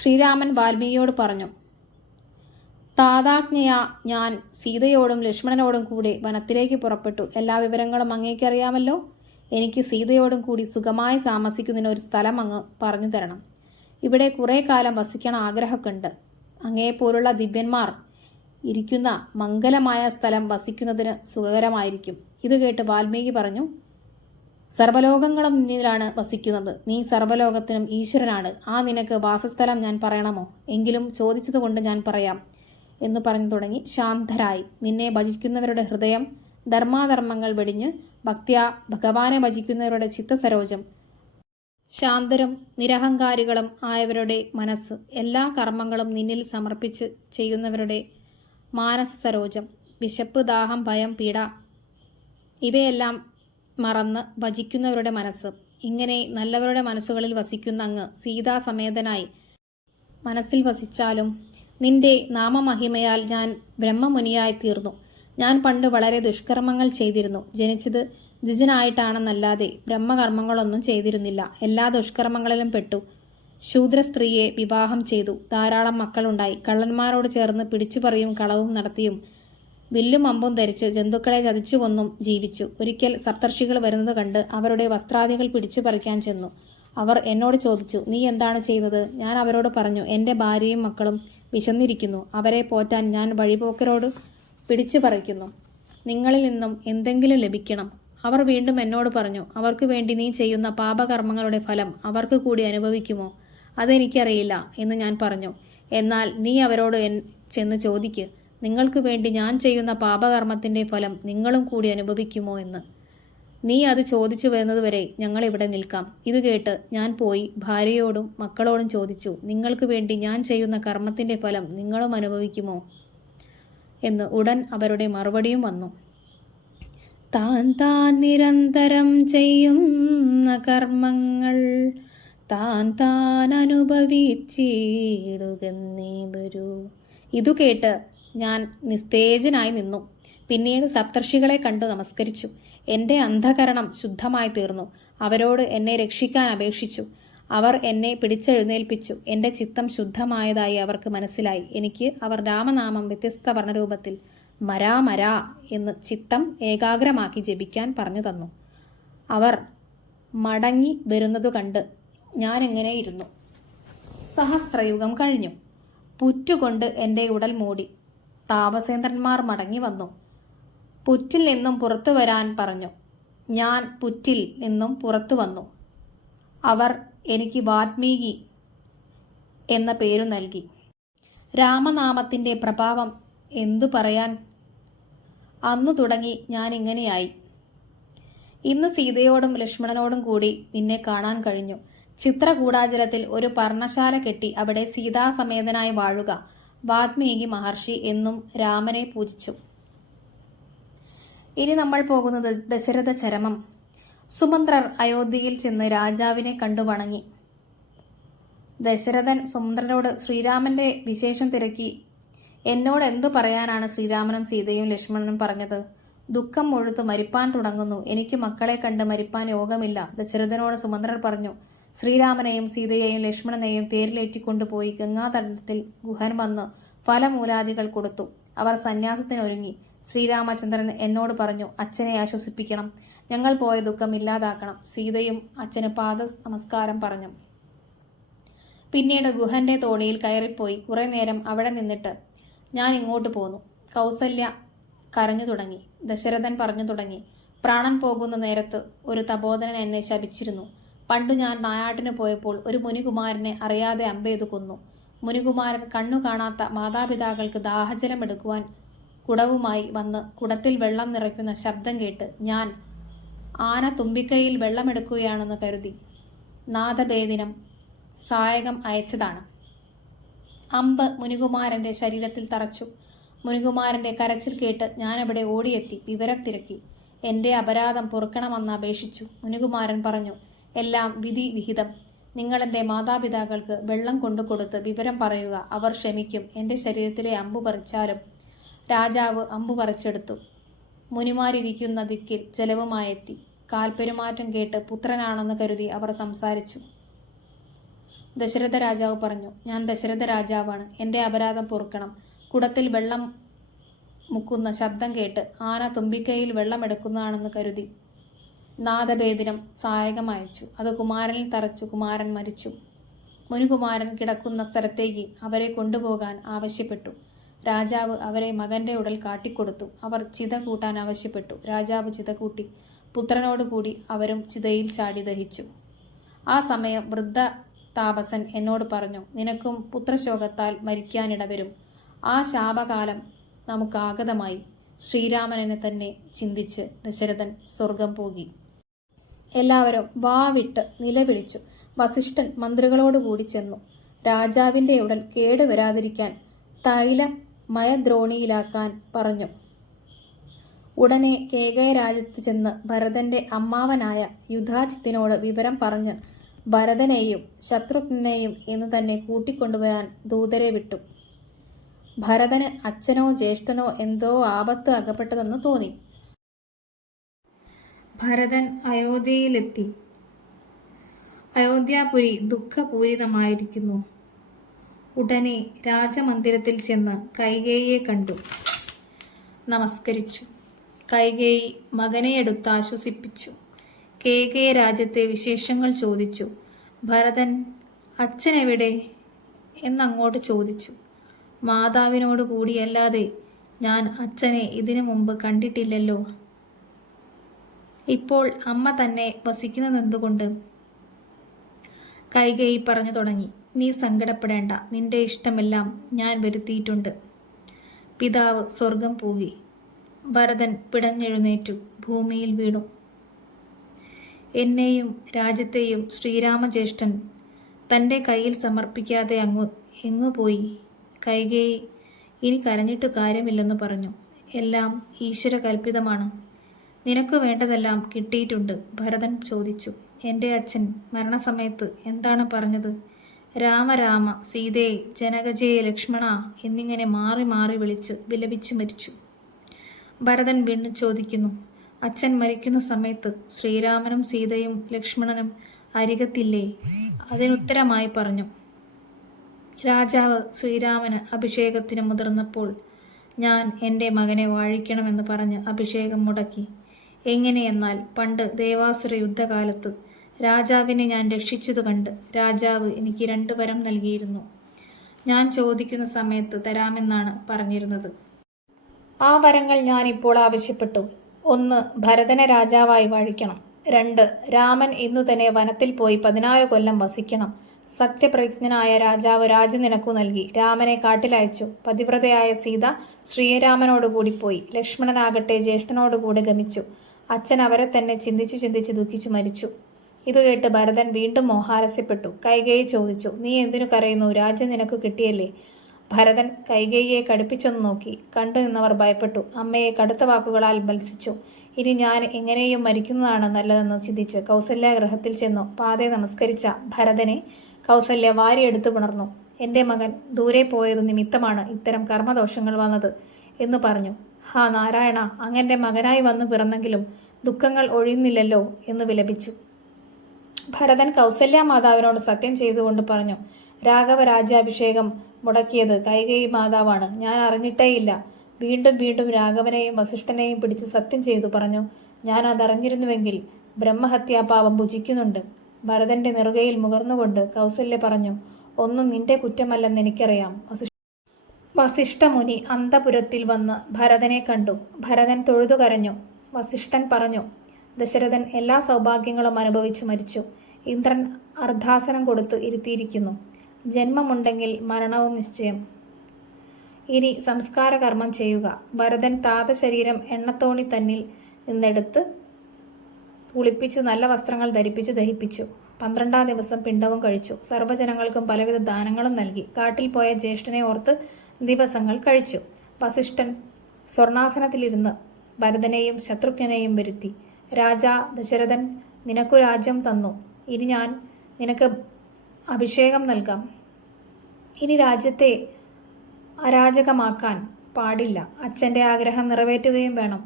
ശ്രീരാമൻ വാൽമീകിയോട് പറഞ്ഞു, താതാജ്ഞയാ ഞാൻ സീതയോടും ലക്ഷ്മണനോടും കൂടി വനത്തിലേക്ക് പുറപ്പെട്ടു. എല്ലാ വിവരങ്ങളും അങ്ങേക്കറിയാമല്ലോ. എനിക്ക് സീതയോടും കൂടി സുഖമായി താമസിക്കുന്നതിന് ഒരു സ്ഥലം അങ്ങ് പറഞ്ഞു തരണം. ഇവിടെ കുറേ കാലം വസിക്കണ ആഗ്രഹമൊക്കെ ഉണ്ട്. അങ്ങയെപ്പോലുള്ള ദിവ്യന്മാർ ഇരിക്കുന്ന മംഗലമായ സ്ഥലം വസിക്കുന്നതിന് സുഖകരമായിരിക്കും. ഇത് കേട്ട് വാൽമീകി പറഞ്ഞു, സർവ്വലോകങ്ങളും നിന്നിലാണ് വസിക്കുന്നത്. നീ സർവ്വലോകത്തിനും ഈശ്വരനാണ്. ആ നിനക്ക് വാസസ്ഥലം ഞാൻ പറയണമോ? എങ്കിലും ചോദിച്ചതുകൊണ്ട് ഞാൻ പറയാം എന്ന് പറഞ്ഞു തുടങ്ങി. ശാന്തരായി നിന്നെ ഭജിക്കുന്നവരുടെ ഹൃദയം ധർമാധർമ്മങ്ങൾ വെടിഞ്ഞ് ഭക്ത്യാ ഭഗവാനെ ഭജിക്കുന്നവരുടെ ചിത്തസരോജം, ശാന്തരും നിരഹങ്കാരികളും ആയവരുടെ മനസ്സ്, എല്ലാ കർമ്മങ്ങളും നിന്നിൽ സമർപ്പിച്ച് ചെയ്യുന്നവരുടെ മാനസ സരോജം, വിശപ്പ്, ദാഹം, ഭയം, പീഡ ഇവയെല്ലാം മറന്ന് ഭജിക്കുന്നവരുടെ മനസ്സ്, ഇങ്ങനെ നല്ലവരുടെ മനസ്സുകളിൽ വസിക്കുന്ന അങ്ങ് സീതാസമേതനായി മനസ്സിൽ വസിച്ചാലും നിന്റെ നാമമഹിമയാൽ ഞാൻ ബ്രഹ്മമുനിയായി തീർന്നു. ഞാൻ പണ്ട് വളരെ ദുഷ്കർമ്മങ്ങൾ ചെയ്തിരുന്നു. ജനിച്ചത് ദ്വിജനായിട്ടാണെന്നല്ലാതെ ബ്രഹ്മകർമ്മങ്ങളൊന്നും ചെയ്തിരുന്നില്ല. എല്ലാ ദുഷ്കർമ്മങ്ങളിലും പെട്ടു. ശൂദ്ര സ്ത്രീയെ വിവാഹം ചെയ്തു. ധാരാളം മക്കളുണ്ടായി. കള്ളന്മാരോട് ചേർന്ന് പിടിച്ചുപറിയും കളവും നടത്തിയും വില്ലും അമ്പും ധരിച്ച് ജന്തുക്കളെ ചതിച്ചു കൊന്നും ജീവിച്ചു. ഒരിക്കൽ സപ്തർഷികൾ വരുന്നത് കണ്ട് അവരുടെ വസ്ത്രാദികൾ പിടിച്ചു പറിക്കാൻ ചെന്നു. അവർ എന്നോട് ചോദിച്ചു, നീ എന്താണ് ചെയ്തത്? ഞാൻ അവരോട് പറഞ്ഞു, എൻ്റെ ഭാര്യയും മക്കളും വിശന്നിരിക്കുന്നു. അവരെ പോറ്റാൻ ഞാൻ വഴിപോക്കരോട് പിടിച്ചു പറിക്കുന്നു. നിങ്ങളിൽ നിന്നും എന്തെങ്കിലും ലഭിക്കണം. അവർ വീണ്ടും എന്നോട് പറഞ്ഞു, അവർക്ക് വേണ്ടി നീ ചെയ്യുന്ന പാപകർമ്മങ്ങളുടെ ഫലം അവർക്ക് കൂടി അനുഭവിക്കുമോ? അതെനിക്കറിയില്ല എന്ന് ഞാൻ പറഞ്ഞു. എന്നാൽ നീ അവരോട് ചെന്ന് ചോദിക്ക്, നിങ്ങൾക്ക് വേണ്ടി ഞാൻ ചെയ്യുന്ന പാപകർമ്മത്തിൻ്റെ ഫലം നിങ്ങളും കൂടി അനുഭവിക്കുമോ എന്ന്. നീ അത് ചോദിച്ചു വരുന്നതുവരെ ഞങ്ങൾ ഇവിടെ നിൽക്കാം. ഇത് കേട്ട് ഞാൻ പോയി ഭാര്യയോടും മക്കളോടും ചോദിച്ചു, നിങ്ങൾക്ക് വേണ്ടി ഞാൻ ചെയ്യുന്ന കർമ്മത്തിൻ്റെ ഫലം നിങ്ങളും അനുഭവിക്കുമോ എന്ന്. ഉടൻ അവരുടെ മറുപടിയും വന്നു. താൻ താൻ നിരന്തരം ചെയ്യുന്ന കർമ്മങ്ങൾ താൻ താൻ അനുഭവിച്ചിടുകന്നേ വരൂ. ഇതു കേട്ട് ഞാൻ നിസ്തേജനായി നിന്നു. പിന്നീട് സപ്തർഷികളെ കണ്ടു നമസ്കരിച്ചു. എൻ്റെ അന്ധകരണം ശുദ്ധമായി തീർന്നു. അവരോട് എന്നെ രക്ഷിക്കാൻ അപേക്ഷിച്ചു. അവർ എന്നെ പിടിച്ചെഴുന്നേൽപ്പിച്ചു. എൻ്റെ ചിത്തം ശുദ്ധമായതായി അവർക്ക് മനസ്സിലായി. എനിക്ക് അവർ രാമനാമം വ്യത്യസ്ത വർണ്ണരൂപത്തിൽ മരാ മരാ എന്ന് ചിത്തം ഏകാഗ്രമാക്കി ജപിക്കാൻ പറഞ്ഞു തന്നു. അവർ മടങ്ങി വരുന്നതു കണ്ട് ഞാനിങ്ങനെ ഇരുന്നു. സഹസ്രയുഗം കഴിഞ്ഞു. പുറ്റുകൊണ്ട് എൻ്റെ ഉടൽ മൂടി. താപസേന്ദ്രന്മാർ മടങ്ങി വന്നു. പുറ്റിൽ നിന്നും പുറത്തു വരാൻ പറഞ്ഞു. ഞാൻ പുറ്റിൽ നിന്നും പുറത്തു വന്നു. അവർ എനിക്ക് വാൽമീകി എന്ന പേരു നൽകി. രാമനാമത്തിൻ്റെ പ്രഭാവം എന്തു പറയാൻ? അന്നു തുടങ്ങി ഞാൻ ഇങ്ങനെയായി. ഇന്ന് സീതയോടും ലക്ഷ്മണനോടും കൂടി നിന്നെ കാണാൻ കഴിഞ്ഞു. ചിത്രകൂടാചലത്തിൽ ഒരു പർണശാല കെട്ടി അവിടെ സീതാസമേതനായി വാഴുക. വാൽമീകി മഹർഷി എന്നും രാമനെ പൂജിച്ചു. ഇനി നമ്മൾ പോകുന്നത് ദശരഥ ചരമം. സുമന്ത്രർ അയോധ്യയിൽ ചെന്ന് രാജാവിനെ കണ്ടു വണങ്ങി. ദശരഥൻ സുമന്ത്രരോട് ശ്രീരാമന്റെ വിശേഷം തിരക്കി. എന്നോട് എന്തു പറയാനാണ് ശ്രീരാമനും സീതയും ലക്ഷ്മണനും പറഞ്ഞത്? ദുഃഖം മുഴുത്ത് മരിപ്പാൻ തുടങ്ങുന്നു. എനിക്ക് മക്കളെ കണ്ട് മരിപ്പാൻ യോഗമില്ല. ദശരഥനോട് സുമന്ത്രർ പറഞ്ഞു. ശ്രീരാമനെയും സീതയെയും ലക്ഷ്മണനെയും തേരിലേറ്റിക്കൊണ്ടുപോയി ഗംഗാതടത്തിൽ ഗുഹൻ വന്ന് ഫലമൂലാദികൾ കൊടുത്തു. അവർ സന്യാസത്തിനൊരുങ്ങി. ശ്രീരാമചന്ദ്രൻ എന്നോട് പറഞ്ഞു, അച്ഛനെ ആശ്വസിപ്പിക്കണം. ഞങ്ങൾ പോയ ദുഃഖം ഇല്ലാതാക്കണം. സീതയും അച്ഛന് പാദ നമസ്കാരം പറഞ്ഞു. പിന്നീട് ഗുഹന്റെ തോണിയിൽ കയറിപ്പോയി കുറെ നേരം അവിടെ നിന്നിട്ട് ഞാൻ ഇങ്ങോട്ട് പോന്നു. കൗസല്യ കരഞ്ഞു തുടങ്ങി. ദശരഥൻ പറഞ്ഞു തുടങ്ങി. പ്രാണൻ പോകുന്ന നേരത്ത് ഒരു തപോധനൻ എന്നെ ശപിച്ചിരുന്നു. പണ്ടു ഞാൻ നായാട്ടിന് പോയപ്പോൾ ഒരു മുനികുമാരനെ അറിയാതെ അമ്പെയ്തു കൊന്നു. മുനികുമാരൻ കണ്ണു കാണാത്ത മാതാപിതാക്കൾക്ക് ദാഹജലം എടുക്കുവാൻ കുടവുമായി വന്ന് കുടത്തിൽ വെള്ളം നിറയ്ക്കുന്ന ശബ്ദം കേട്ട് ഞാൻ ആന തുമ്പിക്കൈയിൽ വെള്ളമെടുക്കുകയാണെന്ന് കരുതി നാദഭേദിനം സായകം അയച്ചതാണ്. അമ്പ് മുനികുമാരന്റെ ശരീരത്തിൽ തറച്ചു. മുനികുമാരന്റെ കരച്ചിൽ കേട്ട് ഞാനവിടെ ഓടിയെത്തി വിവരം തിരക്കി. എൻ്റെ അപരാധം പൊറുക്കണമെന്ന് അപേക്ഷിച്ചു. മുനികുമാരൻ പറഞ്ഞു, എല്ലാം വിധി വിഹിതം. നിങ്ങളെൻ്റെ മാതാപിതാക്കൾക്ക് വെള്ളം കൊണ്ടുകൊടുത്ത് വിവരം പറയുക. അവർ ക്ഷമിക്കും. എൻ്റെ ശരീരത്തിലെ അമ്പു പറിച്ചാലും. രാജാവ് അമ്പു പറിച്ചെടുത്തു. മുനിമാരിയ്ക്കുന്ന ദിക്കിൽ ജലവുമായെത്തി. കാൽപ്പെരുമാറ്റം കേട്ട് പുത്രനാണെന്ന് കരുതി അവർ സംസാരിച്ചു. ദശരഥ രാജാവ് പറഞ്ഞു, ഞാൻ ദശരഥ രാജാവാണ്. എൻ്റെ അപരാധം പൊറുക്കണം. കുടത്തിൽ വെള്ളം മുക്കുന്ന ശബ്ദം കേട്ട് ആന തുമ്പിക്കൈയിൽ വെള്ളമെടുക്കുന്നതാണെന്ന് കരുതി നാദഭേദിനം സായകമയച്ചു. അത് കുമാരനിൽ തറച്ചു. കുമാരൻ മരിച്ചു. മുനുകുമാരൻ കിടക്കുന്ന സ്ഥലത്തേക്ക് അവരെ കൊണ്ടുപോകാൻ ആവശ്യപ്പെട്ടു. രാജാവ് അവരെ മകന്റെ ഉടൽ കാട്ടിക്കൊടുത്തു. അവർ ചിത കൂട്ടാൻ ആവശ്യപ്പെട്ടു. രാജാവ് ചിത കൂട്ടി. പുത്രനോടുകൂടി അവരും ചിതയിൽ ചാടി ദഹിച്ചു. ആ സമയം വൃദ്ധ താപസൻ എന്നോട് പറഞ്ഞു, നിനക്കും പുത്രശോകത്താൽ മരിക്കാനിടവരും. ആ ശാപകാലം നമുക്കാഗതമായി. ശ്രീരാമനെ തന്നെ ചിന്തിച്ച് ദശരഥൻ സ്വർഗം പോകി. എല്ലാവരും വാവിട്ട് നിലവിളിച്ചു. വസിഷ്ഠൻ മന്ത്രികളോടുകൂടി ചെന്നു. രാജാവിൻ്റെ ഉടൽ കേടുവരാതിരിക്കാൻ തൈലമയദ്രോണിയിലാക്കാൻ പറഞ്ഞു. ഉടനെ കേകയ രാജ്യത്ത് ചെന്ന് ഭരതന്റെ അമ്മാവനായ യുധാജിത്തിനോട് വിവരം പറഞ്ഞ് ഭരതനെയും ശത്രുഘ്നെയും എന്ന് തന്നെ കൂട്ടിക്കൊണ്ടുവരാൻ ദൂതരെ വിട്ടു. ഭരതന് അച്ഛനോ ജ്യേഷ്ഠനോ എന്തോ ആപത്ത് അകപ്പെട്ടതെന്ന് തോന്നി. ഭരതൻ അയോധ്യയിലെത്തി. അയോധ്യാപുരി ദുഃഖപൂരിതമായിരിക്കുന്നു. ഉടനെ രാജമന്ദിരത്തിൽ ചെന്ന് കൈകേയിയെ കണ്ടു. നമസ്കരിച്ചു. കൈകേയി മകനെ എടുത്ത് ആശ്വസിപ്പിച്ചു. കേകയ രാജ്യത്തെ വിശേഷങ്ങൾ ചോദിച്ചു. ഭരതൻ അച്ഛനെവിടെ എന്നങ്ങോട്ട് ചോദിച്ചു. മാതാവിനോട് കൂടിയല്ലാതെ ഞാൻ അച്ഛനെ ഇതിനു മുമ്പ് കണ്ടിട്ടില്ലല്ലോ. ഇപ്പോൾ അമ്മ തന്നെ വസിക്കുന്നതെന്തുകൊണ്ട്? കൈകേയി പറഞ്ഞു തുടങ്ങി. നീ സങ്കടപ്പെടേണ്ട. നിന്റെ ഇഷ്ടമെല്ലാം ഞാൻ വരുത്തിയിട്ടുണ്ട്. പിതാവ് സ്വർഗം പോകി. ഭരതൻ പിടഞ്ഞെഴുന്നേറ്റു ഭൂമിയിൽ വീണു. എന്നെയും രാജ്യത്തെയും ശ്രീരാമജ്യേഷ്ഠൻ തൻ്റെ കയ്യിൽ സമർപ്പിക്കാതെ എങ്ങു പോയി? കൈകേയി ഇനി കരഞ്ഞിട്ട് കാര്യമില്ലെന്ന് പറഞ്ഞു. എല്ലാം ഈശ്വരകൽപ്പിതമാണ്. നിനക്ക് വേണ്ടതെല്ലാം കിട്ടിയിട്ടുണ്ട്. ഭരതൻ ചോദിച്ചു. എൻ്റെ അച്ഛൻ മരണസമയത്ത് എന്താണ് പറഞ്ഞത്? രാമ രാമ, സീതയെ, ജനകജയെ, ലക്ഷ്മണ എന്നിങ്ങനെ മാറി മാറി വിളിച്ച് വിലപിച്ചു മരിച്ചു. ഭരതൻ വീണ്ടും ചോദിക്കുന്നു. അച്ഛൻ മരിക്കുന്ന സമയത്ത് ശ്രീരാമനും സീതയും ലക്ഷ്മണനും അരികത്തില്ലേ? അതിനുത്തരമായി പറഞ്ഞു. രാജാവ് ശ്രീരാമന് അഭിഷേകത്തിന് മുതിർന്നപ്പോൾ ഞാൻ എൻ്റെ മകനെ വാഴിക്കണമെന്ന് പറഞ്ഞ് അഭിഷേകം മുടക്കി. എങ്ങനെയെന്നാൽ പണ്ട് ദേവാസുര യുദ്ധകാലത്ത് രാജാവിനെ ഞാൻ രക്ഷിച്ചത് കണ്ട് രാജാവ് എനിക്ക് 2 വരം നൽകിയിരുന്നു. ഞാൻ ചോദിക്കുന്ന സമയത്ത് തരാമെന്നാണ് പറഞ്ഞിരുന്നത്. ആ വരങ്ങൾ ഞാൻ ഇപ്പോൾ ആവശ്യപ്പെട്ടു. 1. ഭരതനെ രാജാവായി വാഴിക്കണം. 2. രാമൻ ഇന്നു തന്നെ വനത്തിൽ പോയി 16 കൊല്ലം വസിക്കണം. സത്യപ്രതിജ്ഞനായ രാജാവ് രാജ്യം നിനക്കു നൽകി. രാമനെ കാട്ടിലയച്ചു. പതിവ്രതയായ സീത ശ്രീരാമനോടുകൂടി പോയി. ലക്ഷ്മണനാകട്ടെ ജ്യേഷ്ഠനോടുകൂടി ഗമിച്ചു. അച്ഛൻ അവരെ തന്നെ ചിന്തിച്ചു ചിന്തിച്ച് ദുഃഖിച്ചു മരിച്ചു. ഇതുകേട്ട് ഭരതൻ വീണ്ടും മോഹാലസ്യപ്പെട്ടു. കൈകേയി ചോദിച്ചു, നീ എന്തിനു കരയുന്നു? രാജ്യം നിനക്ക് കിട്ടിയല്ലേ? ഭരതൻ കൈകേയിയെ കടുപ്പിച്ചൊന്നു നോക്കി. കണ്ടു നിന്നവർ ഭയപ്പെട്ടു. അമ്മയെ കടുത്ത വാക്കുകളാൽ മത്സിച്ചു. ഇനി ഞാൻ എങ്ങനെയും മരിക്കുന്നതാണ് നല്ലതെന്ന് ചിന്തിച്ച് കൗസല്യാഗൃഹത്തിൽ ചെന്നു. പാതെ നമസ്കരിച്ച ഭരതനെ കൗസല്യ വാരിയെടുത്തു പുണർന്നു. എൻ്റെ മകൻ ദൂരെ പോയത് നിമിത്തമാണ് ഇത്തരം കർമ്മദോഷങ്ങൾ വന്നത് എന്ന് പറഞ്ഞു. ഹാ നാരായണ, അങ്ങൻ്റെ മകനായി വന്നു പിറന്നെങ്കിലും ദുഃഖങ്ങൾ ഒഴിയുന്നില്ലല്ലോ എന്ന് വിലപിച്ചു. ഭരതൻ കൗസല്യ മാതാവിനോട് സത്യം ചെയ്തുകൊണ്ട് പറഞ്ഞു. രാഘവ രാജ്യാഭിഷേകം മുടക്കിയത് കൈകേയി മാതാവാണ്. ഞാൻ അറിഞ്ഞിട്ടേയില്ല. വീണ്ടും വീണ്ടും രാഘവനെയും വസിഷ്ഠനെയും പിടിച്ച് സത്യം ചെയ്തു പറഞ്ഞു. ഞാൻ അതറിഞ്ഞിരുന്നുവെങ്കിൽ ബ്രഹ്മഹത്യാപാപം ഭുജിക്കുന്നുണ്ട്. ഭരതന്റെ നെറുകയിൽ മുകർന്നുകൊണ്ട് കൗസല്യ പറഞ്ഞു. ഒന്നും നിന്റെ കുറ്റമല്ലെന്ന് എനിക്കറിയാം. വസിഷ്ഠമുനി അന്തപുരത്തിൽ വന്ന് ഭരതനെ കണ്ടു. ഭരതൻ തൊഴുതു കരഞ്ഞു. വസിഷ്ഠൻ പറഞ്ഞു, ദശരഥൻ എല്ലാ സൗഭാഗ്യങ്ങളും അനുഭവിച്ചു മരിച്ചു. ഇന്ദ്രൻ അർദ്ധാസനം കൊടുത്ത് ഇരുത്തിയിരിക്കുന്നു. ജന്മമുണ്ടെങ്കിൽ മരണവും നിശ്ചയം. ഇനി സംസ്കാര കർമ്മം ചെയ്യുക. ഭരതൻ താതശരീരം എണ്ണത്തോണി തന്നിൽ നിന്നെടുത്ത് കുളിപ്പിച്ചു നല്ല വസ്ത്രങ്ങൾ ധരിപ്പിച്ചു ദഹിപ്പിച്ചു. 12-ാം ദിവസം പിണ്ടവും കഴിച്ചു. സർവ്വജനങ്ങൾക്കും പലവിധ ദാനങ്ങളും നൽകി. കാട്ടിൽ പോയ ജ്യേഷ്ഠനെ ഓർത്ത് ദിവസങ്ങൾ കഴിച്ചു. വസിഷ്ഠൻ സ്വർണാസനത്തിലിരുന്ന് ഭരതനെയും ശത്രുഘ്നെയും വരുത്തി. രാജാ ദശരഥൻ നിനക്കു രാജ്യം തന്നു. ഇനി ഞാൻ നിനക്ക് അഭിഷേകം നൽകാം. ഇനി രാജ്യത്തെ അരാജകമാക്കാൻ പാടില്ല. അച്ഛൻ്റെ ആഗ്രഹം നിറവേറ്റുകയും വേണം.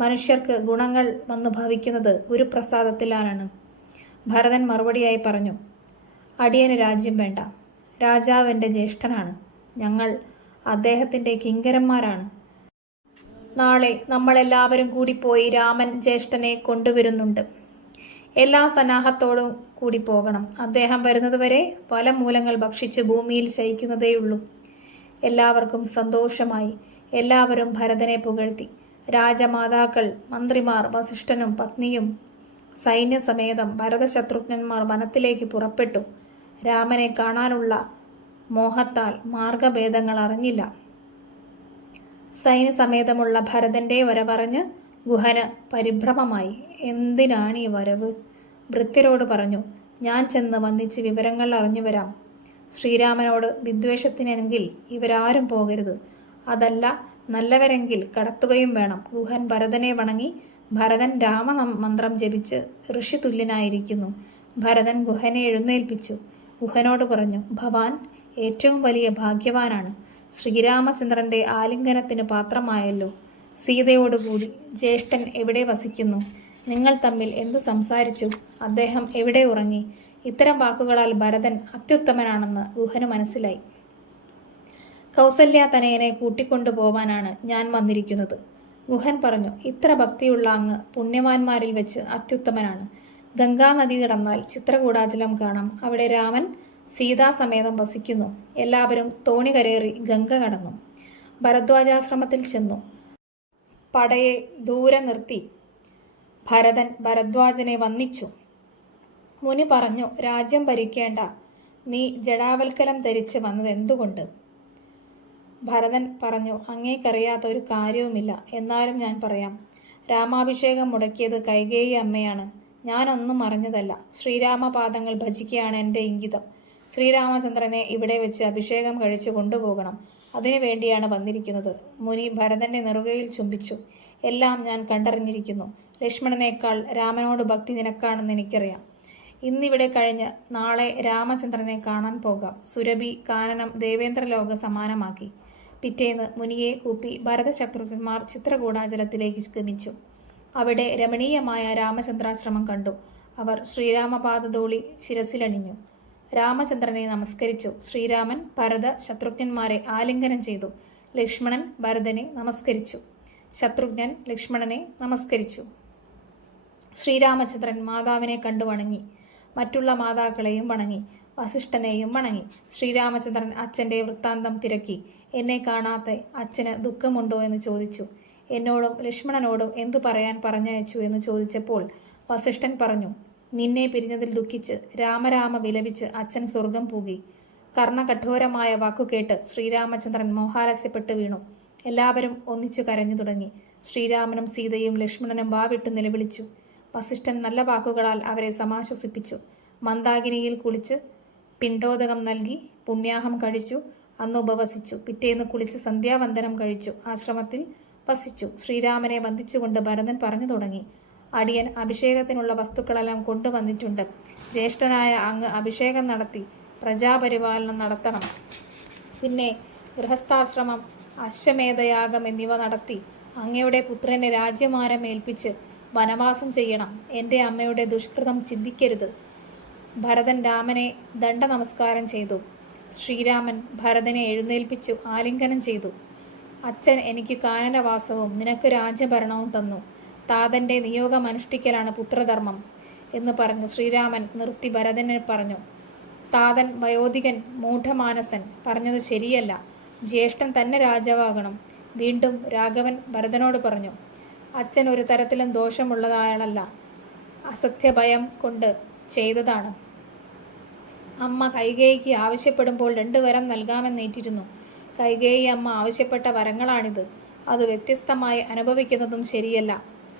മനുഷ്യർക്ക് ഗുണങ്ങൾ വന്നു ഭവിക്കുന്നത് ഗുരുപ്രസാദത്തിലാണ്. ഭരതൻ മറുപടിയായി പറഞ്ഞു, അടിയന് രാജ്യം വേണ്ട. രാജാവ് എൻ്റെ ജ്യേഷ്ഠനാണ്. ഞങ്ങൾ അദ്ദേഹത്തിൻ്റെ കിങ്കരന്മാരാണ്. നാളെ നമ്മളെല്ലാവരും കൂടി പോയി രാമൻ ജ്യേഷ്ഠനെ കൊണ്ടുവരുന്നുണ്ട്. എല്ലാ സന്നാഹത്തോടും കൂടി പോകണം. അദ്ദേഹം വരുന്നതുവരെ ഫലമൂലങ്ങൾ ഭക്ഷിച്ച് ഭൂമിയിൽ ശയിക്കുന്നതേയുള്ളൂ. എല്ലാവർക്കും സന്തോഷമായി. എല്ലാവരും ഭരതനെ പുകഴ്ത്തി. രാജമാതാക്കൾ, മന്ത്രിമാർ, വസിഷ്ഠനും പത്നിയും സൈന്യസമേതം ഭരതശത്രുഘ്നന്മാർ വനത്തിലേക്ക് പുറപ്പെട്ടു. രാമനെ കാണാനുള്ള മോഹത്താൽ മാർഗഭേദങ്ങൾ അറിഞ്ഞില്ല. സൈന്യസമേതമുള്ള ഭരതന്റെ വരവറിഞ്ഞ് ഗുഹന് പരിഭ്രമമായി. എന്തിനാണ് ഈ വരവ്? ഭൃത്യരോട് പറഞ്ഞു, ഞാൻ ചെന്ന് വന്നിച്ച് വിവരങ്ങൾ അറിഞ്ഞു വരാം. ശ്രീരാമനോട് വിദ്വേഷത്തിനെങ്കിൽ ഇവരാരും പോകരുത്. അതല്ല നല്ലവരെങ്കിൽ കടത്തുകയും വേണം. ഗുഹൻ ഭരതനെ വണങ്ങി. ഭരതൻ രാമമന്ത്രം ജപിച്ച് ഋഷിതുല്യനായിരിക്കുന്നു. ഭരതൻ ഗുഹനെ എഴുന്നേൽപ്പിച്ചു. ഗുഹനോട് പറഞ്ഞു, ഭവാൻ ഏറ്റവും വലിയ ഭാഗ്യവാനാണ്. ശ്രീരാമചന്ദ്രന്റെ ആലിംഗനത്തിന് പാത്രമായല്ലോ. സീതയോടുകൂടി ജ്യേഷ്ഠൻ എവിടെ വസിക്കുന്നു? നിങ്ങൾ തമ്മിൽ എന്തു സംസാരിച്ചു? അദ്ദേഹം എവിടെ ഉറങ്ങി? ഇത്തരം വാക്കുകളാൽ ഭരതൻ അത്യുത്തമനാണെന്ന് ഗുഹന് മനസ്സിലായി. കൗസല്യാതനയനെ കൂട്ടിക്കൊണ്ടുപോവാനാണ് ഞാൻ വന്നിരിക്കുന്നത്. ഗുഹൻ പറഞ്ഞു, ഇത്ര ഭക്തിയുള്ള അങ്ങ് പുണ്യവാന്മാരിൽ വെച്ച് അത്യുത്തമനാണ്. ഗംഗാനദി കടന്നാൽ ചിത്രകൂടാചലം കാണാം. അവിടെ രാമൻ സീതാസമേതം വസിക്കുന്നു. എല്ലാവരും തോണി കരേറി ഗംഗ കടന്നു. ഭരദ്വാജാശ്രമത്തിൽ ചെന്നു. പടയെ ദൂരെ നിർത്തി ഭരതൻ ഭരദ്വാജനെ വന്ദിച്ചു. മുനി പറഞ്ഞു, രാജ്യം ഭരിക്കേണ്ട നീ ജടാവൽക്കലം ധരിച്ച് വന്നത് എന്തുകൊണ്ട്? ഭരതൻ പറഞ്ഞു, അങ്ങേക്കറിയാത്ത ഒരു കാര്യവുമില്ല. എന്നാലും ഞാൻ പറയാം. രാമാഭിഷേകം മുടക്കിയത് കൈകേയി അമ്മയാണ്. ഞാനൊന്നും അറിഞ്ഞതല്ല. ശ്രീരാമപാദങ്ങൾ ഭജിക്കുകയാണ് എൻ്റെ ഇംഗിതം. ശ്രീരാമചന്ദ്രനെ ഇവിടെ വെച്ച് അഭിഷേകം കഴിച്ചു കൊണ്ടുപോകണം. അതിനു വേണ്ടിയാണ് വന്നിരിക്കുന്നത്. മുനി ഭരതന്റെ നെറുകയിൽ ചുംബിച്ചു. എല്ലാം ഞാൻ കണ്ടറിഞ്ഞിരിക്കുന്നു. ലക്ഷ്മണനേക്കാൾ രാമനോട് ഭക്തി നിനക്കാണെന്ന് എനിക്കറിയാം. ഇന്നിവിടെ കഴിഞ്ഞ് നാളെ രാമചന്ദ്രനെ കാണാൻ പോകാം. സുരഭി കാനനം ദേവേന്ദ്രലോക സമാനമാക്കി. പിറ്റേന്ന് മുനിയെ കൂപ്പി ഭരതശത്രുഘ്നന്മാർ ചിത്രകൂടാചലത്തിലേക്ക് ഗമിച്ചു. അവിടെ രമണീയമായ രാമചന്ദ്രാശ്രമം കണ്ടു. അവർ ശ്രീരാമപാദധൂളി ശിരസിലണിഞ്ഞു. രാമചന്ദ്രനെ നമസ്കരിച്ചു. ശ്രീരാമൻ ഭരത ശത്രുഘ്നന്മാരെ ആലിംഗനം ചെയ്തു. ലക്ഷ്മണൻ ഭരതനെ നമസ്കരിച്ചു. ശത്രുഘ്നൻ ലക്ഷ്മണനെ നമസ്കരിച്ചു. ശ്രീരാമചന്ദ്രൻ മാതാവിനെ കണ്ടു വണങ്ങി. മറ്റുള്ള മാതാക്കളെയും വണങ്ങി. വസിഷ്ഠനെയും വണങ്ങി. ശ്രീരാമചന്ദ്രൻ അച്ഛൻ്റെ വൃത്താന്തം തിരക്കി. എന്നെ കാണാത്ത അച്ഛന് ദുഃഖമുണ്ടോ എന്ന് ചോദിച്ചു. എന്നോടും ലക്ഷ്മണനോടും എന്തു പറയാൻ പറഞ്ഞയച്ചു എന്ന് ചോദിച്ചപ്പോൾ വസിഷ്ഠൻ പറഞ്ഞു, നിന്നെ പിരിഞ്ഞതിൽ ദുഃഖിച്ച് രാമരാമ വിലപിച്ച് അച്ഛൻ സ്വർഗം പൂകി. കർണകഠോരമായ വാക്കുകേട്ട് ശ്രീരാമചന്ദ്രൻ മോഹാലസ്യപ്പെട്ട് വീണു. എല്ലാവരും ഒന്നിച്ചു കരഞ്ഞു തുടങ്ങി. ശ്രീരാമനും സീതയും ലക്ഷ്മണനും വാവിട്ടു നിലവിളിച്ചു. വസിഷ്ഠൻ നല്ല വാക്കുകളാൽ അവരെ സമാശ്വസിപ്പിച്ചു. മന്ദാകിനിയിൽ കുളിച്ച് പിണ്ടോദകം നൽകി പുണ്യാഹം കഴിച്ചു. അന്ന് ഉപവസിച്ചു. പിറ്റേന്ന് കുളിച്ച് സന്ധ്യാവന്ദനം കഴിച്ചു. ആശ്രമത്തിൽ വസിച്ചു. ശ്രീരാമനെ വന്ദിച്ചുകൊണ്ട് ഭരതൻ പറഞ്ഞു തുടങ്ങി, അടിയൻ അഭിഷേകത്തിനുള്ള വസ്തുക്കളെല്ലാം കൊണ്ടുവന്നിട്ടുണ്ട്. ജ്യേഷ്ഠനായ അങ്ങ് അഭിഷേകം നടത്തി പ്രജാപരിപാലനം നടത്തണം. പിന്നെ ഗൃഹസ്ഥാശ്രമം, അശ്വമേധയാഗം എന്നിവ നടത്തി അങ്ങയുടെ പുത്രനെ രാജ്യഭാരം ഏൽപ്പിച്ച് വനവാസം ചെയ്യണം. എൻ്റെ അമ്മയുടെ ദുഷ്കൃതം ചിന്തിക്കരുത്. ഭരതൻ രാമനെ ദണ്ഡ നമസ്കാരം ചെയ്തു. ശ്രീരാമൻ ഭരതനെ എഴുന്നേൽപ്പിച്ചു ആലിംഗനം ചെയ്തു. അച്ഛൻ എനിക്ക് കാനനവാസവും നിനക്ക് രാജ്യഭരണവും തന്നു. താതൻ്റെ നിയോഗം അനുഷ്ഠിക്കലാണ് പുത്രധർമ്മം എന്ന് പറഞ്ഞു ശ്രീരാമൻ നിർത്തി ഭരതനെ പറഞ്ഞു, താതൻ വയോധികൻ മൂഢമാനസൻ പറഞ്ഞത് ശരിയല്ല. ജ്യേഷ്ഠൻ തന്നെ രാജാവാകണം. വീണ്ടും രാഘവൻ ഭരതനോട് പറഞ്ഞു, അച്ഛൻ ഒരു തരത്തിലും ദോഷമുള്ളതായാളല്ല. അസത്യഭയം കൊണ്ട് ചെയ്തതാണ്. അമ്മ കൈകേയിക്ക് ആവശ്യപ്പെടുമ്പോൾ 2 വരം നൽകാമെന്നേറ്റിരുന്നു. കൈകേയി അമ്മ ആവശ്യപ്പെട്ട വരങ്ങളാണിത്. അത് വ്യത്യസ്തമായി അനുഭവിക്കുന്നതും ശരിയല്ല.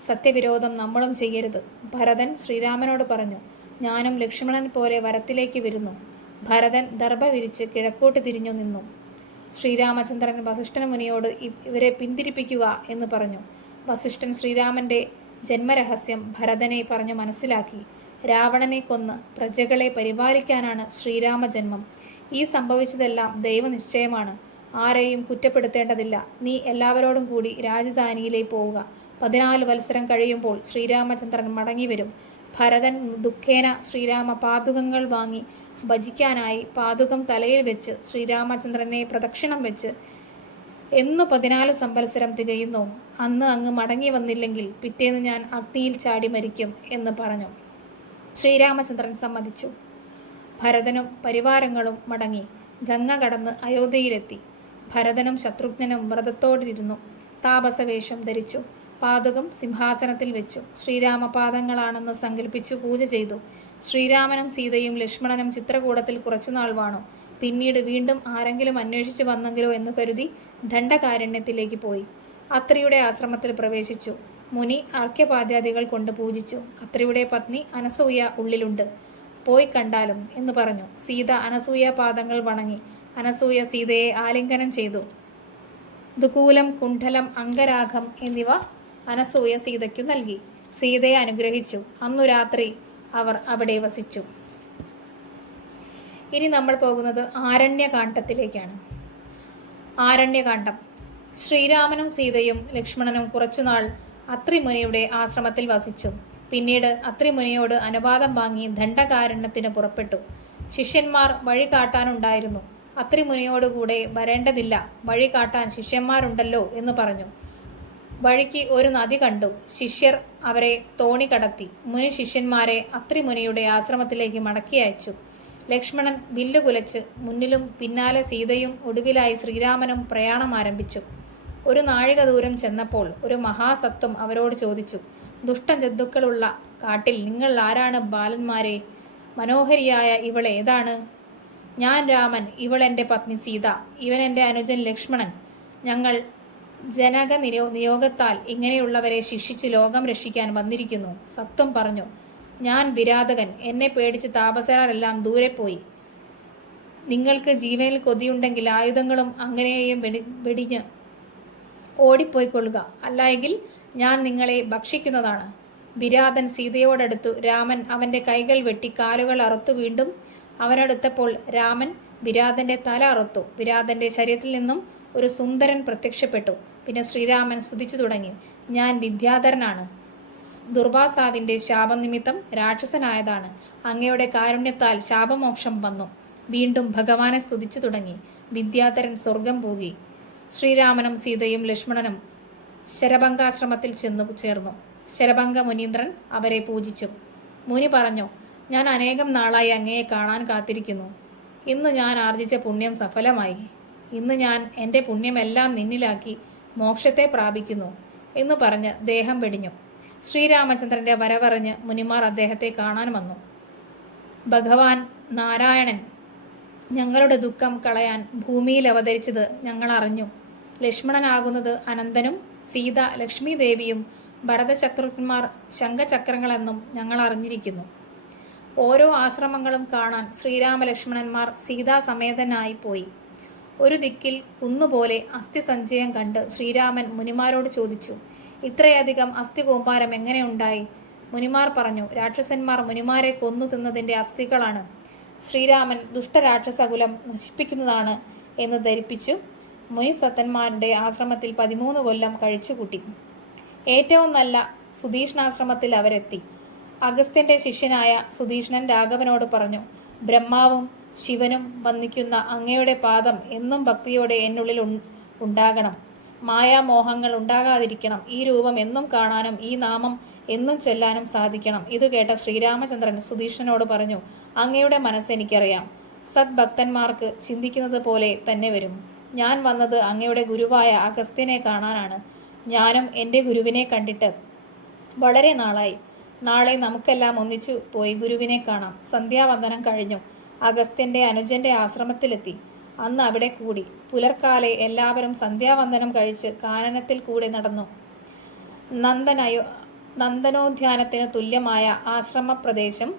സത്യവിരോധം നമ്മളും ചെയ്യരുത്. ഭരതൻ ശ്രീരാമനോട് പറഞ്ഞു, ഞാനും ലക്ഷ്മണൻ പോലെ വരത്തിലേക്ക് വരുന്നു. ഭരതൻ ദർഭ വിരിച്ച് കിഴക്കോട്ട് തിരിഞ്ഞു നിന്നു. ശ്രീരാമചന്ദ്രൻ വസിഷ്ഠൻ മുനിയോട് ഇവരെ പിന്തിരിപ്പിക്കുക എന്ന് പറഞ്ഞു. വസിഷ്ഠൻ ശ്രീരാമന്റെ ജന്മരഹസ്യം ഭരതനെ പറഞ്ഞു മനസ്സിലാക്കി. രാവണനെ കൊന്ന് പ്രജകളെ പരിപാലിക്കാനാണ് ശ്രീരാമജന്മം. ഈ സംഭവിച്ചതെല്ലാം ദൈവനിശ്ചയമാണ്. ആരെയും കുറ്റപ്പെടുത്തേണ്ടതില്ല. നീ എല്ലാവരോടും കൂടി രാജധാനിയിലേക്ക് പോവുക. 14 വത്സരം കഴിയുമ്പോൾ ശ്രീരാമചന്ദ്രൻ മടങ്ങിവരും. ഭരതൻ ദുഃഖേന ശ്രീരാമ പാദുകങ്ങൾ വാങ്ങി ഭജിക്കാനായി പാദുകം തലയിൽ വെച്ച് ശ്രീരാമചന്ദ്രനെ പ്രദക്ഷിണം വെച്ച് എന്നു 14 സംവത്സരം തികയുന്നു അന്ന് അങ്ങ് മടങ്ങി വന്നില്ലെങ്കിൽ പിറ്റേന്ന് ഞാൻ അഗ്നിയിൽ ചാടി മരിക്കും എന്ന് പറഞ്ഞു. ശ്രീരാമചന്ദ്രൻ സമ്മതിച്ചു. ഭരതനും പരിവാരങ്ങളും മടങ്ങി ഗംഗ കടന്ന് അയോധ്യയിലെത്തി. ഭരതനും ശത്രുഘ്നനും വ്രതത്തോടിരുന്നു. താപസവേഷം ധരിച്ചു. പാദുകം സിംഹാസനത്തിൽ വെച്ചു. ശ്രീരാമപാദങ്ങളാണെന്ന് സങ്കല്പിച്ചു പൂജ ചെയ്തു. ശ്രീരാമനും സീതയും ലക്ഷ്മണനും ചിത്രകൂടത്തിൽ കുറച്ചുനാൾ വാണു. പിന്നീട് വീണ്ടും ആരെങ്കിലും അന്വേഷിച്ചു വന്നെങ്കിലോ എന്ന് കരുതി ദണ്ഡകാരണ്യത്തിലേക്ക് പോയി. അത്രിയുടെ ആശ്രമത്തിൽ പ്രവേശിച്ചു. മുനി അർഘ്യപാദ്യാദികൾ കൊണ്ട് പൂജിച്ചു. അത്രിയുടെ പത്നി അനസൂയ ഉള്ളിലുണ്ട്, പോയി കണ്ടാലും എന്ന് പറഞ്ഞു. സീത അനസൂയ പാദങ്ങൾ വണങ്ങി. അനസൂയ സീതയെ ആലിംഗനം ചെയ്തു. ദുകൂലം, കുണ്ഠലം, അംഗരാഗം എന്നിവ അനസൂയ സീതയ്ക്കു നൽകി. സീതയെ അനുഗ്രഹിച്ചു. അന്നു രാത്രി അവർ അവിടെ വസിച്ചു. ഇനി നമ്മൾ പോകുന്നത് ആരണ്യകാണ്ഡത്തിലേക്കാണ്. ആരണ്യകാണ്ഡം. ശ്രീരാമനും സീതയും ലക്ഷ്മണനും കുറച്ചുനാൾ അത്രിമുനിയുടെ ആശ്രമത്തിൽ വസിച്ചു. പിന്നീട് അത്രിമുനിയോട് അനുവാദം വാങ്ങി ദണ്ഡകാരണ്യത്തിന് പുറപ്പെട്ടു. ശിഷ്യന്മാർ വഴി കാട്ടാനുണ്ടായിരുന്നു. അത്രിമുനിയോടുകൂടെ വരേണ്ടതില്ല, വഴി കാട്ടാൻ ശിഷ്യന്മാരുണ്ടല്ലോ എന്ന് പറഞ്ഞു. വഴിക്ക് ഒരു നദി കണ്ടു. ശിഷ്യർ അവരെ തോണി കടത്തി. മുനി ശിഷ്യന്മാരെ അത്രിമുനിയുടെ ആശ്രമത്തിലേക്ക് മടക്കി അയച്ചു. ലക്ഷ്മണൻ വില്ലുകുലച്ച് മുന്നിലും പിന്നാലെ സീതയും ഒടുവിലായി ശ്രീരാമനും പ്രയാണം ആരംഭിച്ചു. ഒരു നാഴിക ദൂരം ചെന്നപ്പോൾ ഒരു മഹാസത്വം അവരോട് ചോദിച്ചു, ദുഷ്ടജന്തുക്കളുള്ള കാട്ടിൽ നിങ്ങൾ ആരാണ് ബാലന്മാരെ? മനോഹരിയായ ഇവൾ ഏതാണ്? ഞാൻ രാമൻ, ഇവൾ എൻ്റെ പത്നി സീത, ഇവൻ എൻ്റെ അനുജൻ ലക്ഷ്മണൻ. ഞങ്ങൾ ജനക നിയോഗത്താൽ ഇങ്ങനെയുള്ളവരെ ശിക്ഷിച്ച് ലോകം രക്ഷിക്കാൻ വന്നിരിക്കുന്നു. സത്വം പറഞ്ഞു, ഞാൻ വിരാതകൻ, എന്നെ പേടിച്ച് താപസരെല്ലാം ദൂരെ പോയി. നിങ്ങൾക്ക് ജീവനിൽ കൊതിയുണ്ടെങ്കിൽ ആയുധങ്ങളും അങ്ങനെയും വെടിഞ്ഞ് ഓടിപ്പോയിക്കൊള്ളുക, അല്ലായെങ്കിൽ ഞാൻ നിങ്ങളെ ഭക്ഷിക്കുന്നതാണ്. വിരാതൻ സീതയോടടുത്തു. രാമൻ അവൻ്റെ കൈകൾ വെട്ടി കാലുകൾ അറുത്തു. വീണ്ടും അവനടുത്തപ്പോൾ രാമൻ വിരാതൻ്റെ തല അറുത്തു. വിരാതൻ്റെ ശരീരത്തിൽ നിന്നും ഒരു സുന്ദരൻ പ്രത്യക്ഷപ്പെട്ടു. പിന്നെ ശ്രീരാമൻ സ്തുതിച്ചു തുടങ്ങി, ഞാൻ വിദ്യാധരനാണ്, ദുർവാസാവിൻ്റെ ശാപം നിമിത്തം രാക്ഷസനായതാണ്. അങ്ങയുടെ കാരുണ്യത്താൽ ശാപമോക്ഷം വന്നു. വീണ്ടും ഭഗവാനെ സ്തുതിച്ചു തുടങ്ങി. വിദ്യാധരൻ സ്വർഗം പോകി. ശ്രീരാമനും സീതയും ലക്ഷ്മണനും ശരഭംഗാശ്രമത്തിൽ ചേർന്നു. ശരഭംഗ മുനീന്ദ്രൻ അവരെ പൂജിച്ചു. മുനി പറഞ്ഞു, ഞാൻ അനേകം നാളായി അങ്ങയെ കാണാൻ കാത്തിരിക്കുന്നു. ഇന്ന് ഞാൻ ആർജിച്ച പുണ്യം സഫലമായി. ഇന്ന് ഞാൻ എൻ്റെ പുണ്യമെല്ലാം നിന്നിലാക്കി മോക്ഷത്തെ പ്രാപിക്കുന്നു എന്ന് പറഞ്ഞ് ദേഹം വെടിഞ്ഞു. ശ്രീരാമചന്ദ്രൻ്റെ വരവറിഞ്ഞ് മുനിമാർ അദ്ദേഹത്തെ കാണാൻ വന്നു. ഭഗവാൻ നാരായണൻ ഞങ്ങളുടെ ദുഃഖം കളയാൻ ഭൂമിയിൽ അവതരിച്ചത് ഞങ്ങൾ അറിഞ്ഞു. ലക്ഷ്മണനാകുന്നത് അനന്തനും സീത ലക്ഷ്മി ദേവിയും ഭരതശത്രുഘ്നന്മാർ ശംഖചക്രങ്ങളെന്നും ഞങ്ങൾ അറിഞ്ഞിരിക്കുന്നു. ഓരോ ആശ്രമങ്ങളും കാണാൻ ശ്രീരാമലക്ഷ്മണന്മാർ സീതാസമേതനായി പോയി. ഒരു ദിക്കിൽ കുന്നുപോലെ അസ്ഥി സഞ്ചയം കണ്ട് ശ്രീരാമൻ മുനിമാരോട് ചോദിച്ചു, ഇത്രയധികം അസ്ഥി കൂമ്പാരം എങ്ങനെ ഉണ്ടായി? മുനിമാർ പറഞ്ഞു, രാക്ഷസന്മാർ മുനിമാരെ കൊന്നു തിന്നതിൻ്റെ അസ്ഥികളാണ്. ശ്രീരാമൻ ദുഷ്ടരാക്ഷസകുലം നശിപ്പിക്കുന്നതാണ് എന്ന് ധരിപ്പിച്ചു മുനിസത്തന്മാരുടെ ആശ്രമത്തിൽ 13 കൊല്ലം കഴിച്ചുകൂട്ടി. ഏറ്റവും നല്ല സുധീഷ്ണാശ്രമത്തിൽ അവരെത്തി. അഗസ്ത്യന്റെ ശിഷ്യനായ സുധീഷ്ണൻ രാഘവനോട് പറഞ്ഞു, ബ്രഹ്മാവും ശിവനും വന്ദിക്കുന്ന അങ്ങയുടെ പാദം എന്നും ഭക്തിയോടെ എന്നുള്ളിൽ ഉണ്ടാകണം. മായാമോഹങ്ങൾ ഉണ്ടാകാതിരിക്കണം. ഈ രൂപം എന്നും കാണാനും ഈ നാമം എന്നും ചൊല്ലാനും സാധിക്കണം. ഇത് കേട്ട ശ്രീരാമചന്ദ്രൻ സുധീഷ്ണനോട് പറഞ്ഞു, അങ്ങയുടെ മനസ്സെനിക്കറിയാം. സദ്ഭക്തന്മാർക്ക് ചിന്തിക്കുന്നത് പോലെ തന്നെ വരും. ഞാൻ വന്നത് അങ്ങയുടെ ഗുരുവായ അഗസ്ത്യനെ കാണാനാണ്. ഞാനും എൻ്റെ ഗുരുവിനെ കണ്ടിട്ട് വളരെ നാളായി. നാളെ നമുക്കെല്ലാം ഒന്നിച്ചു പോയി ഗുരുവിനെ കാണാം. സന്ധ്യാവന്ദനം കഴിഞ്ഞു. അഗസ്ത്യന്റെ അനുജന്റെ ആശ്രമത്തിലെത്തി. അന്ന് അവിടെ കൂടി. പുലർക്കാലെ എല്ലാവരും സന്ധ്യാവന്ദനം കഴിച്ച് കാനനത്തിൽ കൂടെ നടന്നു. നന്ദനോദ്യാനത്തിന് തുല്യമായ ആശ്രമപ്രദേശം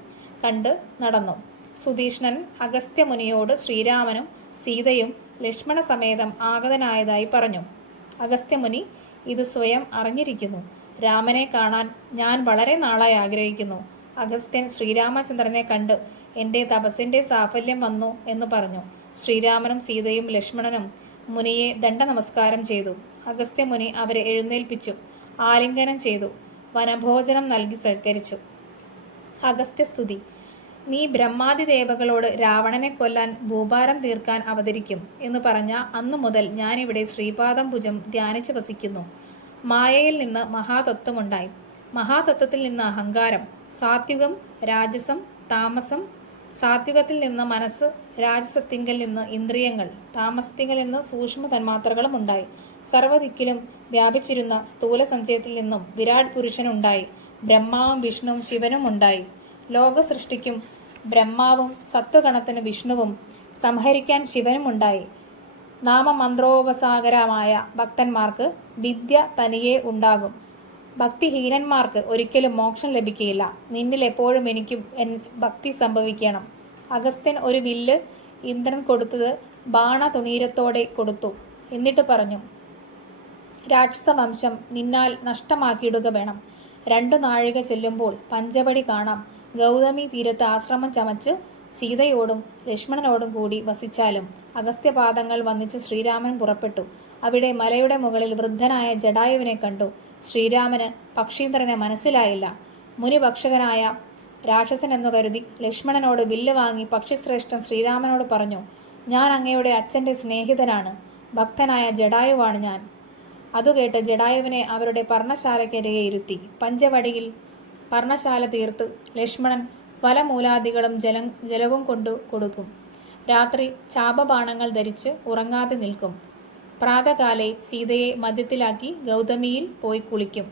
കണ്ട് നടന്നു. സുധീഷ്ണൻ അഗസ്ത്യമുനിയോട് ശ്രീരാമനും സീതയും ലക്ഷ്മണസമേതം ആഗതനായതായി പറഞ്ഞു. അഗസ്ത്യമുനി ഇത് സ്വയം അറിഞ്ഞിരിക്കുന്നു. രാമനെ കാണാൻ ഞാൻ വളരെ നാളായി ആഗ്രഹിക്കുന്നു. അഗസ്ത്യൻ ശ്രീരാമചന്ദ്രനെ കണ്ട് എൻ്റെ തപസ്സിൻ്റെ സാഫല്യം വന്നു എന്ന് പറഞ്ഞു. ശ്രീരാമനും സീതയും ലക്ഷ്മണനും മുനിയെ ദണ്ഡനമസ്കാരം ചെയ്തു. അഗസ്ത്യമുനി അവരെ എഴുന്നേൽപ്പിച്ചു. ആലിംഗനം ചെയ്തു. വനഭോജനം നൽകി സൽക്കരിച്ചു. അഗസ്ത്യസ്തുതി. നീ ബ്രഹ്മാദി ദേവകളോട് രാവണനെ കൊല്ലാൻ ഭൂഭാരം തീർക്കാൻ അവതരിക്കും എന്ന് പറഞ്ഞ അന്നു മുതൽ ഞാനിവിടെ ശ്രീപാദംഭുജം ധ്യാനിച്ചു വസിക്കുന്നു. മായയിൽ നിന്ന് മഹാതത്വമുണ്ടായി. മഹാതത്വത്തിൽ നിന്ന് അഹങ്കാരം, സാത്വികം, രാജസം, താമസം. സാത്വികത്തിൽ നിന്ന് മനസ്സ്, രാജസത്തിങ്കൽ നിന്ന് ഇന്ദ്രിയങ്ങൾ, താമസത്തിങ്കൽ നിന്ന് സൂക്ഷ്മ തന്മാത്രകളും ഉണ്ടായി. സർവ്വദിക്കിലും വ്യാപിച്ചിരുന്ന സ്ഥൂല സഞ്ചയത്തിൽ നിന്നും വിരാട് പുരുഷനുണ്ടായി. ബ്രഹ്മാവും വിഷ്ണുവും ശിവനും ഉണ്ടായി. ലോക സൃഷ്ടിക്കും ബ്രഹ്മാവും സത്വഗണത്തിന് വിഷ്ണുവും സംഹരിക്കാൻ ശിവനും ഉണ്ടായി. നാമമന്ത്രോപസാഗരമായ ഭക്തന്മാർക്ക് വിദ്യ തനിയെ ഉണ്ടാകും. ഭക്തിഹീനന്മാർക്ക് ഒരിക്കലും മോക്ഷം ലഭിക്കുകയില്ല. നിന്നിൽ എപ്പോഴും എനിക്കും ഭക്തി സംഭവിക്കണം. അഗസ്ത്യൻ ഒരു വില്ല് ഇന്ദ്രൻ കൊടുത്തത് ബാണതുണീരത്തോടെ കൊടുത്തു. എന്നിട്ട് പറഞ്ഞു, രാക്ഷസവംശം നിന്നാൽ നഷ്ടമാക്കിയിടുക വേണം. 2 നാഴിക ചെല്ലുമ്പോൾ പഞ്ചവടി കാണാം. ഗൗതമി തീരത്ത് ആശ്രമം ചമച്ച് സീതയോടും ലക്ഷ്മണനോടും കൂടി വസിച്ചാലും. അഗസ്ത്യപാദങ്ങൾ വന്നിച്ച് ശ്രീരാമൻ പുറപ്പെട്ടു. അവിടെ മലയുടെ മുകളിൽ വൃദ്ധനായ ജടായുവിനെ കണ്ടു. ശ്രീരാമന് പക്ഷീന്ദ്രനെ മനസ്സിലായില്ല. മുനിഭക്ഷകനായ രാക്ഷസനെന്നു കരുതി ലക്ഷ്മണനോട് വില്ല് വാങ്ങി പക്ഷിശ്രേഷ്ഠൻ ശ്രീരാമനോട് പറഞ്ഞു, ഞാൻ അങ്ങയുടെ അച്ഛൻ്റെ സ്നേഹിതനാണ്, ഭക്തനായ ജടായുവാണ് ഞാൻ. അതുകേട്ട് ജടായുവിനെ അവരുടെ പർണശാലയ്ക്കരികെ ഇരുത്തി. പഞ്ചവടിയിൽ പർണശാല തീർത്ത് ലക്ഷ്മണൻ ഫലമൂലാദികളും ജലവും കൊണ്ടു കൊടുക്കും. രാത്രി ചാപബാണങ്ങൾ ധരിച്ച് ഉറങ്ങാതെ നിൽക്കും. പ്രാതകാലെ സീതയെ മധ്യത്തിലാക്കി ഗൗതമിയിൽ പോയി കുളിക്കും.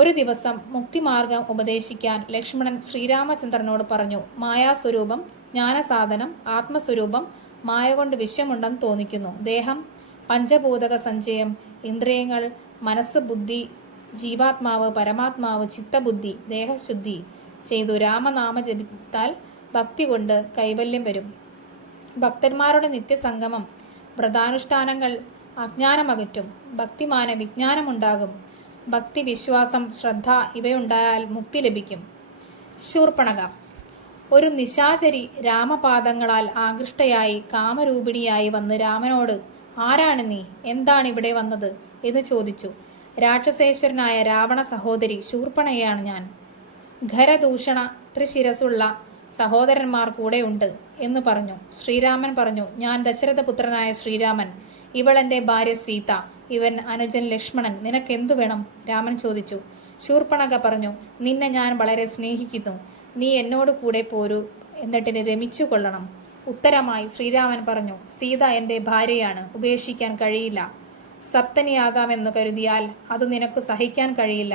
ഒരു ദിവസം മുക്തിമാർഗം ഉപദേശിക്കാൻ ലക്ഷ്മണൻ ശ്രീരാമചന്ദ്രനോട് പറഞ്ഞു, മായാസ്വരൂപം, ജ്ഞാനസാധനം, ആത്മസ്വരൂപം മായ കൊണ്ട് വിശ്വമുണ്ടെന്ന് തോന്നിക്കുന്നു. ദേഹം, പഞ്ചഭൂതക സഞ്ചയം, ഇന്ദ്രിയങ്ങൾ, മനസ്സ്, ബുദ്ധി, ജീവാത്മാവ്, പരമാത്മാവ്, ചിത്തബുദ്ധി, ദേഹശുദ്ധി ചെയ്തു രാമനാമ ജപിത്താൽ ഭക്തി കൊണ്ട് കൈവല്യം വരും. ഭക്തന്മാരുടെ നിത്യസംഗമം, വ്രതാനുഷ്ഠാനങ്ങൾ അജ്ഞാനമകറ്റും. ഭക്തിമാന വിജ്ഞാനമുണ്ടാകും. ഭക്തി, വിശ്വാസം, ശ്രദ്ധ ഇവയുണ്ടായാൽ മുക്തി ലഭിക്കും. ശൂർപ്പണഖ. ഒരു നിശാചരി രാമപാദങ്ങളാൽ ആകൃഷ്ടയായി കാമരൂപിണിയായി വന്ന് രാമനോട്, ആരാണ് നീ, എന്താണ് ഇവിടെ വന്നത് എന്ന് ചോദിച്ചു. രാക്ഷസേശ്വരനായ രാവണ സഹോദരി ശൂർപ്പണയാണ് ഞാൻ. ഖരദൂഷണ ത്രിശിരസുള്ള സഹോദരന്മാർ കൂടെയുണ്ട് എന്ന് പറഞ്ഞു. ശ്രീരാമൻ പറഞ്ഞു, ഞാൻ ദശരഥപുത്രനായ ശ്രീരാമൻ, ഇവൾ എൻ്റെ ഭാര്യ സീത, ഇവൻ അനുജൻ ലക്ഷ്മണൻ, നിനക്കെന്തു വേണം? രാമൻ ചോദിച്ചു. ശൂർപ്പണഖ പറഞ്ഞു, നിന്നെ ഞാൻ വളരെ സ്നേഹിക്കുന്നു. നീ എന്നോട് കൂടെ പോരൂ, എന്നിട്ടിനെ രമിച്ചു കൊള്ളണം. ഉത്തരമായി ശ്രീരാമൻ പറഞ്ഞു, സീത എൻ്റെ ഭാര്യയാണ്, ഉപേക്ഷിക്കാൻ കഴിയില്ല. സപ്തനിയാകാമെന്ന് കരുതിയാൽ അത് നിനക്ക് സഹിക്കാൻ കഴിയില്ല.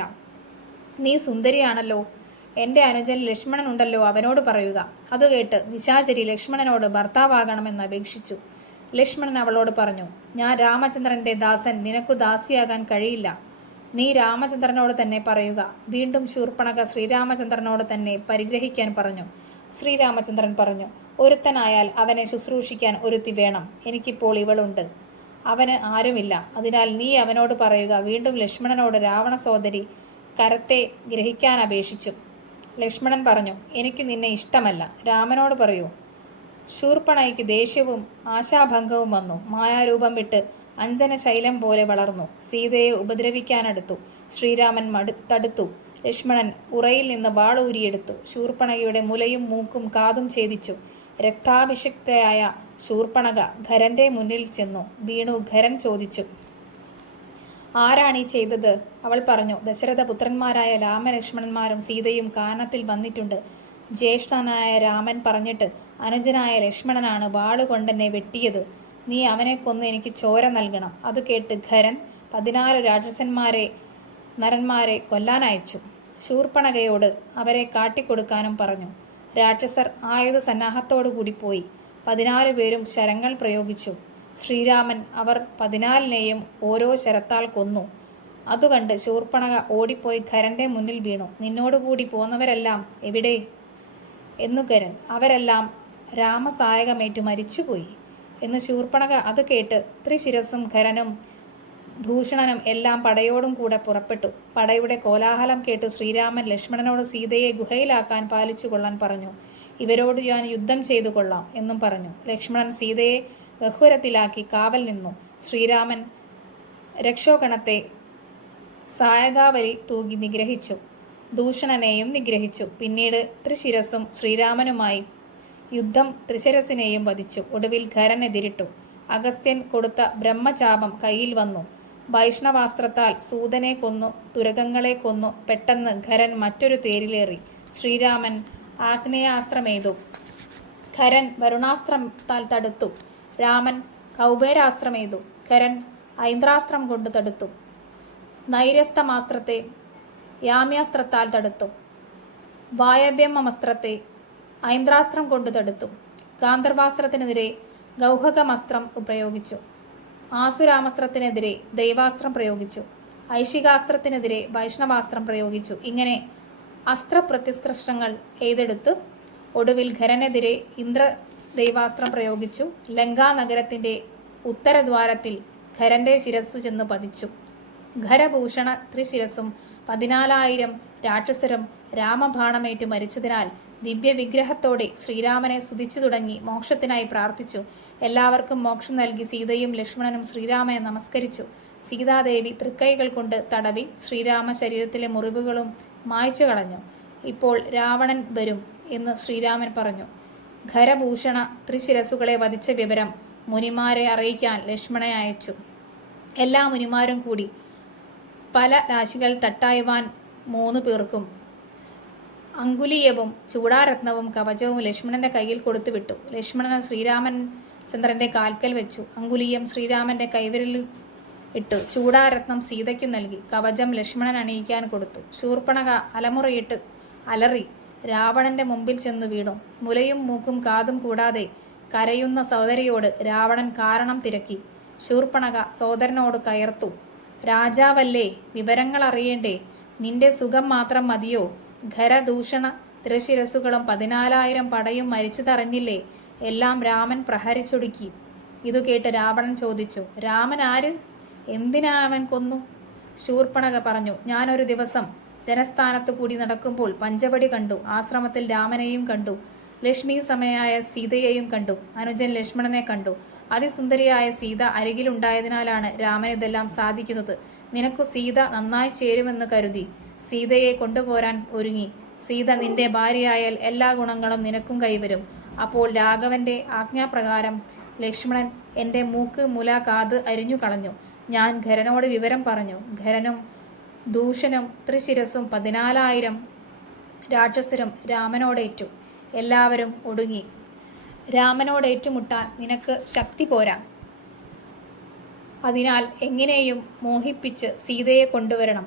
നീ സുന്ദരിയാണല്ലോ, എൻ്റെ അനുജൻ ലക്ഷ്മണൻ ഉണ്ടല്ലോ, അവനോട് പറയുക. അതുകേട്ട് നിശാചരി ലക്ഷ്മണനോട് ഭർത്താവാകണമെന്ന് അപേക്ഷിച്ചു. ലക്ഷ്മണൻ അവളോട് പറഞ്ഞു, ഞാൻ രാമചന്ദ്രൻ്റെ ദാസൻ, നിനക്കു ദാസിയാകാൻ കഴിയില്ല. നീ രാമചന്ദ്രനോട് തന്നെ പറയുക. വീണ്ടും ശൂർപ്പണഖ ശ്രീരാമചന്ദ്രനോട് തന്നെ പരിഗ്രഹിക്കാൻ പറഞ്ഞു. ശ്രീരാമചന്ദ്രൻ പറഞ്ഞു, ഒരുത്തനായാൽ അവനെ ശുശ്രൂഷിക്കാൻ ഒരുത്തി വേണം. എനിക്കിപ്പോൾ ഇവളുണ്ട്, അവന് ആരുമില്ല. അതിനാൽ നീ അവനോട് പറയുക. വീണ്ടും ലക്ഷ്മണനോട് രാവണ സോദരി കരത്തെ ഗ്രഹിക്കാൻ അപേക്ഷിച്ചു. ലക്ഷ്മണൻ പറഞ്ഞു, എനിക്ക് നിന്നെ ഇഷ്ടമല്ല, രാമനോട് പറയൂ. ശൂർപ്പണയ്ക്ക് ദേഷ്യവും ആശാഭംഗവും വന്നു. മായാരൂപം വിട്ട് അഞ്ജന ശൈലം പോലെ വളർന്നു. സീതയെ ഉപദ്രവിക്കാനടുത്തു. ശ്രീരാമൻ തടുത്തു. ലക്ഷ്മണൻ ഉറയിൽ നിന്ന് വാളൂരിയെടുത്തു. ശൂർപ്പണകയുടെ മുലയും മൂക്കും കാതും ഛേദിച്ചു. രക്താഭിഷിക്തയായ ശൂർപ്പണക ഖരന്റെ മുന്നിൽ ചെന്നു വീണു. ഖരൻ ചോദിച്ചു, ആരാണീ ചെയ്തത്? അവൾ പറഞ്ഞു, ദശരഥപുത്രന്മാരായ രാമലക്ഷ്മണന്മാരും സീതയും കാനത്തിൽ വന്നിട്ടുണ്ട്. ജ്യേഷ്ഠനായ രാമൻ പറഞ്ഞിട്ട് അനുജനായ ലക്ഷ്മണനാണ് വാളുകൊണ്ടെന്നെ വെട്ടിയത്. നീ അവനെ കൊന്ന് എനിക്ക് ചോര നൽകണം. അത് കേട്ട് ഖരൻ 14 നരന്മാരെ കൊല്ലാനയച്ചു. ശൂർപ്പണകയോട് അവരെ കാട്ടിക്കൊടുക്കാനും പറഞ്ഞു. രാക്ഷസർ ആയുധ സന്നാഹത്തോടുകൂടി പോയി. 14 പേരും ശരങ്ങൾ പ്രയോഗിച്ചു. ശ്രീരാമൻ അവർ 14നെയും ഓരോ ശരത്താൽ കൊന്നു. അതുകണ്ട് ശൂർപ്പണക ഓടിപ്പോയി ഖരന്റെ മുന്നിൽ വീണു. നിന്നോടുകൂടി പോന്നവരെല്ലാം എവിടെ എന്നു ഖരൻ. അവരെല്ലാം രാമസായകമേറ്റു മരിച്ചുപോയി എന്ന് ശൂർപ്പണക. അത് കേട്ട് ത്രിശിരസും ഖരനും ദൂഷണനും എല്ലാം പടയോടും കൂടെ പുറപ്പെട്ടു. പടയുടെ കോലാഹലം കേട്ടു ശ്രീരാമൻ ലക്ഷ്മണനോട് സീതയെ ഗുഹയിലാക്കാൻ പാലിച്ചു കൊള്ളാൻ പറഞ്ഞു. ഇവരോട് ഞാൻ യുദ്ധം ചെയ്തു കൊള്ളാം എന്നും പറഞ്ഞു. ലക്ഷ്മണൻ സീതയെ ഗഹ്വരത്തിലാക്കി കാവൽ നിന്നു. ശ്രീരാമൻ രക്ഷോഗണത്തെ സായകാവലി തൂകി നിഗ്രഹിച്ചു. ദൂഷണനെയും നിഗ്രഹിച്ചു. പിന്നീട് ത്രിശിരസും ശ്രീരാമനുമായി യുദ്ധം ത്രിശിരസിനെയും വധിച്ചു. ഒടുവിൽ ഖരൻ എതിരിട്ടു. അഗസ്ത്യൻ കൊടുത്ത ബ്രഹ്മചാപം കയ്യിൽ വന്നു. വൈഷ്ണവാസ്ത്രത്താൽ സൂതനെ കൊന്നു, തുരകങ്ങളെ കൊന്നു. പെട്ടെന്ന് ഖരൻ മറ്റൊരു തേരിലേറി. ശ്രീരാമൻ ആഗ്നേയാസ്ത്രമെയ്തു. ഖരൻ വരുണാസ്ത്രത്താൽ തടുത്തു. രാമൻ കൗബേരാസ്ത്രമെയ്തു. ഖരൻ ഐന്ദ്രാസ്ത്രം കൊണ്ട് തടുത്തു. നൈരസ്തമാസ്ത്രത്തെ യാമ്യാസ്ത്രത്താൽ തടുത്തു. വായവ്യമസ്ത്രത്തെ ഐന്ദ്രാസ്ത്രം കൊണ്ട് തടുത്തു. ഗാന്ധർവാസ്ത്രത്തിനെതിരെ ഗൗഹകമസ്ത്രം പ്രയോഗിച്ചു. ആസുരാമസ്ത്രത്തിനെതിരെ ദൈവാസ്ത്രം പ്രയോഗിച്ചു. ഐശികാസ്ത്രത്തിനെതിരെ വൈഷ്ണവാസ്ത്രം പ്രയോഗിച്ചു. ഇങ്ങനെ അസ്ത്രപ്രത്യസ്ത്രങ്ങൾ എയ്തെടുത്ത് ഒടുവിൽ ഖരനെതിരെ ഇന്ദ്രദൈവാസ്ത്രം പ്രയോഗിച്ചു. ലങ്കാനഗരത്തിൻ്റെ ഉത്തരദ്വാരത്തിൽ ഖരന്റെ ശിരസ്സു ചെന്ന് പതിച്ചു. ഖരഭൂഷണ ത്രിശിരസും 14,000 രാക്ഷസരും രാമബാണമേറ്റു മരിച്ചതിനാൽ ദിവ്യവിഗ്രഹത്തോടെ ശ്രീരാമനെ സ്തുതിച്ചു തുടങ്ങി മോക്ഷത്തിനായി പ്രാർത്ഥിച്ചു. എല്ലാവർക്കും മോക്ഷം നൽകി സീതയും ലക്ഷ്മണനും ശ്രീരാമനെ നമസ്കരിച്ചു. സീതാദേവി തൃക്കൈകൾ കൊണ്ട് തടവി ശ്രീരാമ ശരീരത്തിലെ മുറിവുകളും മായ്ച്ചു കളഞ്ഞു. ഇപ്പോൾ രാവണൻ വരും എന്ന് ശ്രീരാമൻ പറഞ്ഞു. ഖരഭൂഷണ ത്രിശിരസുകളെ വധിച്ച വിവരം മുനിമാരെ അറിയിക്കാൻ ലക്ഷ്മണനെ അയച്ചു. എല്ലാ മുനിമാരും കൂടി പല രാശികൾ തട്ടായുവാൻ 3 പേർക്കും അങ്കുലീയവും ചൂടാരത്നവും കവചവും ലക്ഷ്മണന്റെ കയ്യിൽ കൊടുത്തുവിട്ടു. ലക്ഷ്മണൻ ശ്രീരാമൻ ചന്ദ്രന്റെ കാൽക്കൽ വെച്ചു. അങ്കുലീയം ശ്രീരാമന്റെ കൈവിരലിൽ ഇട്ടു. ചൂടാരത്നം സീതയ്ക്കു നൽകി. കവചം ലക്ഷ്മണൻ അണിയിക്കാൻ കൊടുത്തു. ശൂർപ്പണഖ അലമുറയിട്ട് അലറി രാവണന്റെ മുമ്പിൽ ചെന്നു വീണു. മുലയും മൂക്കും കാതും കൂടാതെ കരയുന്ന സോദരിയോട് രാവണൻ കാരണം തിരക്കി. ശൂർപ്പണഖ സോദരനോട് കയർത്തു. രാജാവല്ലേ, വിവരങ്ങൾ അറിയേണ്ടേ? നിന്റെ സുഖം മാത്രം മതിയോ? ഖരദൂഷണ ത്രിശിരസുകളും 14,000 പടയും മരിച്ചതറിഞ്ഞില്ലേ? എല്ലാം രാമൻ പ്രഹരിച്ചൊടുക്കി. ഇതു കേട്ട് രാവണൻ ചോദിച്ചു, രാമൻ ആര്? എന്തിനാ അവൻ കൊന്നു? ശൂർപ്പണഖ പറഞ്ഞു, ഞാനൊരു ദിവസം ജനസ്ഥാനത്ത് കൂടി നടക്കുമ്പോൾ പഞ്ചവടി കണ്ടു. ആശ്രമത്തിൽ രാമനെയും കണ്ടു. ലക്ഷ്മി സമയായ സീതയെയും കണ്ടു. അനുജൻ ലക്ഷ്മണനെ കണ്ടു. അതിസുന്ദരിയായ സീത അരികിലുണ്ടായതിനാലാണ് രാമൻ ഇതെല്ലാം സാധിക്കുന്നത്. നിനക്കു സീത നന്നായി ചേരുമെന്ന് കരുതി സീതയെ കൊണ്ടുപോരാൻ ഒരുങ്ങി. സീത നിന്റെ ഭാര്യയായാൽ എല്ലാ ഗുണങ്ങളും നിനക്കും കൈവരും. അപ്പോൾ രാഘവന്റെ ആജ്ഞാപ്രകാരം ലക്ഷ്മണൻ എൻ്റെ മൂക്ക്, മുല, കാത് അരിഞ്ഞു കളഞ്ഞു. ഞാൻ ഖരനോട് വിവരം പറഞ്ഞു. ഖരനും ദൂഷനും ത്രിശിരസും 14,000 രാക്ഷസരും രാമനോടേറ്റു. എല്ലാവരും ഒടുങ്ങി. രാമനോടേറ്റുമുട്ടാൻ നിനക്ക് ശക്തി പോരാ. അതിനാൽ എങ്ങനെയും മോഹിപ്പിച്ച് സീതയെ കൊണ്ടുവരണം.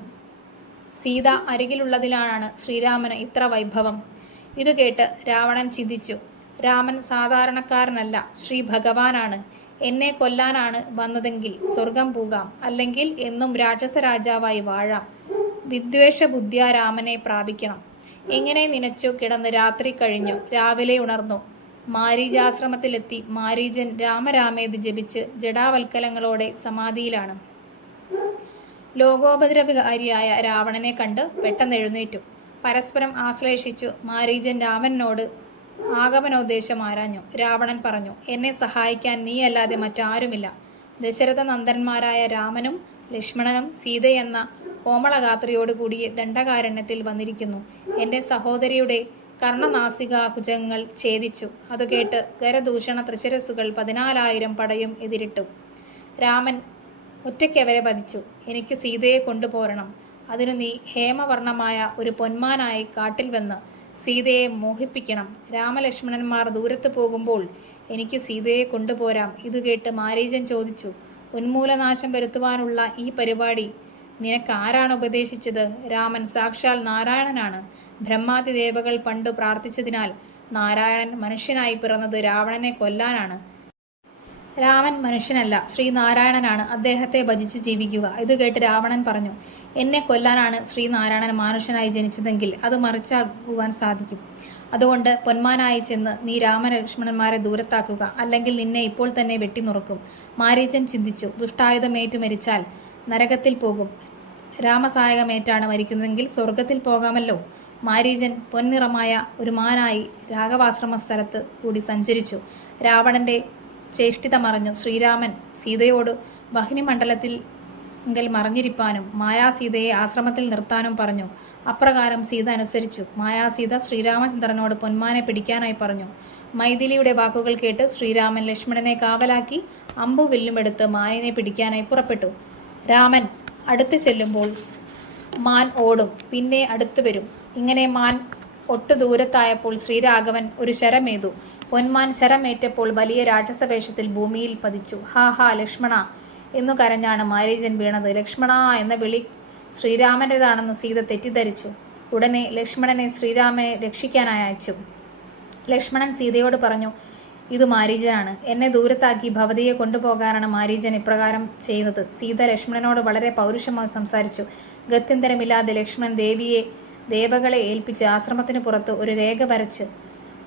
സീത അരികിലുള്ളതിലാണ് ശ്രീരാമന് ഇത്ര വൈഭവം. ഇതു കേട്ട് രാവണൻ ചിന്തിച്ചു. രാമൻ സാധാരണക്കാരനല്ല, ശ്രീ ഭഗവാനാണ്. എന്നെ കൊല്ലാനാണ് വന്നതെങ്കിൽ സ്വർഗം പോകാം, അല്ലെങ്കിൽ എന്നും രാക്ഷസ രാജാവായി വാഴാം. വിദ്വേഷ ബുദ്ധ്യാ രാമനെ പ്രാപിക്കണം. എങ്ങനെ നനച്ചു കിടന്ന് രാത്രി കഴിഞ്ഞു. രാവിലെ ഉണർന്നു. മാരീചാശ്രമത്തിലെത്തി. മാരീചൻ രാമരാമേതി ജപിച്ച് ജടാവൽക്കലങ്ങളോടെ സമാധിയിലാണ്. ലോകോപദ്രവകാരിയായ രാവണനെ കണ്ട് പെട്ടെന്ന് എഴുന്നേറ്റു. പരസ്പരം ആശ്ലേഷിച്ചു മാരീചൻ രാമനോട് ആഗമനോദ്ദേശം ആരാഞ്ഞു. രാവണൻ പറഞ്ഞു, എന്നെ സഹായിക്കാൻ നീയല്ലാതെ മറ്റാരുമില്ല. ദശരഥ നന്ദന്മാരായ രാമനും ലക്ഷ്മണനും സീതയെന്ന കോമളഗാത്രിയോടുകൂടി ദണ്ഡകാരണ്യത്തിൽ വന്നിരിക്കുന്നു. എൻ്റെ സഹോദരിയുടെ കർണനാസിക കുജങ്ങൾ ഛേദിച്ചു. അതുകേട്ട് ഖരദൂഷണ ത്രിശിരസുകൾ 14,000 പടയും എതിരിട്ടു. രാമൻ ഒറ്റയ്ക്കവരെ വധിച്ചു. എനിക്ക് സീതയെ കൊണ്ടുപോരണം. അതിനു നീ ഹേമവർണമായ ഒരു പൊന്മാനായി കാട്ടിൽ വന്ന് സീതയെ മോഹിപ്പിക്കണം. രാമലക്ഷ്മണന്മാർ ദൂരത്ത് പോകുമ്പോൾ എനിക്ക് സീതയെ കൊണ്ടുപോരാം. ഇതു കേട്ട് മാരീചൻ ചോദിച്ചു, ഉന്മൂലനാശം വരുത്തുവാനുള്ള ഈ പരിപാടി നിനക്കാരാണ് ഉപദേശിച്ചത്? രാമൻ സാക്ഷാൽ നാരായണനാണ്. ബ്രഹ്മാദി ദേവകൾ പണ്ടു പ്രാർത്ഥിച്ചതിനാൽ നാരായണൻ മനുഷ്യനായി പിറന്നത് രാവണനെ കൊല്ലാനാണ്. രാമൻ മനുഷ്യനല്ല, ശ്രീനാരായണനാണ്. അദ്ദേഹത്തെ ഭജിച്ചു ജീവിക്കുക. ഇത് കേട്ട് രാവണൻ പറഞ്ഞു, എന്നെ കൊല്ലാനാണ് ശ്രീനാരായണൻ മനുഷ്യനായി ജനിച്ചതെങ്കിൽ അത് മറിച്ചാകുവാൻ സാധിക്കും. അതുകൊണ്ട് പൊന്മാനായി ചെന്ന് നീ രാമലക്ഷ്മണന്മാരെ ദൂരത്താക്കുക, അല്ലെങ്കിൽ നിന്നെ ഇപ്പോൾ തന്നെ വെട്ടിനുറുക്കും. മാരീചൻ ചിന്തിച്ചു, ദുഷ്ടായുധമേറ്റു മരിച്ചാൽ നരകത്തിൽ പോകും. രാമസായകമേറ്റാണ് മരിക്കുന്നതെങ്കിൽ സ്വർഗത്തിൽ പോകാമല്ലോ. മാരീചൻ പൊന്നിറമായ ഒരു മാനായി രാഘവാശ്രമ സ്ഥലത്ത് കൂടി സഞ്ചരിച്ചു. രാവണന്റെ ചേഷ്ടിതമറിഞ്ഞു ശ്രീരാമൻ സീതയോട് വഹ്നിമണ്ഡലത്തിൽ ങ്കൽ മറഞ്ഞിരിപ്പാനും മായാസീതയെ ആശ്രമത്തിൽ നിർത്താനും പറഞ്ഞു. അപ്രകാരം സീത അനുസരിച്ചു. മായാസീത ശ്രീരാമചന്ദ്രനോട് പൊന്മാനെ പിടിക്കാനായി പറഞ്ഞു. മൈഥിലിയുടെ വാക്കുകൾ കേട്ട് ശ്രീരാമൻ ലക്ഷ്മണനെ കാവലാക്കി അമ്പും വില്ലുമെടുത്ത് മാനിനെ പിടിക്കാനായി പുറപ്പെട്ടു. രാമൻ അടുത്തു ചെല്ലുമ്പോൾ മാൻ ഓടും, പിന്നെ അടുത്തു വരും. ഇങ്ങനെ മാൻ ഒട്ടു ദൂരത്തായപ്പോൾ ശ്രീരാഘവൻ ഒരു ശരമേതു. പൊന്മാൻ ശരമേറ്റപ്പോൾ വലിയ രാക്ഷസവേഷത്തിൽ ഭൂമിയിൽ പതിച്ചു. ഹാ ഹാ ലക്ഷ്മണ എന്നു കരഞ്ഞാണ് മാരീചൻ വീണത്. ലക്ഷ്മണ എന്ന വിളി ശ്രീരാമൻ്റെതാണെന്ന് സീത തെറ്റിദ്ധരിച്ചു. ഉടനെ ലക്ഷ്മണനെ ശ്രീരാമനെ രക്ഷിക്കാനായി അയച്ചു. ലക്ഷ്മണൻ സീതയോട് പറഞ്ഞു, ഇത് മാരീചനാണ്. എന്നെ ദൂരത്താക്കി ഭവതിയെ കൊണ്ടുപോകാനാണ് മാരീചൻ ഇപ്രകാരം ചെയ്യുന്നത്. സീത ലക്ഷ്മണനോട് വളരെ പൗരുഷമായി സംസാരിച്ചു. ഗത്യന്തരമില്ലാതെ ലക്ഷ്മണൻ ദേവകളെ ഏൽപ്പിച്ച് ആശ്രമത്തിന് പുറത്ത് ഒരു രേഖ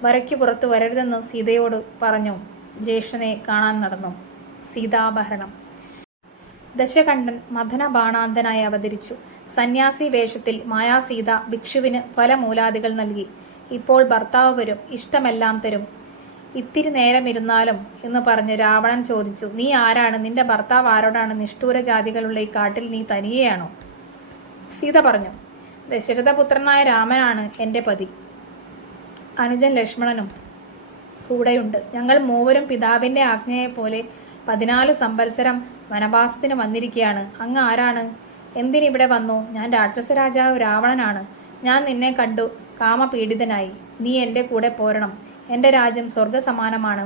വരയ്ക്ക് പുറത്തു വരരുതെന്ന് സീതയോട് പറഞ്ഞു. ജ്യേഷ്ഠനെ കാണാൻ നടന്നു. സീതാപഹരണം. ദശകണ്ഠൻ മഥനബാണാന്തനായി അവതരിച്ചു. സന്യാസി വേഷത്തിൽ മായാസീത ഭിക്ഷുവിന് ഫലമൂലാദികൾ നൽകി. ഇപ്പോൾ ഭർത്താവ് വരും, ഇഷ്ടമെല്ലാം തരും, ഇത്തിരി നേരമിരുന്നാലും എന്ന് പറഞ്ഞ് രാവണൻ ചോദിച്ചു, നീ ആരാണ്? നിന്റെ ഭർത്താവ് ആരോടാണ്? നിഷ്ഠൂര ജാതികളുള്ള ഈ കാട്ടിൽ നീ തനിയെയാണോ? സീത പറഞ്ഞു, ദശരഥപുത്രനായ രാമനാണ് എൻ്റെ പതി. അനുജൻ ലക്ഷ്മണനും കൂടെയുണ്ട്. ഞങ്ങൾ മൂവരും പിതാവിൻ്റെ ആജ്ഞയെപ്പോലെ 14 സംവത്സരം വനവാസത്തിന് വന്നിരിക്കുകയാണ്. അങ്ങ് ആരാണ്? എന്തിനിവിടെ വന്നു? ഞാൻ രാക്ഷസരാജാവ് രാവണനാണ്. ഞാൻ നിന്നെ കണ്ടു കാമപീഡിതനായി. നീ എൻ്റെ കൂടെ പോരണം. എൻ്റെ രാജ്യം സ്വർഗസമാനമാണ്.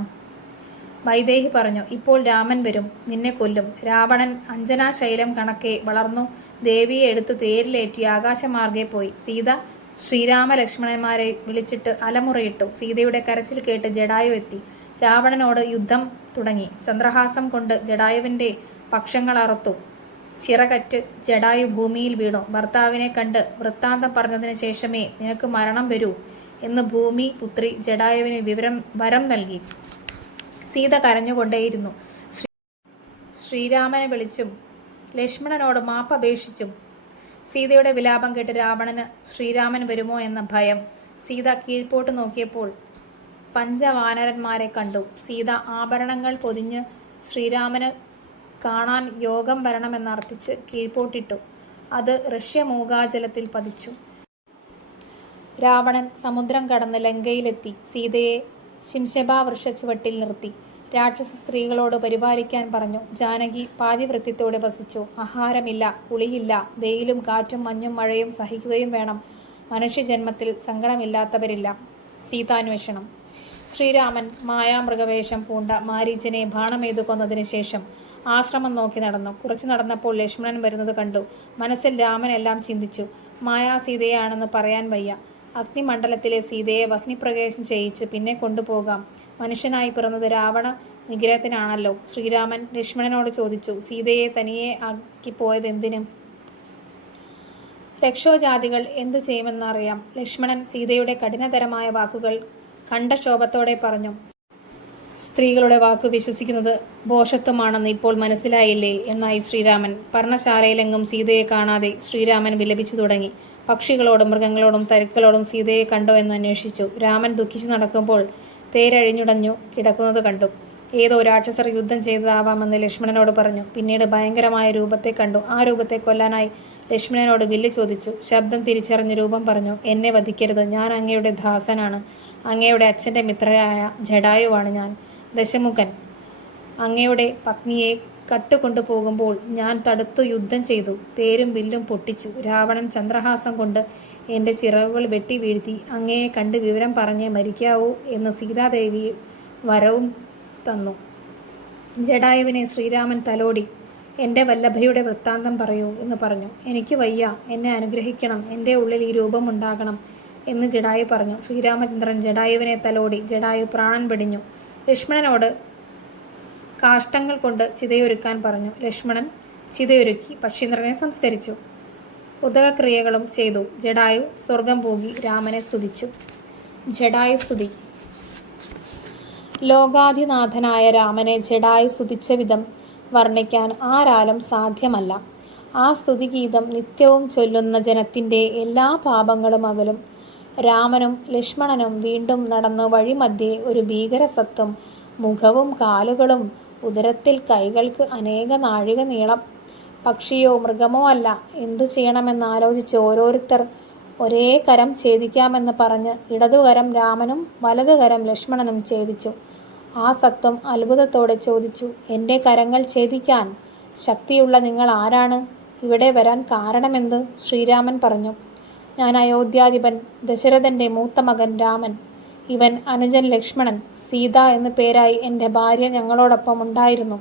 വൈദേഹി പറഞ്ഞു, ഇപ്പോൾ രാമൻ വരും, നിന്നെ കൊല്ലും. രാവണൻ അഞ്ജനാശൈലം കണക്കെ വളർന്നു ദേവിയെ എടുത്ത് തേരിലേറ്റി ആകാശമാർഗെ പോയി. സീത ശ്രീരാമലക്ഷ്മണന്മാരെ വിളിച്ചിട്ട് അലമുറയിട്ടു. സീതയുടെ കരച്ചിൽ കേട്ട് ജടായു എത്തി. രാവണനോട് യുദ്ധം തുടങ്ങി. ചന്ദ്രഹാസം കൊണ്ട് ജടായുവിൻ്റെ പക്ഷങ്ങൾ അറുത്തു. ചിറകറ്റ് ജടായു ഭൂമിയിൽ വീണു. ഭർത്താവിനെ കണ്ട് വൃത്താന്തം പറഞ്ഞതിന് ശേഷമേ നിനക്ക് മരണം വരൂ എന്ന് ഭൂമി പുത്രി ജടായുവിന് വരം നൽകി. സീത കരഞ്ഞുകൊണ്ടേയിരുന്നു. ശ്രീരാമനെ വിളിച്ചും ലക്ഷ്മണനോട് മാപ്പപേക്ഷിച്ചും. സീതയുടെ വിലാപം കേട്ട് രാവണന് ശ്രീരാമൻ വരുമോ എന്ന ഭയം. സീത കീഴ്പോട്ട് നോക്കിയപ്പോൾ പഞ്ചവാനരന്മാരെ കണ്ടു. സീത ആഭരണങ്ങൾ പൊതിഞ്ഞ് ശ്രീരാമന് കാണാൻ യോഗം വരണമെന്നർത്ഥിച്ച് കീഴ്പോട്ടിട്ടു. അത് ഋഷ്യമൂകാജലത്തിൽ പതിച്ചു. രാവണൻ സമുദ്രം കടന്ന് ലങ്കയിലെത്തി. സീതയെ ശിംശഭാവൃക്ഷച്ചുവട്ടിൽ നിർത്തി. രാക്ഷസ സ്ത്രീകളോട് പരിപാലിക്കാൻ പറഞ്ഞു. ജാനകി പാതിവൃത്യത്തോടെ വസിച്ചു. ആഹാരമില്ല, കുളിയില്ല, വെയിലും കാറ്റും മഞ്ഞും മഴയും സഹിക്കുകയും വേണം. മനുഷ്യജന്മത്തിൽ സങ്കടമില്ലാത്തവരില്ല. സീതാന്വേഷണം. ശ്രീരാമൻ മായാമൃഗവേഷം പൂണ്ട മാരീചനെ ബാണമെയ്തു കൊന്നതിന് ശേഷം ആശ്രമം നോക്കി നടന്നു. കുറച്ചു നടന്നപ്പോൾ ലക്ഷ്മണൻ വരുന്നത് കണ്ടു. മനസ്സിൽ രാമൻ എല്ലാം ചിന്തിച്ചു. മായാസീതയാണെന്ന് പറയാൻ വയ്യ. അഗ്നിമണ്ഡലത്തിലെ സീതയെ വഹ്നിപ്രവേശം ചെയ്യിച്ച് പിന്നെ കൊണ്ടുപോകാം. മനുഷ്യനായി പിറന്നത് രാവണ നിഗ്രഹത്തിനാണല്ലോ. ശ്രീരാമൻ ലക്ഷ്മണനോട് ചോദിച്ചു, സീതയെ തനിയെ ആക്കിപ്പോയത് എന്തിന്? രക്ഷോജാതികൾ എന്തു ചെയ്യുമെന്നറിയാം. ലക്ഷ്മണൻ സീതയുടെ കഠിനതരമായ വാക്കുകൾ കണ്ഠക്ഷോഭത്തോടെ പറഞ്ഞു. സ്ത്രീകളുടെ വാക്കു വിശ്വസിക്കുന്നത് ഭോഷത്വമാണെന്ന് ഇപ്പോൾ മനസ്സിലായില്ലേ എന്നായി ശ്രീരാമൻ. പർണശാലയിലെങ്ങും സീതയെ കാണാതെ ശ്രീരാമൻ വിലപിച്ചു തുടങ്ങി. പക്ഷികളോടും മൃഗങ്ങളോടും തരുക്കളോടും സീതയെ കണ്ടോ എന്ന് അന്വേഷിച്ചു. രാമൻ ദുഃഖിച്ചു നടക്കുമ്പോൾ തേരഴിഞ്ഞുടഞ്ഞു കിടക്കുന്നത് കണ്ടു. ഏതോ രാക്ഷസർ യുദ്ധം ചെയ്തതാവാമെന്ന് ലക്ഷ്മണനോട് പറഞ്ഞു. പിന്നീട് ഭയങ്കരമായ രൂപത്തെ കണ്ടു. ആ രൂപത്തെ കൊല്ലാനായി ലക്ഷ്മണനോട് വില്ല് ചോദിച്ചു. ശബ്ദം തിരിച്ചറിഞ്ഞ് രൂപം പറഞ്ഞു, എന്നെ വധിക്കരുത്, ഞാൻ അങ്ങയുടെ ദാസനാണ്. അങ്ങയുടെ അച്ഛൻ്റെ മിത്രയായ ജടായുവാണ് ഞാൻ. ദശമുഖൻ അങ്ങയുടെ പത്നിയെ കട്ടുകൊണ്ടുപോകുമ്പോൾ ഞാൻ തടുത്തു യുദ്ധം ചെയ്തു. തേരും വില്ലും പൊട്ടിച്ചു. രാവണൻ ചന്ദ്രഹാസം കൊണ്ട് എൻ്റെ ചിറകുകൾ വെട്ടി വീഴ്ത്തി. അങ്ങയെ കണ്ട് വിവരം പറഞ്ഞേ മരിക്കാവൂ എന്ന് സീതാദേവി വരവും തന്നു. ജടായുവിനെ ശ്രീരാമൻ തലോടി. എൻ്റെ വല്ലഭയുടെ വൃത്താന്തം പറയൂ എന്ന് പറഞ്ഞു. എനിക്ക് വയ്യ, എന്നെ അനുഗ്രഹിക്കണം, എൻ്റെ ഉള്ളിൽ ഈ രൂപമുണ്ടാകണം എന്ന് ജടായു പറഞ്ഞു. ശ്രീരാമചന്ദ്രൻ ജടായുവിനെ തലോടി. ജടായു പ്രാണൻ വെടിഞ്ഞു. ലക്ഷ്മണനോട് കാഷ്ടങ്ങൾ കൊണ്ട് ചിതയൊരുക്കാൻ പറഞ്ഞു. ലക്ഷ്മണൻ ചിതയൊരുക്കി പക്ഷീന്ദ്രനെ സംസ്കരിച്ചു. ഉദകക്രിയകളും ചെയ്തു. ജടായു സ്വർഗം പൂകി രാമനെ സ്തുതിച്ചു. ജടായു സ്തുതി. ലോകാധിനാഥനായ രാമനെ ജടായു സ്തുതിച്ച വിധം വർണ്ണിക്കാൻ ആരാലും സാധ്യമല്ല. ആ സ്തുതിഗീതം നിത്യവും ചൊല്ലുന്ന ജനത്തിൻ്റെ എല്ലാ പാപങ്ങളും അകലും. രാമനും ലക്ഷ്മണനും വീണ്ടും നടന്നു. വഴിമധ്യേ ഒരു ഭീകരസത്വം, മുഖവും കാലുകളും ഉദരത്തിൽ കൈകൾക്ക് അനേക നാഴിക നീളം. പക്ഷിയോ മൃഗമോ അല്ല. എന്തു ചെയ്യണമെന്നാലോചിച്ച് ഓരോരുത്തർ ഒരേ കരം ഛേദിക്കാമെന്ന് പറഞ്ഞ് ഇടതുകരം രാമനും വലതുകരം ലക്ഷ്മണനും ഛേദിച്ചു. ആ സത്വം അത്ഭുതത്തോടെ ചോദിച്ചു, എൻ്റെ കരങ്ങൾ ഛേദിക്കാൻ ശക്തിയുള്ള നിങ്ങൾ ആരാണ്? ഇവിടെ വരാൻ കാരണമെന്ത്? ശ്രീരാമൻ പറഞ്ഞു, ഞാൻ അയോധ്യാധിപൻ ദശരഥൻ്റെ മൂത്ത മകൻ രാമൻ. ഇവൻ അനുജൻ ലക്ഷ്മണൻ. സീത എന്നു പേരായി എൻ്റെ ഭാര്യ ഞങ്ങളോടൊപ്പം ഉണ്ടായിരുന്നു.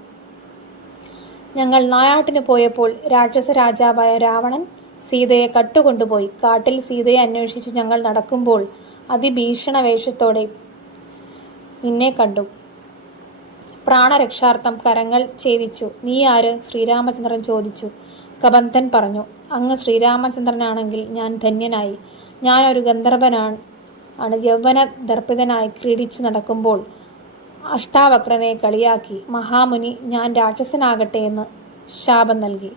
ഞങ്ങൾ നായാട്ടിന് പോയപ്പോൾ രാക്ഷസ രാജാവായ രാവണൻ സീതയെ കട്ടുകൊണ്ടുപോയി. കാട്ടിൽ സീതയെ അന്വേഷിച്ച് ഞങ്ങൾ നടക്കുമ്പോൾ അതിഭീഷണ വേഷത്തോടെ നിന്നെ കണ്ടു. പ്രാണരക്ഷാർത്ഥം കരങ്ങൾ ഛേദിച്ചു. നീ ആര്? ശ്രീരാമചന്ദ്രൻ ചോദിച്ചു. കബന്ധൻ പറഞ്ഞു, അങ്ങ് ശ്രീരാമചന്ദ്രനാണെങ്കിൽ ഞാൻ ധന്യനായി. ഞാനൊരു ഗന്ധർവനാണ്. യൗവന ദർപ്പിതനായി ക്രീഡിച്ചു നടക്കുമ്പോൾ അഷ്ടാവക്രനെ കളിയാക്കി മഹാമുനി ഞാൻ രാക്ഷസനാകട്ടെ എന്ന് ശാപം നൽകി.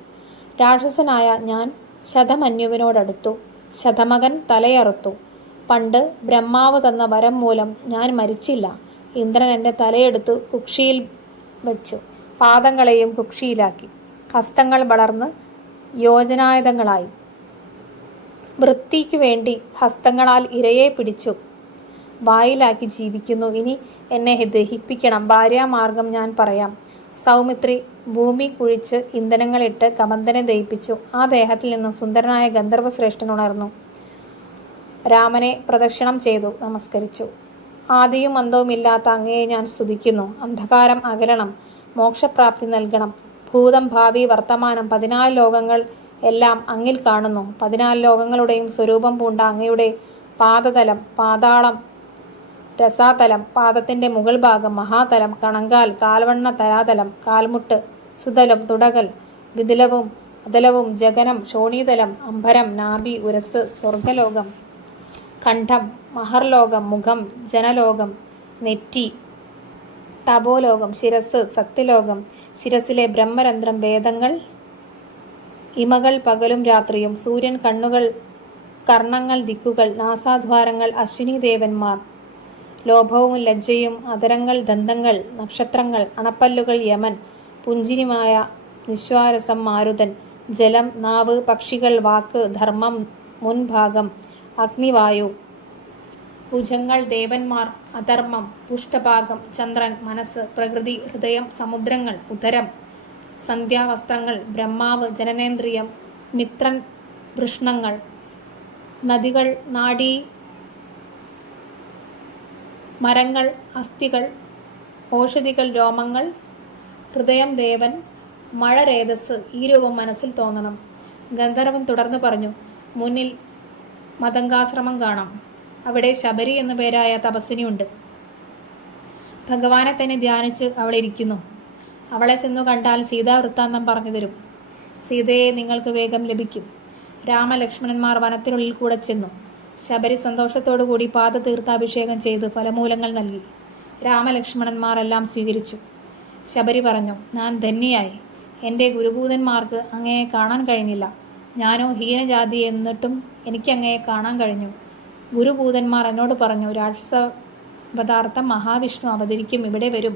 രാക്ഷസനായ ഞാൻ ശതമന്യുവിനോടടുത്തു. ശതമകൻ തലയറുത്തു. പണ്ട് ബ്രഹ്മാവ് തന്ന വരം മൂലം ഞാൻ മരിച്ചില്ല. ഇന്ദ്രൻ എൻ്റെ തലയെടുത്തു കുക്ഷിയിൽ വെച്ചു. പാദങ്ങളെയും കുക്ഷിയിലാക്കി. ഹസ്തങ്ങൾ വളർന്ന് യോജനായുധങ്ങളായി. വൃത്തിക്കു വേണ്ടി ഹസ്തങ്ങളാൽ ഇരയെ പിടിച്ചു വായിലാക്കി ജീവിക്കുന്നു. ഇനി എന്നെ ദഹിപ്പിക്കണം. ഭാര്യാമാർഗം ഞാൻ പറയാം. സൗമിത്രി ഭൂമി കുഴിച്ച് ഇന്ധനങ്ങളിട്ട് കബന്ധനെ ദഹിപ്പിച്ചു. ആ ദേഹത്തിൽ നിന്ന് സുന്ദരനായ ഗന്ധർവശ്രേഷ്ഠൻ ഉണർന്നു. രാമനെ പ്രദക്ഷിണം ചെയ്തു നമസ്കരിച്ചു. ആദിയും അന്തവുമില്ലാത്ത അങ്ങയെ ഞാൻ സ്തുതിക്കുന്നു. അന്ധകാരം അകലണം, മോക്ഷപ്രാപ്തി നൽകണം. ഭൂതം ഭാവി വർത്തമാനം 14 ലോകങ്ങൾ എല്ലാം അങ്ങിൽ കാണുന്നു. 14 ലോകങ്ങളുടെയും സ്വരൂപം പൂണ്ട അങ്ങയുടെ പാദതലം, പാതാളം, രസാതലം, പാദത്തിൻ്റെ മുകൾ ഭാഗം, മഹാതലം, കണങ്കാൽ, കാൽവണ്ണ തലാതലം, കാൽമുട്ട്, സുതലം, തുടകൽ, വിതുലവും അതലവും, ജഗനം, ശോണീതലം, അംബരം, നാഭി, ഉരസ്, സ്വർഗലോകം, കണ്ഠം, മഹർലോകം, മുഖം, ജനലോകം, നെറ്റി, തപോലോകം, ശിരസ്, സത്യലോകം, ശിരസിലെ ബ്രഹ്മരന്ധ്രം, വേദങ്ങൾ, ഇമകൾ പകലും രാത്രിയും, സൂര്യൻ, കണ്ണുകൾ, കർണങ്ങൾ, ദിക്കുകൾ, നാസാദ്വാരങ്ങൾ, അശ്വിനി ദേവന്മാർ, ലോഭവും ലജ്ജയും, അധരങ്ങൾ, ദന്തങ്ങൾ, നക്ഷത്രങ്ങൾ, അണപ്പല്ലുകൾ, യമൻ, പുഞ്ചിരിമായ നിശ്വാരസം, മാരുതൻ, ജലം, നാവ്, പക്ഷികൾ, വാക്ക്, ധർമ്മം, മുൻഭാഗം, അഗ്നിവായു, ഭുജങ്ങൾ, ദേവന്മാർ, അധർമ്മം, പുഷ്ടഭാഗം, ചന്ദ്രൻ, മനസ്സ്, പ്രകൃതി, ഹൃദയം, സമുദ്രങ്ങൾ, ഉദരം, സന്ധ്യാവസ്ത്രങ്ങൾ, ബ്രഹ്മാവ്, ജനനേന്ദ്രിയം, മിത്രൻ, വൃഷ്ണങ്ങൾ, നദികൾ, നാഡീ, മരങ്ങൾ, അസ്ഥികൾ, ഓഷധികൾ, രോമങ്ങൾ, ഹൃദയം, ദേവൻ, മഴ, രേതസ്. ഈ രൂപം മനസ്സിൽ തോന്നണം. ഗന്ധർവൻ തുടർന്ന് പറഞ്ഞു, മുന്നിൽ മതംഗാശ്രമം കാണാം. അവിടെ ശബരി എന്നു പേരായ തപസ്വിനിയുണ്ട്. ഭഗവാനെ തന്നെ ധ്യാനിച്ച് അവളെ ഇരിക്കുന്നു. അവളെ ചെന്നു കണ്ടാൽ സീതാവൃത്താന്തം പറഞ്ഞു തരും. സീതയെ നിങ്ങൾക്ക് വേഗം ലഭിക്കും. രാമലക്ഷ്മണന്മാർ വനത്തിനുള്ളിൽ കൂടെ ചെന്നു. ശബരി സന്തോഷത്തോടുകൂടി പാദതീർത്ഥാഭിഷേകം ചെയ്ത് ഫലമൂലങ്ങൾ നൽകി. രാമലക്ഷ്മണന്മാർ എല്ലാം സ്വീകരിച്ചു. ശബരി പറഞ്ഞു, ഞാൻ ധന്യയായി. എൻ്റെ ഗുരുഭൂതന്മാർക്ക് അങ്ങയെ കാണാൻ കഴിഞ്ഞില്ല. ഞാനോ ഹീനജാതി, എന്നിട്ടും എനിക്ക് അങ്ങയെ കാണാൻ കഴിഞ്ഞു. ഗുരുഭൂതന്മാർ എന്നോട് പറഞ്ഞു, രാക്ഷസവതാർത്ഥം മഹാവിഷ്ണു അവതരിക്കും, ഇവിടെ വരും.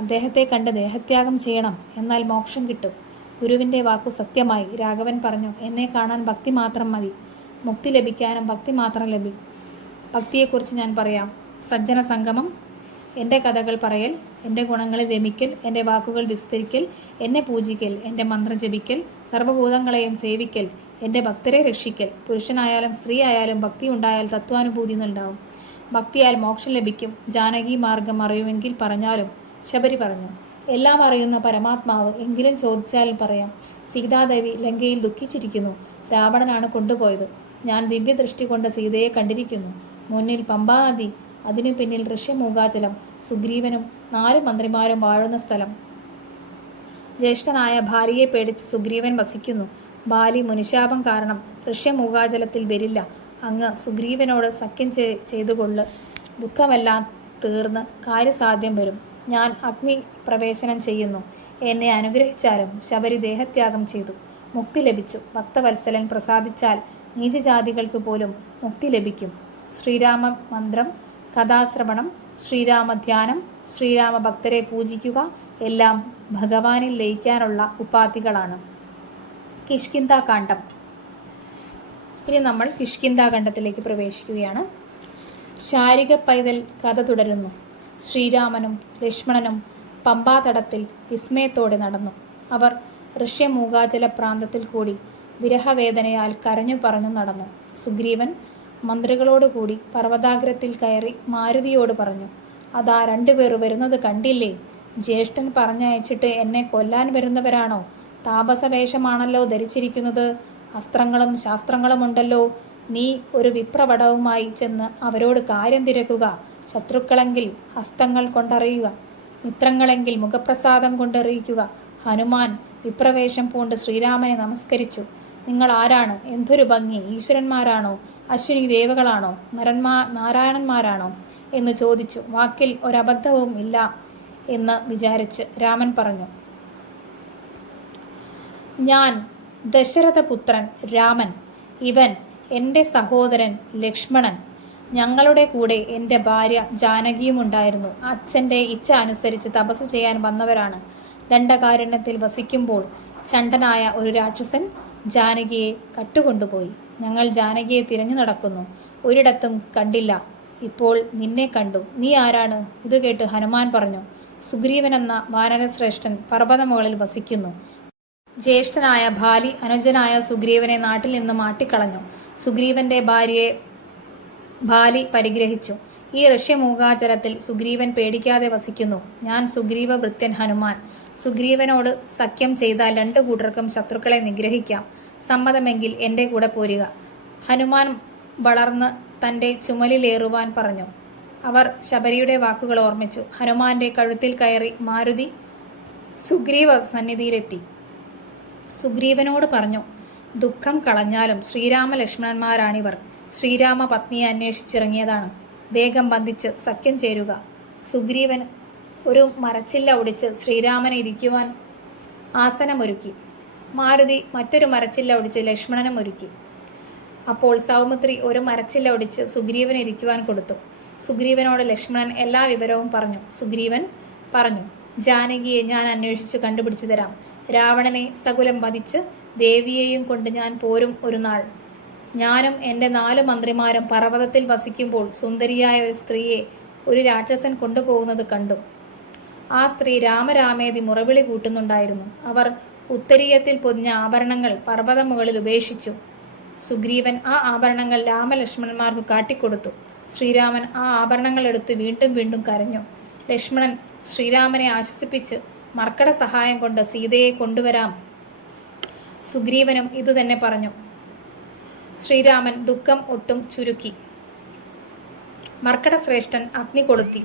അദ്ദേഹത്തെ കണ്ട് ദേഹത്യാഗം ചെയ്യണം, എന്നാൽ മോക്ഷം കിട്ടും. ഗുരുവിൻ്റെ വാക്കു സത്യമായി. രാഘവൻ പറഞ്ഞു, എന്നെ കാണാൻ ഭക്തി മാത്രം മതി. മുക്തി ലഭിക്കാനും ഭക്തി മാത്രം ഭക്തിയെക്കുറിച്ച് ഞാൻ പറയാം. സജ്ജന സംഗമം, എൻ്റെ കഥകൾ പറയൽ, എൻ്റെ ഗുണങ്ങളെ രമിക്കൽ, എൻ്റെ വാക്കുകൾ വിസ്തരിക്കൽ, എന്നെ പൂജിക്കൽ, എൻ്റെ മന്ത്രം ജപിക്കൽ, സർവ്വഭൂതങ്ങളെയും സേവിക്കൽ, എൻ്റെ ഭക്തരെ രക്ഷിക്കൽ. പുരുഷനായാലും സ്ത്രീ ആയാലും ഭക്തി ഉണ്ടായാൽ തത്വാനുഭൂതി ഉണ്ടാവും. ഭക്തിയാൽ മോക്ഷം ലഭിക്കും. ജാനകി മാർഗം അറിയുമെങ്കിൽ പറഞ്ഞാലും. ശബരി പറഞ്ഞു, എല്ലാം അറിയുന്ന പരമാത്മാവ്, എങ്കിലും ചോദിച്ചാൽ പറയാം. സീതാദേവി ലങ്കയിൽ ദുഃഖിച്ചിരിക്കുന്നു. രാവണനാണ് കൊണ്ടുപോയത്. ഞാൻ ദിവ്യദൃഷ്ടി കൊണ്ട് സീതയെ കണ്ടിരിക്കുന്നു. മുന്നിൽ പമ്പാനദി, അതിനു പിന്നിൽ ഋഷ്യമൂകാചലം, സുഗ്രീവനും 4 മന്ത്രിമാരും വാഴുന്ന സ്ഥലം. ജ്യേഷ്ഠനായ ഭാര്യയെ പേടിച്ച് സുഗ്രീവൻ വസിക്കുന്നു. ബാലി മുനിശാപം കാരണം ഋഷ്യമൂകാചലത്തിൽ വരില്ല. അങ്ങ് സുഗ്രീവനോട് സഖ്യം ചെയ്തുകൊള്ളു. ദുഃഖമെല്ലാം തീർന്ന് കാര്യസാധ്യം വരും. ഞാൻ അഗ്നി പ്രവേശനം ചെയ്യുന്നു. എന്നെ അനുഗ്രഹിച്ചാലും. ശബരി ദേഹത്യാഗം ചെയ്തു. മുക്തി ലഭിച്ചു. ഭക്തവത്സലൻ പ്രസാദിച്ചാൽ നീചജാതികൾക്ക് പോലും മുക്തി ലഭിക്കും. ശ്രീരാമ മന്ത്രം, കഥാശ്രവണം, ശ്രീരാമധ്യാനം, ശ്രീരാമ ഭക്തരെ പൂജിക്കുക എല്ലാം ഭഗവാനിൽ ലയിക്കാനുള്ള ഉപാധികളാണ്. കിഷ്കിന്ധാകാന്ഡം. ഇനി നമ്മൾ കിഷ്കിന്ധാകാന്ഡത്തിലേക്ക് പ്രവേശിക്കുകയാണ്. ശാരിക പൈതൽ കഥ തുടരുന്നു. ശ്രീരാമനും ലക്ഷ്മണനും പമ്പാതടത്തിൽ വിസ്മയത്തോടെ നടന്നു. അവർ ഋഷ്യമൂകാചല പ്രാന്തത്തിൽ കൂടി വിരഹവേദനയാൽ കരഞ്ഞു പറഞ്ഞു നടന്നു. സുഗ്രീവൻ മന്ത്രികളോടുകൂടി പർവ്വതാഗ്രത്തിൽ കയറി മാരുതിയോട് പറഞ്ഞു, അതാ രണ്ടുപേർ വരുന്നത് കണ്ടില്ലേ? ജ്യേഷ്ഠൻ പറഞ്ഞയച്ചിട്ട് എന്നെ കൊല്ലാൻ വരുന്നവരാണോ? താപസവേഷമാണല്ലോ ധരിച്ചിരിക്കുന്നത്. അസ്ത്രങ്ങളും ശാസ്ത്രങ്ങളുമുണ്ടല്ലോ. നീ ഒരു വിപ്രവടവുമായി ചെന്ന് അവരോട് കാര്യം തിരക്കുക. ശത്രുക്കളെങ്കിൽ ഹസ്തങ്ങൾ കൊണ്ടറിയുക, മിത്രങ്ങളെങ്കിൽ മുഖപ്രസാദം കൊണ്ടറിയിക്കുക. ഹനുമാൻ വിപ്രവേഷം പൂണ്ട് ശ്രീരാമനെ നമസ്കരിച്ചു. നിങ്ങൾ ആരാണ്? എന്തൊരു ഭംഗി! ഈശ്വരന്മാരാണോ? അശ്വിനി ദേവകളാണോ? നാരായണന്മാരാണോ എന്ന് ചോദിച്ചു. വാക്കിൽ ഒരബദ്ധവും ഇല്ല എന്ന് വിചാരിച്ച് രാമൻ പറഞ്ഞു, ഞാൻ ദശരഥപുത്രൻ രാമൻ. ഇവൻ എൻ്റെ സഹോദരൻ ലക്ഷ്മണൻ. ഞങ്ങളുടെ കൂടെ എൻ്റെ ഭാര്യ ജാനകിയും ഉണ്ടായിരുന്നു. അച്ഛൻ്റെ ഇച്ഛ അനുസരിച്ച് തപസ് ചെയ്യാൻ വന്നവരാണ്. ദണ്ഡകാരണ്യത്തിൽ വസിക്കുമ്പോൾ ചണ്ടനായ ഒരു രാക്ഷസൻ ജാനകിയെ കട്ടുകൊണ്ടുപോയി. ഞങ്ങൾ ജാനകിയെ തിരഞ്ഞു നടക്കുന്നു, ഒരിടത്തും കണ്ടില്ല. ഇപ്പോൾ നിന്നെ കണ്ടു. നീ ആരാണ്? ഇത് കേട്ട് ഹനുമാൻ പറഞ്ഞു, സുഗ്രീവനെന്ന വാനരശ്രേഷ്ഠൻ പർവ്വതമുകളിൽ വസിക്കുന്നു. ജ്യേഷ്ഠനായ ബാലി അനുജനായ സുഗ്രീവനെ നാട്ടിൽ നിന്ന് മാറ്റിക്കളഞ്ഞു. സുഗ്രീവന്റെ ഭാര്യയെ ബാലി പരിഗ്രഹിച്ചു. ഈ ഋഷ്യമൂകാചലത്തിൽ സുഗ്രീവൻ പേടിക്കാതെ വസിക്കുന്നു. ഞാൻ സുഗ്രീവ ഭൃത്യൻ ഹനുമാൻ. സുഗ്രീവനോട് സഖ്യം ചെയ്താൽ രണ്ടു കൂട്ടർക്കും ശത്രുക്കളെ നിഗ്രഹിക്കാം. സമ്മതമെങ്കിൽ എൻ്റെ കൂടെ പോരുക. ഹനുമാൻ വളർന്ന് തൻ്റെ ചുമലിലേറുവാൻ പറഞ്ഞു. അവർ ശബരിയുടെ വാക്കുകൾ ഓർമ്മിച്ചു. ഹനുമാന്റെ കഴുത്തിൽ കയറി മാരുതി സുഗ്രീവ സന്നിധിയിലെത്തി. സുഗ്രീവനോട് പറഞ്ഞു, ദുഃഖം കളഞ്ഞാലും ശ്രീരാമ ലക്ഷ്മണന്മാരാണിവർ. ശ്രീരാമ പത്നിയെ അന്വേഷിച്ചിറങ്ങിയതാണ്. വേഗം ബന്ധിച്ച് സഖ്യം ചേരുക. സുഗ്രീവൻ ഒരു മരച്ചില്ല ഒടിച്ച് ശ്രീരാമനെ ഇരിക്കുവാൻ ആസനമൊരുക്കി. മാരുതി മറ്റൊരു മരച്ചില്ല ഒടിച്ച് ലക്ഷ്മണനും ഒരുക്കി. അപ്പോൾ സൗമിത്രി ഒരു മരച്ചില്ല ഒടിച്ച് സുഗ്രീവനെ ഇരിക്കുവാൻ കൊടുത്തു. സുഗ്രീവനോട് ലക്ഷ്മണൻ എല്ലാ വിവരവും പറഞ്ഞു. സുഗ്രീവൻ പറഞ്ഞു, ജാനകിയെ ഞാൻ അന്വേഷിച്ച് കണ്ടുപിടിച്ചു തരാം. രാവണനെ സകുലം വധിച്ച് ദേവിയെയും കൊണ്ട് ഞാൻ പോരും ഒരു നാൾ. ഞാനും എൻ്റെ 4 മന്ത്രിമാരും പർവ്വതത്തിൽ വസിക്കുമ്പോൾ സുന്ദരിയായ ഒരു സ്ത്രീയെ ഒരു രാക്ഷസൻ കൊണ്ടുപോകുന്നത് കണ്ടു. ആ സ്ത്രീ രാമരാമേതി മുറവിളി കൂട്ടുന്നുണ്ടായിരുന്നു. അവർ ഉത്തരീയത്തിൽ പൊതിഞ്ഞ ആഭരണങ്ങൾ പർവ്വതമുകളിൽ ഉപേക്ഷിച്ചു. സുഗ്രീവൻ ആ ആഭരണങ്ങൾ രാമലക്ഷ്മണന്മാർക്ക് കാട്ടിക്കൊടുത്തു. ശ്രീരാമൻ ആ ആഭരണങ്ങൾ എടുത്ത് വീണ്ടും വീണ്ടും കരഞ്ഞു. ലക്ഷ്മണൻ ശ്രീരാമനെ ആശ്വസിപ്പിച്ച് മർക്കട സഹായം കൊണ്ട് സീതയെ കൊണ്ടുവരാം. സുഗ്രീവനും ഇതുതന്നെ പറഞ്ഞു. ശ്രീരാമൻ ദുഃഖം ഒട്ടും ചുരുക്കി. മർക്കട ശ്രേഷ്ഠൻ അഗ്നി കൊളുത്തി.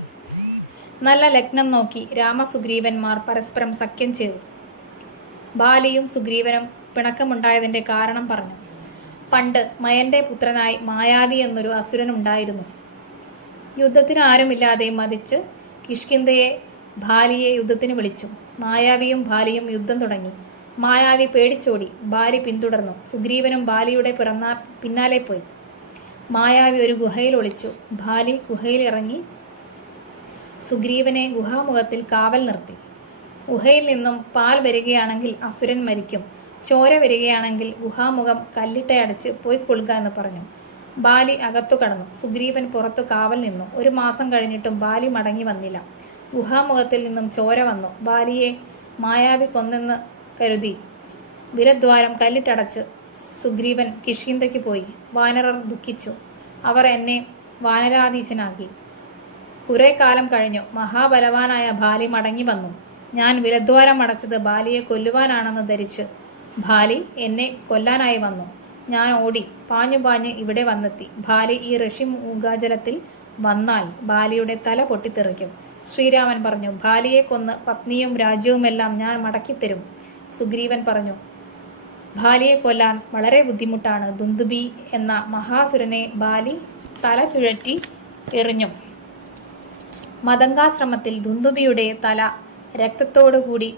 നല്ല ലഗ്നം നോക്കി രാമസുഗ്രീവന്മാർ പരസ്പരം സഖ്യം ചെയ്തു. ബാലിയും സുഗ്രീവനും പിണക്കമുണ്ടായതിൻ്റെ കാരണം പറഞ്ഞു. പണ്ട് മയന്റെ പുത്രനായി മായാവി എന്നൊരു അസുരനുണ്ടായിരുന്നു. യുദ്ധത്തിന് ആരുമില്ലാതെ മതിച്ച് കിഷ്കിന്ധയെ ബാലിയെ യുദ്ധത്തിന് വിളിച്ചു. മായാവിയും ബാലിയും യുദ്ധം തുടങ്ങി. മായാവി പേടിച്ചോടി. ബാലി പിന്തുടർന്നു. സുഗ്രീവനും ബാലിയുടെ പിന്നാലെ പോയി. മായാവി ഒരു ഗുഹയിൽ ഒളിച്ചു. ബാലി ഗുഹയിൽ ഇറങ്ങി സുഗ്രീവനെ ഗുഹാമുഖത്തിൽ കാവൽ നിർത്തി. ഗുഹയിൽ നിന്നും പാൽ വരികയാണെങ്കിൽ അസുരൻ മരിക്കും, ചോര വരികയാണെങ്കിൽ ഗുഹാമുഖം കല്ലിട്ടയടച്ച് പോയി കൊള്ളുക എന്ന് പറഞ്ഞു. ബാലി അകത്തു കടന്നു. സുഗ്രീവൻ പുറത്തു കാവൽ നിന്നു. 1 മാസം കഴിഞ്ഞിട്ടും ബാലി മടങ്ങി വന്നില്ല. ഗുഹാമുഖത്തിൽ നിന്നും ചോര വന്നു. ബാലിയെ മായാവി കൊന്നെന്ന് കരുതി വിലദ്വാരം കല്ലിട്ടടച്ച് സുഗ്രീവൻ കിഷ്കിന്ധയ്ക്ക് പോയി. വാനരർ ദുഃഖിച്ചു. അവർ എന്നെ വാനരാധീശനാക്കി. കുറെ കാലം കഴിഞ്ഞു. മഹാബലവാനായ ബാലി മടങ്ങി വന്നു. ഞാൻ വിലദ്വാരം അടച്ചത് ബാലിയെ കൊല്ലുവാനാണെന്ന് ധരിച്ച് ബാലി എന്നെ കൊല്ലാനായി വന്നു. ഞാൻ ഓടി പാഞ്ഞു പാഞ്ഞ് ഇവിടെ വന്നെത്തി. ബാലി ഈ ഋഷിമൂകാചലത്തിൽ വന്നാൽ ബാലിയുടെ തല പൊട്ടിത്തെറിക്കും. ശ്രീരാമൻ പറഞ്ഞു, ബാലിയെ കൊന്ന് പത്നിയും രാജ്യവുമെല്ലാം ഞാൻ മടക്കിത്തരും. സുഗ്രീവൻ പറഞ്ഞു, ബാലിയെ കൊല്ലാൻ വളരെ ബുദ്ധിമുട്ടാണ്. ദുന്ദുബി എന്ന മഹാസുരനെ ബാലി തല ചുഴറ്റി എറിഞ്ഞു. മതങ്കാശ്രമത്തിൽ ദുന്ദുബിയുടെ തല രക്തത്തോടുകൂടി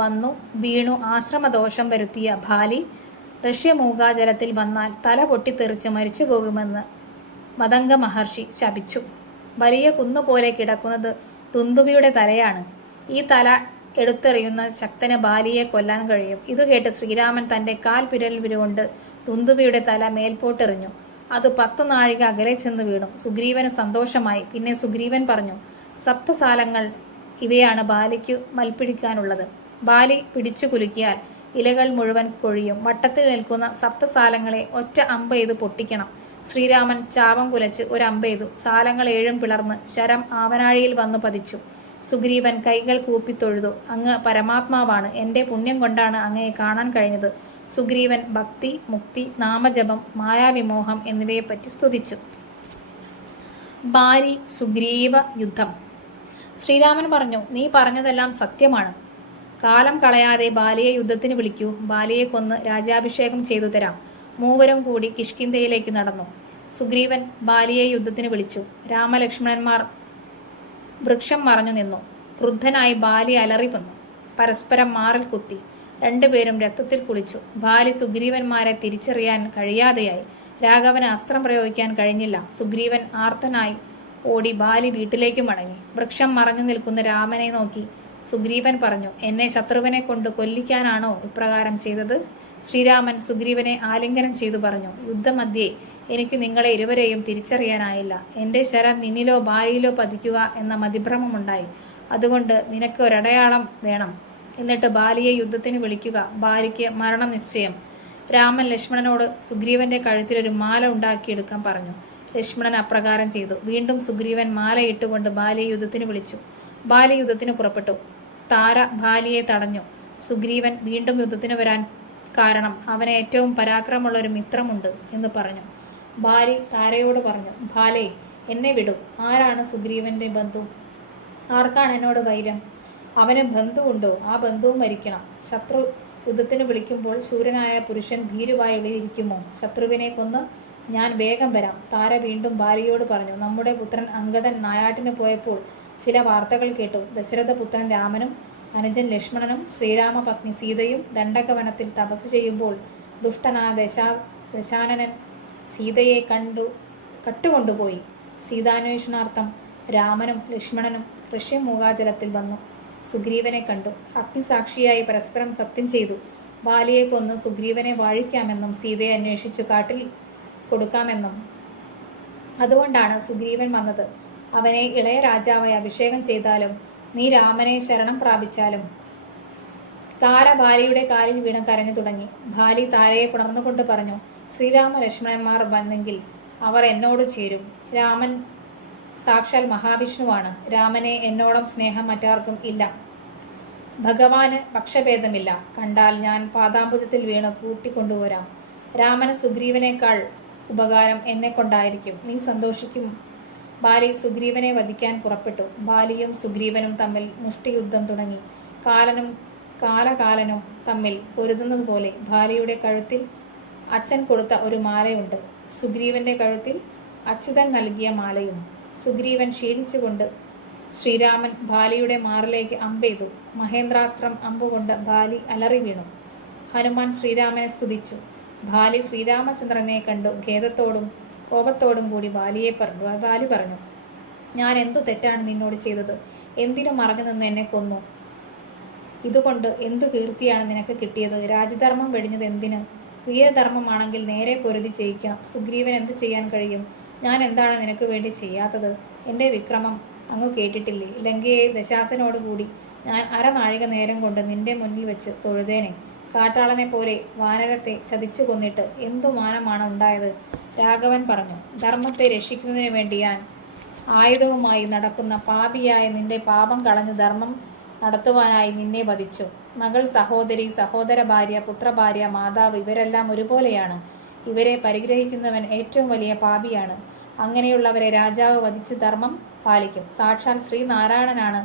വന്നു വീണു. ആശ്രമദോഷം വരുത്തിയ ബാലി ഋഷ്യമൂകാചലത്തിൽ വന്നാൽ തല പൊട്ടിത്തെറിച്ച് മരിച്ചു പോകുമെന്ന് മതംഗ മഹർഷി ശപിച്ചു. വലിയ കുന്നുപോലെ കിടക്കുന്നത് ദുന്ദുബിയുടെ തലയാണ്. ഈ തല എടുത്തെറിയുന്ന ശക്തന് ബാലിയെ കൊല്ലാൻ കഴിയും. ഇത് കേട്ട് ശ്രീരാമൻ തന്റെ കാൽ വിരൽ കൊണ്ട് ദുന്ദുഭിയുടെ തല മേൽപോട്ടെറിഞ്ഞു. അത് 10 നാഴിക അകലെ ചെന്ന് വീണു. സുഗ്രീവന് സന്തോഷമായി. പിന്നെ സുഗ്രീവൻ പറഞ്ഞു, സപ്തസാലങ്ങൾ ഇവയാണ് ബാലിക്ക് മൽപ്പിടിക്കാനുള്ളത്. ബാലി പിടിച്ചു കുലുക്കിയാൽ ഇലകൾ മുഴുവൻ കൊഴിയും. വട്ടത്തിൽ നിൽക്കുന്ന സപ്തസാലങ്ങളെ ഒറ്റ അമ്പെയ്ത് പൊട്ടിക്കണം. ശ്രീരാമൻ ചാപം കുലച്ച് ഒരമ്പെയ്തു. സാലങ്ങൾ 7 പിളർന്ന് ശരം ആവനാഴിയിൽ വന്നു പതിച്ചു. സുഗ്രീവൻ കൈകൾ കൂപ്പിത്തൊഴുതു. അങ്ങ് പരമാത്മാവാണ്. എൻ്റെ പുണ്യം കൊണ്ടാണ് അങ്ങയെ കാണാൻ കഴിഞ്ഞത്. സുഗ്രീവൻ ഭക്തി, മുക്തി, നാമജപം, മായാവിമോഹം എന്നിവയെപ്പറ്റി സ്തുതിച്ചു. ബാലി സുഗ്രീവ യുദ്ധം. ശ്രീരാമൻ പറഞ്ഞു, നീ പറഞ്ഞതെല്ലാം സത്യമാണ്. കാലം കളയാതെ ബാലിയെ യുദ്ധത്തിന് വിളിക്കൂ. ബാലിയെ കൊന്ന് രാജ്യാഭിഷേകം ചെയ്തു തരാം. മൂവരും കൂടി കിഷ്കിന്ധയിലേക്ക് നടന്നു. സുഗ്രീവൻ ബാലിയെ യുദ്ധത്തിന് വിളിച്ചു. രാമലക്ഷ്മണന്മാർ വൃക്ഷം മറഞ്ഞു നിന്നു. ക്രുദ്ധനായി ബാലി അലറി വന്നു. പരസ്പരം മാറിൽ കുത്തി. രണ്ടുപേരും രക്തത്തിൽ കുളിച്ചു. ബാലി സുഗ്രീവന്മാരെ തിരിച്ചറിയാൻ കഴിയാതെയായി. രാഘവന് അസ്ത്രം പ്രയോഗിക്കാൻ കഴിഞ്ഞില്ല. സുഗ്രീവൻ ആർത്തനായി ഓടി ബാലി വീട്ടിലേക്ക് മടങ്ങി. വൃക്ഷം മറഞ്ഞു നിൽക്കുന്ന രാമനെ നോക്കി സുഗ്രീവൻ പറഞ്ഞു, എന്നെ ശത്രുവിനെ കൊണ്ട് കൊല്ലിക്കാനാണോ ഇപ്രകാരം ചെയ്തത്? ശ്രീരാമൻ സുഗ്രീവനെ ആലിംഗനം ചെയ്തു പറഞ്ഞു, യുദ്ധമധ്യേ എനിക്ക് നിങ്ങളെ ഇരുവരെയും തിരിച്ചറിയാനായില്ല. എൻ്റെ ശരം നിന്നിലോ ബാലിയിലോ പതിക്കുക എന്ന മതിഭ്രമമുണ്ടായി. അതുകൊണ്ട് നിനക്ക് ഒരടയാളം വേണം. എന്നിട്ട് ബാലിയെ യുദ്ധത്തിന് വിളിക്കുക. ബാലിക്ക് മരണനിശ്ചയം. രാമൻ ലക്ഷ്മണനോട് സുഗ്രീവന്റെ കഴുത്തിലൊരു മാല ഉണ്ടാക്കിയെടുക്കാൻ പറഞ്ഞു. ലക്ഷ്മണൻ അപ്രകാരം ചെയ്തു. വീണ്ടും സുഗ്രീവൻ മാലയിട്ടുകൊണ്ട് ബാലിയെ യുദ്ധത്തിന് വിളിച്ചു. ബാലി യുദ്ധത്തിന് പുറപ്പെട്ടു. താര ബാലിയെ തടഞ്ഞു. സുഗ്രീവൻ വീണ്ടും യുദ്ധത്തിന് വരാൻ കാരണം അവന് ഏറ്റവും പരാക്രമമുള്ള ഒരു മിത്രമുണ്ട് എന്ന് പറഞ്ഞു. ബാലി താരയോട് പറഞ്ഞു, ബാലേ, എന്നെ വിടും. ആരാണ് സുഗ്രീവന്റെ ബന്ധു? ആർക്കാണ് എന്നോട് വൈരം? അവന് ബന്ധുവുണ്ടോ? ആ ബന്ധുവും മരിക്കണം. ശത്രു യുദ്ധത്തിന് വിളിക്കുമ്പോൾ ശൂരനായ പുരുഷൻ ഭീരുവായി എവിടെയിരിക്കുമോ? ശത്രുവിനെ കൊന്ന് ഞാൻ വേഗം വരാം. താര വീണ്ടും ബാലിയോട് പറഞ്ഞു, നമ്മുടെ പുത്രൻ അംഗദൻ നായാട്ടിന് പോയപ്പോൾ ചില വാർത്തകൾ കേട്ടു. ദശരഥപുത്രൻ രാമനും അനുജൻ ലക്ഷ്മണനും ശ്രീരാമപത്നി സീതയും ദണ്ഡകവനത്തിൽ തപസ് ചെയ്യുമ്പോൾ ദുഷ്ടനായ ദശാനനൻ സീതയെ കട്ടുകൊണ്ടുപോയി. സീതാന്വേഷണാർത്ഥം രാമനും ലക്ഷ്മണനും ഋഷ്യമൂകാചലത്തിൽ വന്നു. സുഗ്രീവനെ കണ്ടു. അഗ്നിസാക്ഷിയായി പരസ്പരം സത്യം ചെയ്തു. ബാലിയെ കൊന്ന് സുഗ്രീവനെ വാഴിക്കാമെന്നും സീതയെ അന്വേഷിച്ചു കാട്ടിൽ കൊടുക്കാമെന്നും. അതുകൊണ്ടാണ് സുഗ്രീവൻ വന്നത്. അവനെ ഇളയ രാജാവായി അഭിഷേകം ചെയ്താലും നീ രാമനെ ശരണം പ്രാപിച്ചാലും. താര ബാലിയുടെ കാലിൽ വീണ് കരഞ്ഞു തുടങ്ങി. ബാലി താരയെ പുണർന്നുകൊണ്ട് പറഞ്ഞു, ശ്രീരാമ ലക്ഷ്മണന്മാർ വന്നെങ്കിൽ അവർ എന്നോട് ചേരും. രാമൻ സാക്ഷാൽ മഹാവിഷ്ണുവാണ്. രാമനെ എന്നോളം സ്നേഹം മറ്റാർക്കും ഇല്ല. ഭഗവാന് പക്ഷഭേദമില്ല. കണ്ടാൽ ഞാൻ പാദാംബുജത്തിൽ വീണ് കൂട്ടിക്കൊണ്ടുവരാം. രാമന് സുഗ്രീവനേക്കാൾ ഉപകാരം എന്നെ കൊണ്ടായിരിക്കും. നീ സന്തോഷിക്കും. ബാലി സുഗ്രീവനെ വധിക്കാൻ പുറപ്പെട്ടു. ബാലിയും സുഗ്രീവനും തമ്മിൽ മുഷ്ടിയുദ്ധം തുടങ്ങി. കാലകാലനും തമ്മിൽ പൊരുതുന്നത് പോലെ. ബാലിയുടെ കഴുത്തിൽ അച്ഛൻ കൊടുത്ത ഒരു മാലയുണ്ട്. സുഗ്രീവന്റെ കഴുത്തിൽ അച്യുതൻ നൽകിയ മാലയും. സുഗ്രീവൻ ക്ഷീണിച്ചുകൊണ്ട് ശ്രീരാമൻ ബാലിയുടെ മാറിലേക്ക് അമ്പെയ്തു. മഹേന്ദ്രാസ്ത്രം അമ്പുകൊണ്ട് ബാലി അലറി വീണു. ഹനുമാൻ ശ്രീരാമനെ സ്തുതിച്ചു. ബാലി ശ്രീരാമചന്ദ്രനെ കണ്ടു ഖേദത്തോടും കോപത്തോടും കൂടി ബാലി പറഞ്ഞു, ഞാൻ എന്തു തെറ്റാണ് നിന്നോട് ചെയ്തത്? എന്തിനു മറഞ്ഞു നിന്ന് എന്നെ കൊന്നു? ഇതുകൊണ്ട് എന്തു കീർത്തിയാണ് നിനക്ക് കിട്ടിയത്? രാജധർമ്മം വെടിഞ്ഞത് എന്തിന്? വീരധർമ്മമാണെങ്കിൽ നേരെ പൊരുതി ചെയ്യിക്കണം. സുഗ്രീവൻ എന്തു ചെയ്യാൻ കഴിയും? ഞാൻ എന്താണ് നിനക്ക് വേണ്ടി ചെയ്യാത്തത്? എൻ്റെ വിക്രമം അങ്ങ് കേട്ടിട്ടില്ലേ? ലങ്കയെ ദശാസനോടുകൂടി ഞാൻ അരനാഴിക നേരം കൊണ്ട് നിന്റെ മുന്നിൽ വെച്ച് തൊഴുതേനെ. കാട്ടാളനെ പോലെ വാനരത്തെ ചതിച്ചു കൊന്നിട്ട് എന്തു മാനമാണ് ഉണ്ടായത്? രാഘവൻ പറഞ്ഞു, ധർമ്മത്തെ രക്ഷിക്കുന്നതിന് വേണ്ടി ഞാൻ ആയുധവുമായി നടക്കുന്ന പാപിയായ നിന്റെ പാപം കളഞ്ഞു ധർമ്മം നടത്തുവാനായി നിന്നെ വധിച്ചു. മകൾ, സഹോദരി, സഹോദര ഭാര്യ, പുത്രഭാര്യ, മാതാവ് ഇവരെല്ലാം ഒരുപോലെയാണ്. ഇവരെ പരിഗ്രഹിക്കുന്നവൻ ഏറ്റവും വലിയ പാപിയാണ്. അങ്ങനെയുള്ളവരെ രാജാവ് വധിച്ച് ധർമ്മം പാലിക്കും. സാക്ഷാൽ ശ്രീനാരായണനാണ്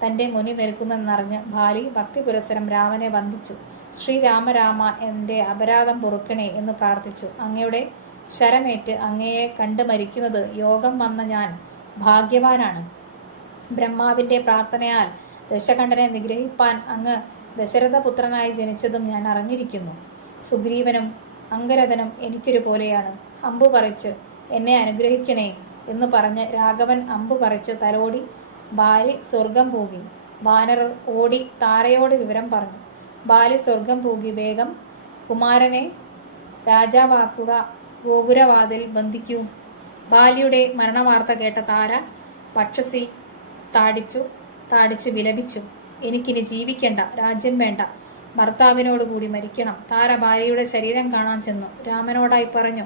തൻ്റെ മുന്നിൽ നിൽക്കുന്നതെന്നറിഞ്ഞ് ബാലി ഭക്തിപുരസരം രാമനെ വന്ദിച്ചു. ശ്രീരാമരാമ, എൻ്റെ അപരാധം പൊറുക്കണേ എന്ന് പ്രാർത്ഥിച്ചു. അങ്ങയുടെ ശരമേറ്റ് അങ്ങയെ കണ്ട് മരിക്കുന്നത് യോഗം വന്ന ഞാൻ ഭാഗ്യവാനാണ്. ബ്രഹ്മാവിൻ്റെ പ്രാർത്ഥനയാൽ ദശകണ്ഠനെ നിഗ്രഹിപ്പാൻ അങ്ങ് ദശരഥപുത്രനായി ജനിച്ചതും ഞാൻ അറിഞ്ഞിരിക്കുന്നു. സുഗ്രീവനും അംഗരഥനും എനിക്കൊരു പോലെയാണ്. അമ്പു പറിച്ച് എന്നെ അനുഗ്രഹിക്കണേ എന്ന് പറഞ്ഞ് രാഘവൻ അമ്പു പറിച്ച് തലോടി ബാലി സ്വർഗം പോകി. വാനരർ ഓടി താരയോട് വിവരം പറഞ്ഞു. ബാലി സ്വർഗം പൂകി വേഗം കുമാരനെ രാജാവാക്കുക, ഗോപുരവാതിൽ ബന്ധിക്കൂ. ബാലിയുടെ മരണവാർത്ത കേട്ട താര പക്ഷസി താടിച്ചു വിലപിച്ചു. എനിക്കിനി ജീവിക്കണ്ട, രാജ്യം വേണ്ട, ഭർത്താവിനോടുകൂടി മരിക്കണം. താര ഭാര്യയുടെ ശരീരം കാണാൻ ചെന്നു. രാമനോടായി പറഞ്ഞു,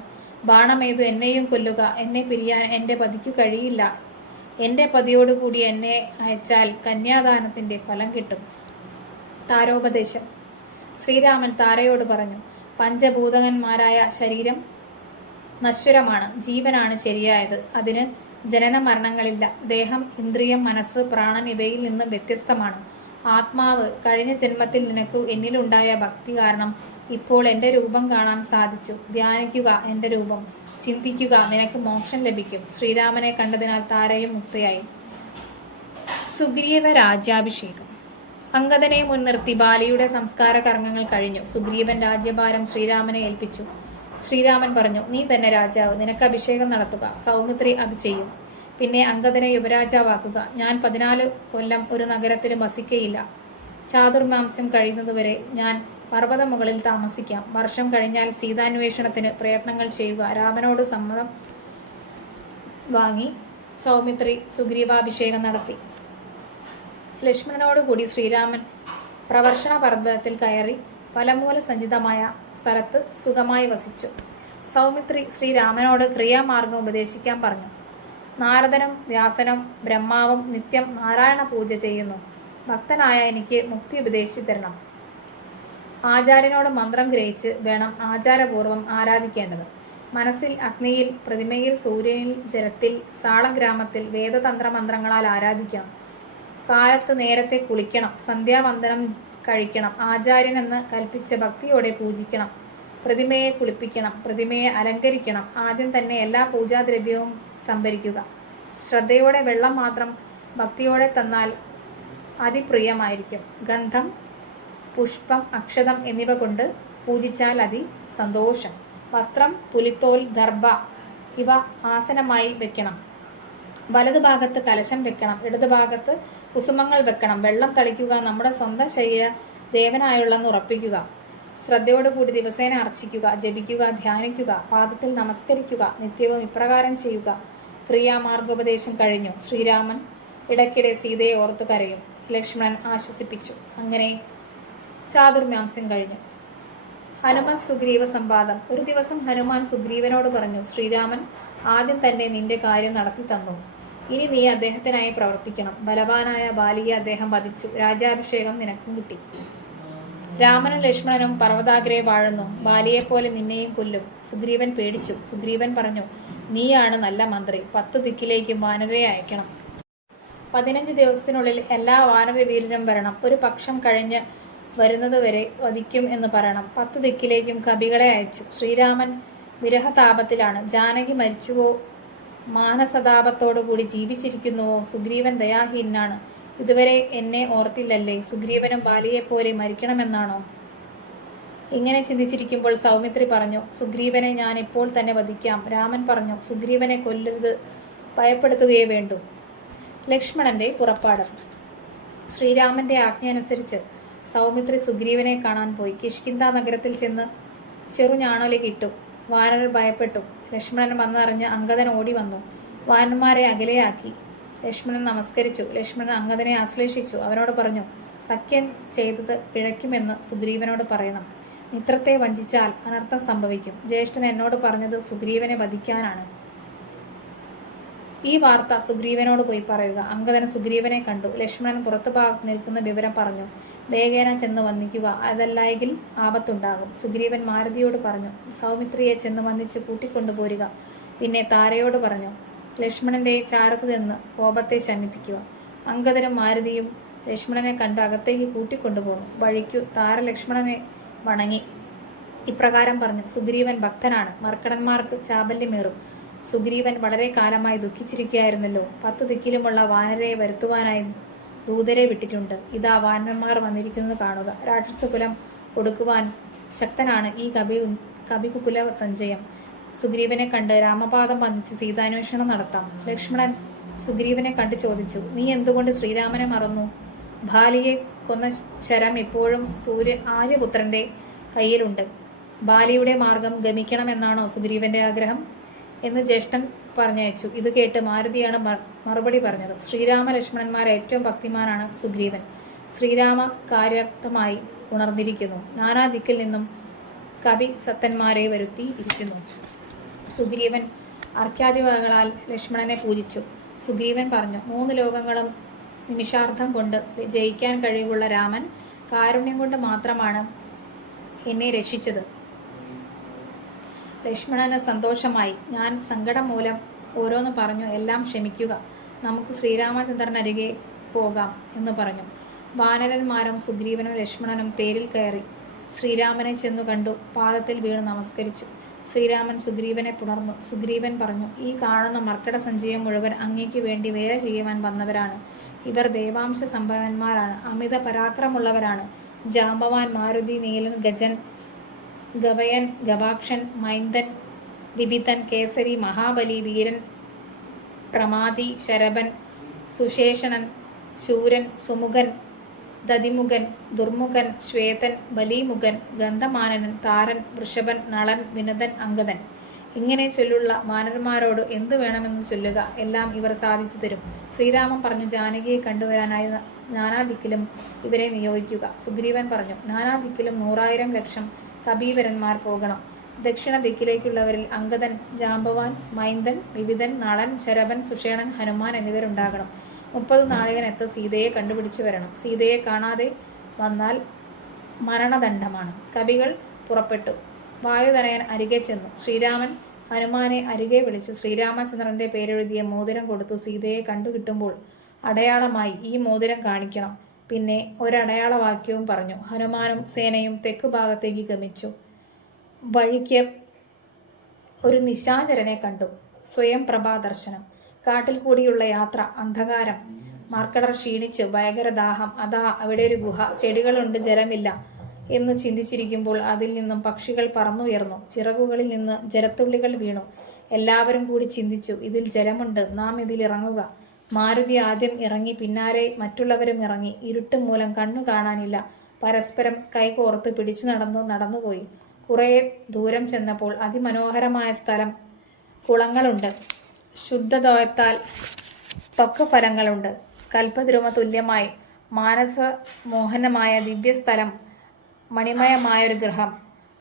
ബാണമെയ്തു എന്നെയും കൊല്ലുക, എന്നെ പിരിയാൻ എൻ്റെ പതിക്കു കഴിയില്ല. എൻ്റെ പതിയോടുകൂടി എന്നെ അയച്ചാൽ കന്യാദാനത്തിൻ്റെ ഫലം കിട്ടും. താരോപദേശം. ശ്രീരാമൻ താരയോട് പറഞ്ഞു, പഞ്ചഭൂതകന്മാരായ ശരീരം നശ്വരമാണ്, ജീവനാണ് ശരിയായത്. അതിന് ജനന മരണങ്ങളില്ല. ദേഹം, ഇന്ദ്രിയം, മനസ്സ്, പ്രാണൻ ഇവയിൽ നിന്നും വ്യത്യസ്തമാണ്. ആത്മാവ് കഴിഞ്ഞ ജന്മത്തിൽ നിനക്കു എന്നിലുണ്ടായ ഭക്തി കാരണം ഇപ്പോൾ എൻ്റെ രൂപം കാണാൻ സാധിച്ചു. ധ്യാനിക്കുക എൻ്റെ രൂപം, ചിന്തിക്കുക, നിനക്ക് മോക്ഷം ലഭിക്കും. ശ്രീരാമനെ കണ്ടതിനാൽ താരയും മുക്തയായി. സുഗ്രീവ രാജ്യാഭിഷേകം. അംഗദനെ മുൻനിർത്തി ബാലിയുടെ സംസ്കാര കർമ്മങ്ങൾ കഴിഞ്ഞു. സുഗ്രീവൻ രാജ്യഭാരം ശ്രീരാമനെ ഏൽപ്പിച്ചു. ശ്രീരാമൻ പറഞ്ഞു, നീ തന്നെ രാജാവ്, നിനക്ക് അഭിഷേകം നടത്തുക. സൗമിത്രി അത് ചെയ്യും. പിന്നെ അംഗദനെ യുവരാജാവാക്കുക. ഞാൻ 14 കൊല്ലം ഒരു നഗരത്തിലും വസിക്കയില്ല. ചാതുർമാംസ്യം കഴിയുന്നതുവരെ ഞാൻ പർവ്വതമുകളിൽ താമസിക്കാം. വർഷം കഴിഞ്ഞാൽ സീതാന്വേഷണത്തിന് പ്രയത്നങ്ങൾ ചെയ്യുക. രാമനോട് സമ്മതം വാങ്ങി സൗമിത്രി സുഗ്രീവാഭിഷേകം നടത്തി. ലക്ഷ്മണനോടുകൂടി ശ്രീരാമൻ പ്രവർഷണ പർവ്വതത്തിൽ കയറി ഫലമൂല സഞ്ചിതമായ സ്ഥലത്ത് സുഖമായി വസിച്ചു. സൗമിത്രി ശ്രീരാമനോട് ക്രിയാമാർഗം ഉപദേശിക്കാൻ പറഞ്ഞു. നാരദനും വ്യാസനും ബ്രഹ്മാവും നിത്യം നാരായണ പൂജ ചെയ്യുന്നു. ഭക്തനായ എനിക്ക് മുക്തി ഉപദേശിച്ചു തരണം. ആചാര്യനോട് മന്ത്രം ഗ്രഹിച്ച് വേണം ആചാരപൂർവം ആരാധിക്കേണ്ടത്. മനസ്സിൽ അഗ്നിയിൽ, പ്രതിമയിൽ, സൂര്യനിൽ, ജലത്തിൽ, സാളഗ്രാമത്തിൽ വേദതന്ത്ര മന്ത്രങ്ങളാൽ ആരാധിക്കണം. കാലത്ത് നേരത്തെ കുളിക്കണം. സന്ധ്യാവന്ദനം കഴിക്കണം. ആചാര്യനെന്ന് കൽപ്പിച്ച ഭക്തിയോടെ പൂജിക്കണം. പ്രതിമയെ കുളിപ്പിക്കണം. പ്രതിമയെ അലങ്കരിക്കണം. ആദ്യം തന്നെ എല്ലാ പൂജാദ്രവ്യവും സംഭരിക്കുക. ശ്രദ്ധയോടെ വെള്ളം മാത്രം ഭക്തിയോടെ തന്നാൽ അതിപ്രിയമായിരിക്കും. ഗന്ധം, പുഷ്പം, അക്ഷതം എന്നിവ കൊണ്ട് പൂജിച്ചാൽ അതി സന്തോഷം. വസ്ത്രം, പുലിത്തോൽ, ദർഭ ഇവ ആസനമായി വെക്കണം. വലതുഭാഗത്ത് കലശം വെക്കണം. ഇടതുഭാഗത്ത് കുസുമങ്ങൾ വെക്കണം. വെള്ളം തളിക്കുക. നമ്മുടെ സ്വന്തം ശരീര ദേവനായുള്ളെന്ന് ഉറപ്പിക്കുക. ശ്രദ്ധയോടുകൂടി ദിവസേന അർച്ചിക്കുക, ജപിക്കുക, ധ്യാനിക്കുക, പാദത്തിൽ നമസ്കരിക്കുക. നിത്യവും ഇപ്രകാരം ചെയ്യുക. ക്രിയാമാർഗോപദേശം കഴിഞ്ഞു. ശ്രീരാമൻ ഇടയ്ക്കിടെ സീതയെ ഓർത്തു കരയും. ലക്ഷ്മണൻ ആശ്വസിപ്പിച്ചു. അങ്ങനെ ചാതുർമാംസ്യം കഴിഞ്ഞു. ഹനുമാൻ സുഗ്രീവ സംവാദം. ഒരു ദിവസം ഹനുമാൻ സുഗ്രീവനോട് പറഞ്ഞു, ശ്രീരാമൻ ആദ്യം തന്നെ നിന്റെ കാര്യം നടത്തി തന്നു. ഇനി നീ അദ്ദേഹത്തിനായി പ്രവർത്തിക്കണം. ബലവാനായ ബാലിയെ അദ്ദേഹം വധിച്ചു. രാജ്യാഭിഷേകം നിനക്കും കിട്ടി. രാമനും ലക്ഷ്മണനും പർവ്വതാഗ്രേ വാഴുന്നു. ബാലിയെപ്പോലെ നിന്നെയും കൊല്ലും. സുഗ്രീവൻ പേടിച്ചു. സുഗ്രീവൻ പറഞ്ഞു, നീയാണ് നല്ല മന്ത്രി. 10 ദിക്കിലേക്കും വാനരരെ അയക്കണം. 15 ദിവസത്തിനുള്ളിൽ എല്ലാ വാനരവീരരും വരണം. ഒരു പക്ഷം കഴിഞ്ഞ് വരുന്നതുവരെ വധിക്കും എന്ന് പറയണം. 10 ദിക്കിലേക്കും കവികളെ അയച്ചു. ശ്രീരാമൻ വിരഹതാപത്തിലാണ്. ജാനകി മരിച്ചുവോ മാനസതാപത്തോടുകൂടി ജീവിച്ചിരിക്കുന്നുവോ? സുഗ്രീവൻ ദയാഹീനാണ്. ഇതുവരെ എന്നെ ഓർത്തില്ലല്ലേ? സുഗ്രീവനും ബാലിയെപ്പോലെ മരിക്കണമെന്നാണോ? ഇങ്ങനെ ചിന്തിച്ചിരിക്കുമ്പോൾ സൗമിത്രി പറഞ്ഞു, സുഗ്രീവനെ ഞാൻ ഇപ്പോൾ തന്നെ വധിക്കാം. രാമൻ പറഞ്ഞു, സുഗ്രീവനെ കൊല്ലരുത്, ഭയപ്പെടുത്തുകയേ വേണ്ടൂ. ലക്ഷ്മണന്റെ പുറപ്പാട്. ശ്രീരാമന്റെ ആജ്ഞയനുസരിച്ച് സൗമിത്രി സുഗ്രീവനെ കാണാൻ പോയി. കിഷ്കിന്ധ നഗരത്തിൽ ചെന്ന് ചെറുഞാണൊലി കിട്ടു. വാനരർ ഭയപ്പെട്ടു. ലക്ഷ്മണൻ വന്നറിഞ്ഞ് അംഗദൻ ഓടി വന്നു. വാനന്മാരെ അകലെയാക്കി. ലക്ഷ്മണൻ നമസ്കരിച്ചു. ലക്ഷ്മണൻ അംഗദനെ ആശ്ലേഷിച്ചു. അവനോട് പറഞ്ഞു, സഖ്യം ചെയ്തത് പിഴയ്ക്കുമെന്ന് സുഗ്രീവനോട് പറയണം. മിത്രത്തെ വഞ്ചിച്ചാൽ അനർത്ഥം സംഭവിക്കും. ജ്യേഷ്ഠൻ എന്നോട് പറഞ്ഞത് സുഗ്രീവനെ വധിക്കാനാണ്. ഈ വാർത്ത സുഗ്രീവനോട് പോയി പറയുക. അംഗദൻ സുഗ്രീവനെ കണ്ടു. ലക്ഷ്മണൻ പുറത്തു ഭാഗത്ത് നിൽക്കുന്ന വിവരം പറഞ്ഞു. വേഗേന ചെന്ന് വന്ദിക്കുക, അതല്ലായെങ്കിൽ ആപത്തുണ്ടാകും. സുഗ്രീവൻ മാരുതിയോട് പറഞ്ഞു, സൗമിത്രിയെ ചെന്ന് വന്ദിച്ച് കൂട്ടിക്കൊണ്ടുപോരുക. പിന്നെ താരയോട് പറഞ്ഞു, ലക്ഷ്മണന്റെ ചാരത്ത് നിന്ന് കോപത്തെ ശമിപ്പിക്കുക. അംഗദനും മാരുതിയും ലക്ഷ്മണനെ കണ്ട് അകത്തേക്ക് കൂട്ടിക്കൊണ്ടുപോന്നു. വഴിക്കു താര ലക്ഷ്മണനെ വണങ്ങി ഇപ്രകാരം പറഞ്ഞു, സുഗ്രീവൻ ഭക്തനാണ്. മർക്കടന്മാർക്ക് ചാബല്യമേറും. സുഗ്രീവൻ വളരെ കാലമായി ദുഃഖിച്ചിരിക്കുകയായിരുന്നല്ലോ. 10 ദിക്കിലുമുള്ള വാനരയെ വരുത്തുവാനായി ദൂതരെ വിട്ടിട്ടുണ്ട്. ഇതാ വാനരന്മാർ വന്നിരിക്കുന്നത് കാണുക. രാക്ഷസകുലം ഒടുക്കുവാൻ ശക്തനാണ് ഈ കവികുല സഞ്ചയം. സുഗ്രീവനെ കണ്ട് രാമപാദം വന്ദിച്ച് സീതാന്വേഷണം നടത്താം. ലക്ഷ്മണൻ സുഗ്രീവനെ കണ്ട് ചോദിച്ചു, നീ എന്തുകൊണ്ട് ശ്രീരാമനെ മറന്നു? ബാലിയെ കൊന്ന ശരം ഇപ്പോഴും ആര്യപുത്രന്റെ കയ്യിലുണ്ട്. ബാലിയുടെ മാർഗം ഗമിക്കണമെന്നാണോ സുഗ്രീവന്റെ ആഗ്രഹം എന്ന് ജ്യേഷ്ഠൻ പറഞ്ഞയച്ചു. ഇത് കേട്ട് മാരുതിയാണ് മറുപടി പറഞ്ഞത്. ശ്രീരാമ ലക്ഷ്മണന്മാർ ഏറ്റവും ഭക്തിമാനാണ് സുഗ്രീവൻ. ശ്രീരാമ കാര്യാർത്ഥമായി ഉണർന്നിരിക്കുന്നു. നാനാ ദിക്കിൽ നിന്നും കവി സത്തന്മാരെ വരുത്തി ഇരിക്കുന്നു. സുഗ്രീവൻ അർഘ്യാദിവകളാൽ ലക്ഷ്മണനെ പൂജിച്ചു. സുഗ്രീവൻ പറഞ്ഞു, 3 ലോകങ്ങളും നിമിഷാർത്ഥം കൊണ്ട് ജയിക്കാൻ കഴിവുള്ള രാമൻ കാരുണ്യം കൊണ്ട് മാത്രമാണ് എന്നെ രക്ഷിച്ചത്. ലക്ഷ്മണന് സന്തോഷമായി. ഞാൻ സങ്കടം മൂലം ഓരോന്ന് പറഞ്ഞു. എല്ലാം ക്ഷമിക്കുക, നമുക്ക് ശ്രീരാമചന്ദ്രനരികെ പോകാം എന്ന് പറഞ്ഞു. വാനരന്മാരും സുഗ്രീവനും ലക്ഷ്മണനും തേരിൽ കയറി ശ്രീരാമനെ ചെന്നു കണ്ടു. പാദത്തിൽ വീണ് നമസ്കരിച്ചു. ശ്രീരാമൻ സുഗ്രീവനെ പുണർന്നു. സുഗ്രീവൻ പറഞ്ഞു, ഈ കാണുന്ന മർക്കട സഞ്ചയം മുഴുവൻ അങ്ങേക്ക് വേണ്ടി വേല ചെയ്യുവാൻ വന്നവരാണ്. ഇവർ ദേവാംശ സംഭവന്മാരാണ്, അമിത പരാക്രമുള്ളവരാണ്. ജാമ്പവാൻ, മാരുതി, നീലൻ, ഗജൻ, ഗവയൻ, ഗവാക്ഷൻ, മൈന്ദൻ, വിവിധൻ, കേസരി, മഹാബലി, വീരൻ, പ്രമാദി, ശരഭൻ, സുശേഷണൻ, ശൂരൻ, സുമുഖൻ, ദതിമുഖൻ, ദുർമുഖൻ, ശ്വേതൻ, ബലീമുഖൻ, ഗന്ധമാനനൻ, താരൻ, വൃഷഭൻ, നളൻ, വിനതൻ, അംഗദൻ. ഇങ്ങനെ ചൊല്ലുള്ള വാനരന്മാരോട് എന്ത് വേണമെന്ന് ചൊല്ലുക, എല്ലാം ഇവർ സാധിച്ചു തരും. ശ്രീരാമൻ പറഞ്ഞു, ജാനകിയെ കണ്ടുവരാനായി നാനാദിക്കിലും ഇവരെ നിയോഗിക്കുക. സുഗ്രീവൻ പറഞ്ഞു, നാനാദിക്കിലും 100,000 ലക്ഷം കബീവരന്മാർ പോകണം. ദക്ഷിണ ദിക്കിലേക്കുള്ളവരിൽ അംഗദൻ, ജാമ്പവാൻ, മൈന്ദൻ, വിവിധൻ, നളൻ, ശരഭൻ, സുഷേണൻ, ഹനുമാൻ എന്നിവരുണ്ടാകണം. 30 നാഴികനകത്ത് സീതയെ കണ്ടുപിടിച്ചു വരണം. സീതയെ കാണാതെ വന്നാൽ മരണദണ്ഡമാണ്. കവികൾ പുറപ്പെട്ടു. വായുതനയൻ അരികെ ചെന്നു. ശ്രീരാമൻ ഹനുമാനെ അരികെ വിളിച്ചു ശ്രീരാമചന്ദ്രന്റെ പേരെഴുതിയ മോതിരം കൊടുത്തു. സീതയെ കണ്ടുകിട്ടുമ്പോൾ അടയാളമായി ഈ മോതിരം കാണിക്കണം. പിന്നെ ഒരടയാളവാക്യവും പറഞ്ഞു. ഹനുമാനും സേനയും തെക്ക് ഭാഗത്തേക്ക് ഗമിച്ചു. വഴിക്ക് ഒരു നിശാചരനെ കണ്ടു. സ്വയം പ്രഭാദർശനം. കാട്ടിൽ കൂടിയുള്ള യാത്ര, അന്ധകാരം, മാർക്കടർ ക്ഷീണിച്ചു, ഭയങ്കര ദാഹം. അതാ അവിടെ ഒരു ഗുഹ, ചെടികളുണ്ട്, ജലമില്ല എന്ന് ചിന്തിച്ചിരിക്കുമ്പോൾ അതിൽ നിന്നും പക്ഷികൾ പറന്നുയർന്നു. ചിറകുകളിൽ നിന്ന് ജലത്തുള്ളികൾ വീണു. എല്ലാവരും കൂടി ചിന്തിച്ചു, ഇതിൽ ജലമുണ്ട്, നാം ഇതിൽ ഇറങ്ങുക. മാരുതി ആദ്യം ഇറങ്ങി, പിന്നാലെ മറ്റുള്ളവരും ഇറങ്ങി. ഇരുട്ട് മൂലം കണ്ണു കാണാനില്ല. പരസ്പരം കൈകോർത്ത് പിടിച്ചു നടന്നുപോയി. കുറേ ദൂരം ചെന്നപ്പോൾ അതിമനോഹരമായ സ്ഥലം, കുളങ്ങളുണ്ട്, ശുദ്ധദോയത്താൽ പക്വഫലങ്ങളുണ്ട്, കൽപ്പദ്രുമ തുല്യമായി മാനസമോഹനമായ ദിവ്യസ്ഥലം, മണിമയമായൊരു ഗൃഹം.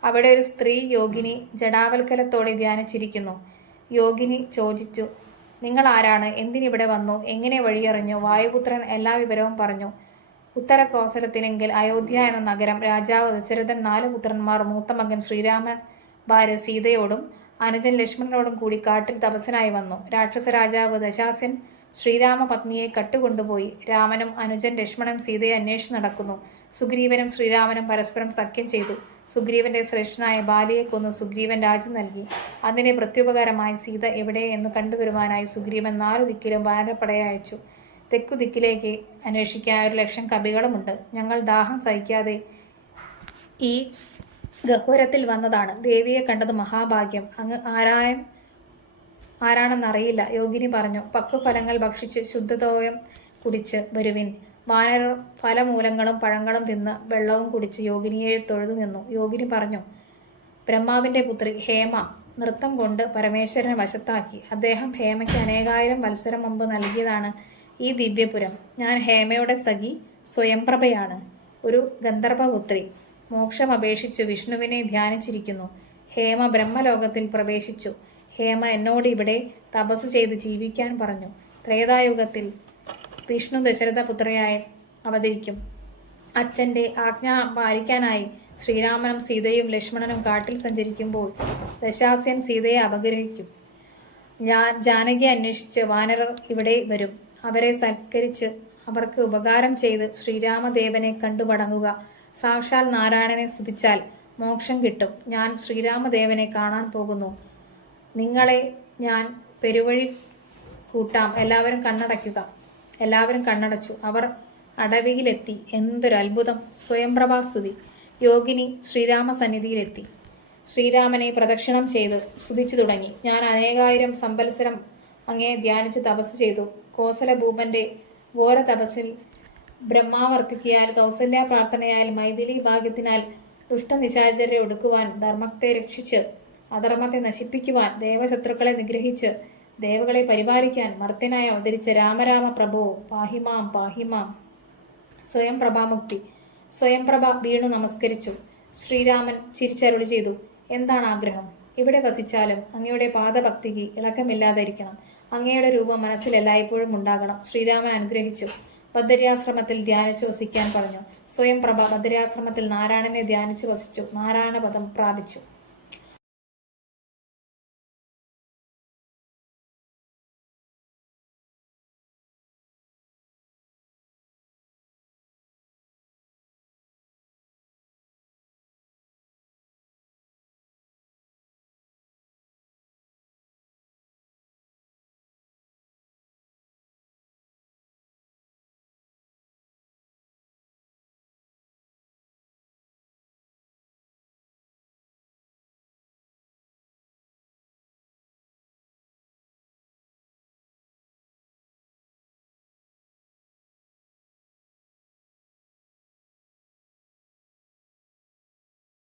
അവിടെ ഒരു സ്ത്രീ യോഗിനി ജടാവൽക്കലത്തോടെ ധ്യാനിച്ചിരിക്കുന്നു. യോഗിനി ചോദിച്ചു, നിങ്ങൾ ആരാണ്? എന്തിനിവിടെ വന്നു? എങ്ങനെ വഴിയറിഞ്ഞു? വായുപുത്രൻ എല്ലാ വിവരവും പറഞ്ഞു. ഉത്തര കോസലത്തിലെങ്കിൽ അയോധ്യ എന്ന നഗരം. രാജാവ് ദശരഥൻ 4 പുത്രന്മാർ, മൂത്ത മകൻ ശ്രീരാമൻ ഭാര്യ സീതയോടും അനുജൻ ലക്ഷ്മണനോടും കൂടി കാട്ടിൽ തപസ്സിനായി വന്നു. രാക്ഷസ രാജാവ് ദശാസ്യൻ ശ്രീരാമ പത്നിയെ കട്ടുകൊണ്ടുപോയി. രാമനും അനുജൻ ലക്ഷ്മണൻ സീതയെ അന്വേഷിച്ചു നടക്കുന്നു. സുഗ്രീവനും ശ്രീരാമനും പരസ്പരം സഖ്യം ചെയ്തു. സുഗ്രീവന്റെ ശ്രേഷ്ഠനായ ബാലിയെ കൊന്ന് സുഗ്രീവൻ രാജ്യം നൽകി. അതിനെ പ്രത്യുപകാരമായി സീത എവിടെ എന്ന് കണ്ടുവരുവാനായി സുഗ്രീവൻ 4 ദിക്കിലും വാനരപ്പടയെ അയച്ചു. തെക്കു ദിക്കിലേക്ക് അന്വേഷിക്കാൻ 1,00,000 കവികളുമുണ്ട്. ഞങ്ങൾ ദാഹം സഹിക്കാതെ ഈ ഗഹ്വരത്തിൽ വന്നതാണ്. ദേവിയെ കണ്ടത് മഹാഭാഗ്യം. അങ്ങ് ആരാണെന്നറിയില്ല. യോഗിനി പറഞ്ഞു, പക്വഫലങ്ങൾ ഭക്ഷിച്ച് ശുദ്ധതോയം കുടിച്ച് വരുവിൻ. വാനരർ ഫലമൂലങ്ങളും പഴങ്ങളും തിന്ന് വെള്ളവും കുടിച്ച് യോഗിനിയെ തൊഴുതു നിന്നു. യോഗിനി പറഞ്ഞു, ബ്രഹ്മാവിന്റെ പുത്രി ഹേമ നൃത്തം കൊണ്ട് പരമേശ്വരനെ വശത്താക്കി. അദ്ദേഹം ഹേമയ്ക്ക് അനേകായിരം വത്സരം മുമ്പ് നൽകിയതാണ് ഈ ദിവ്യപുരം. ഞാൻ ഹേമയുടെ സഖി സ്വയംപ്രഭയാണ്, ഒരു ഗന്ധർവപുത്രി. മോക്ഷം അപേക്ഷിച്ചു വിഷ്ണുവിനെ ധ്യാനിച്ചിരിക്കുന്നു. ഹേമ ബ്രഹ്മലോകത്തിൽ പ്രവേശിച്ചു. ഹേമ എന്നോട് ഇവിടെ തപസ് ചെയ്ത് ജീവിക്കാൻ പറഞ്ഞു. ത്രേതായുഗത്തിൽ വിഷ്ണു ദശരഥപുത്രയായി അവതരിക്കും. അച്ഛൻ്റെ ആജ്ഞ പാലിക്കാനായി ശ്രീരാമനും സീതയും ലക്ഷ്മണനും കാട്ടിൽ സഞ്ചരിക്കുമ്പോൾ ദശാസ്യൻ സീതയെ അപഗ്രഹിക്കും. ജാനകിയെ അന്വേഷിച്ച് വാനരർ ഇവിടെ വരും. അവരെ സൽക്കരിച്ച് അവർക്ക് ഉപകാരം ചെയ്ത് ശ്രീരാമദേവനെ കണ്ടുമടങ്ങുക. സാക്ഷാൽ നാരായണനെ സ്തുതിച്ചാൽ മോക്ഷം കിട്ടും. ഞാൻ ശ്രീരാമദേവനെ കാണാൻ പോകുന്നു. നിങ്ങളെ ഞാൻ പെരുവഴി കൂട്ടാം. എല്ലാവരും കണ്ണടയ്ക്കുക. എല്ലാവരും കണ്ണടച്ചു. അവർ അടവിയിലെത്തി. എന്തൊരത്ഭുതം! സ്വയംപ്രഭാസ്തുതി. യോഗിനി ശ്രീരാമസന്നിധിയിലെത്തി. ശ്രീരാമനെ പ്രദക്ഷിണം ചെയ്ത് സ്തുതിച്ചു തുടങ്ങി. ഞാൻ അനേകായിരം സംവത്സരം അങ്ങേ ധ്യാനിച്ച് തപസ് ചെയ്തു. കോസലഭൂപന്റെ ഘോര തപസ്സിൽ ബ്രഹ്മാവർത്തിക്കിയാൽ കൗസല്യ പ്രാർത്ഥനയാൽ മൈഥിലി ഭാഗ്യത്തിനാൽ ദുഷ്ടനിശാചരെ ഒടുക്കുവാൻ ധർമ്മത്തെ രക്ഷിച്ച് അധർമ്മത്തെ നശിപ്പിക്കുവാൻ ദേവശത്രുക്കളെ നിഗ്രഹിച്ച് ദേവകളെ പരിപാലിക്കാൻ മർത്യനായി അവതരിച്ച രാമരാമ പ്രഭോ പാഹിമാം പാഹിമാം. സ്വയം പ്രഭാമുക്തി. സ്വയംപ്രഭ വീണു നമസ്കരിച്ചു. ശ്രീരാമൻ ചിരിച്ചരുളി ചെയ്തു, എന്താണ് ആഗ്രഹം? ഇവിടെ വസിച്ചാലും അങ്ങയുടെ പാദഭക്തിക്ക് ഇളക്കമില്ലാതിരിക്കണം. അങ്ങയുടെ രൂപം മനസ്സിൽ എല്ലായ്പ്പോഴും ഉണ്ടാകണം. ശ്രീരാമൻ അനുഗ്രഹിച്ചു. ബദര്യാശ്രമത്തിൽ ധ്യാനിച്ചു വസിക്കാൻ പറഞ്ഞു. സ്വയംപ്രഭ ബദര്യാശ്രമത്തിൽ നാരായണനെ ധ്യാനിച്ചു വസിച്ചു. നാരായണപദം പ്രാപിച്ചു.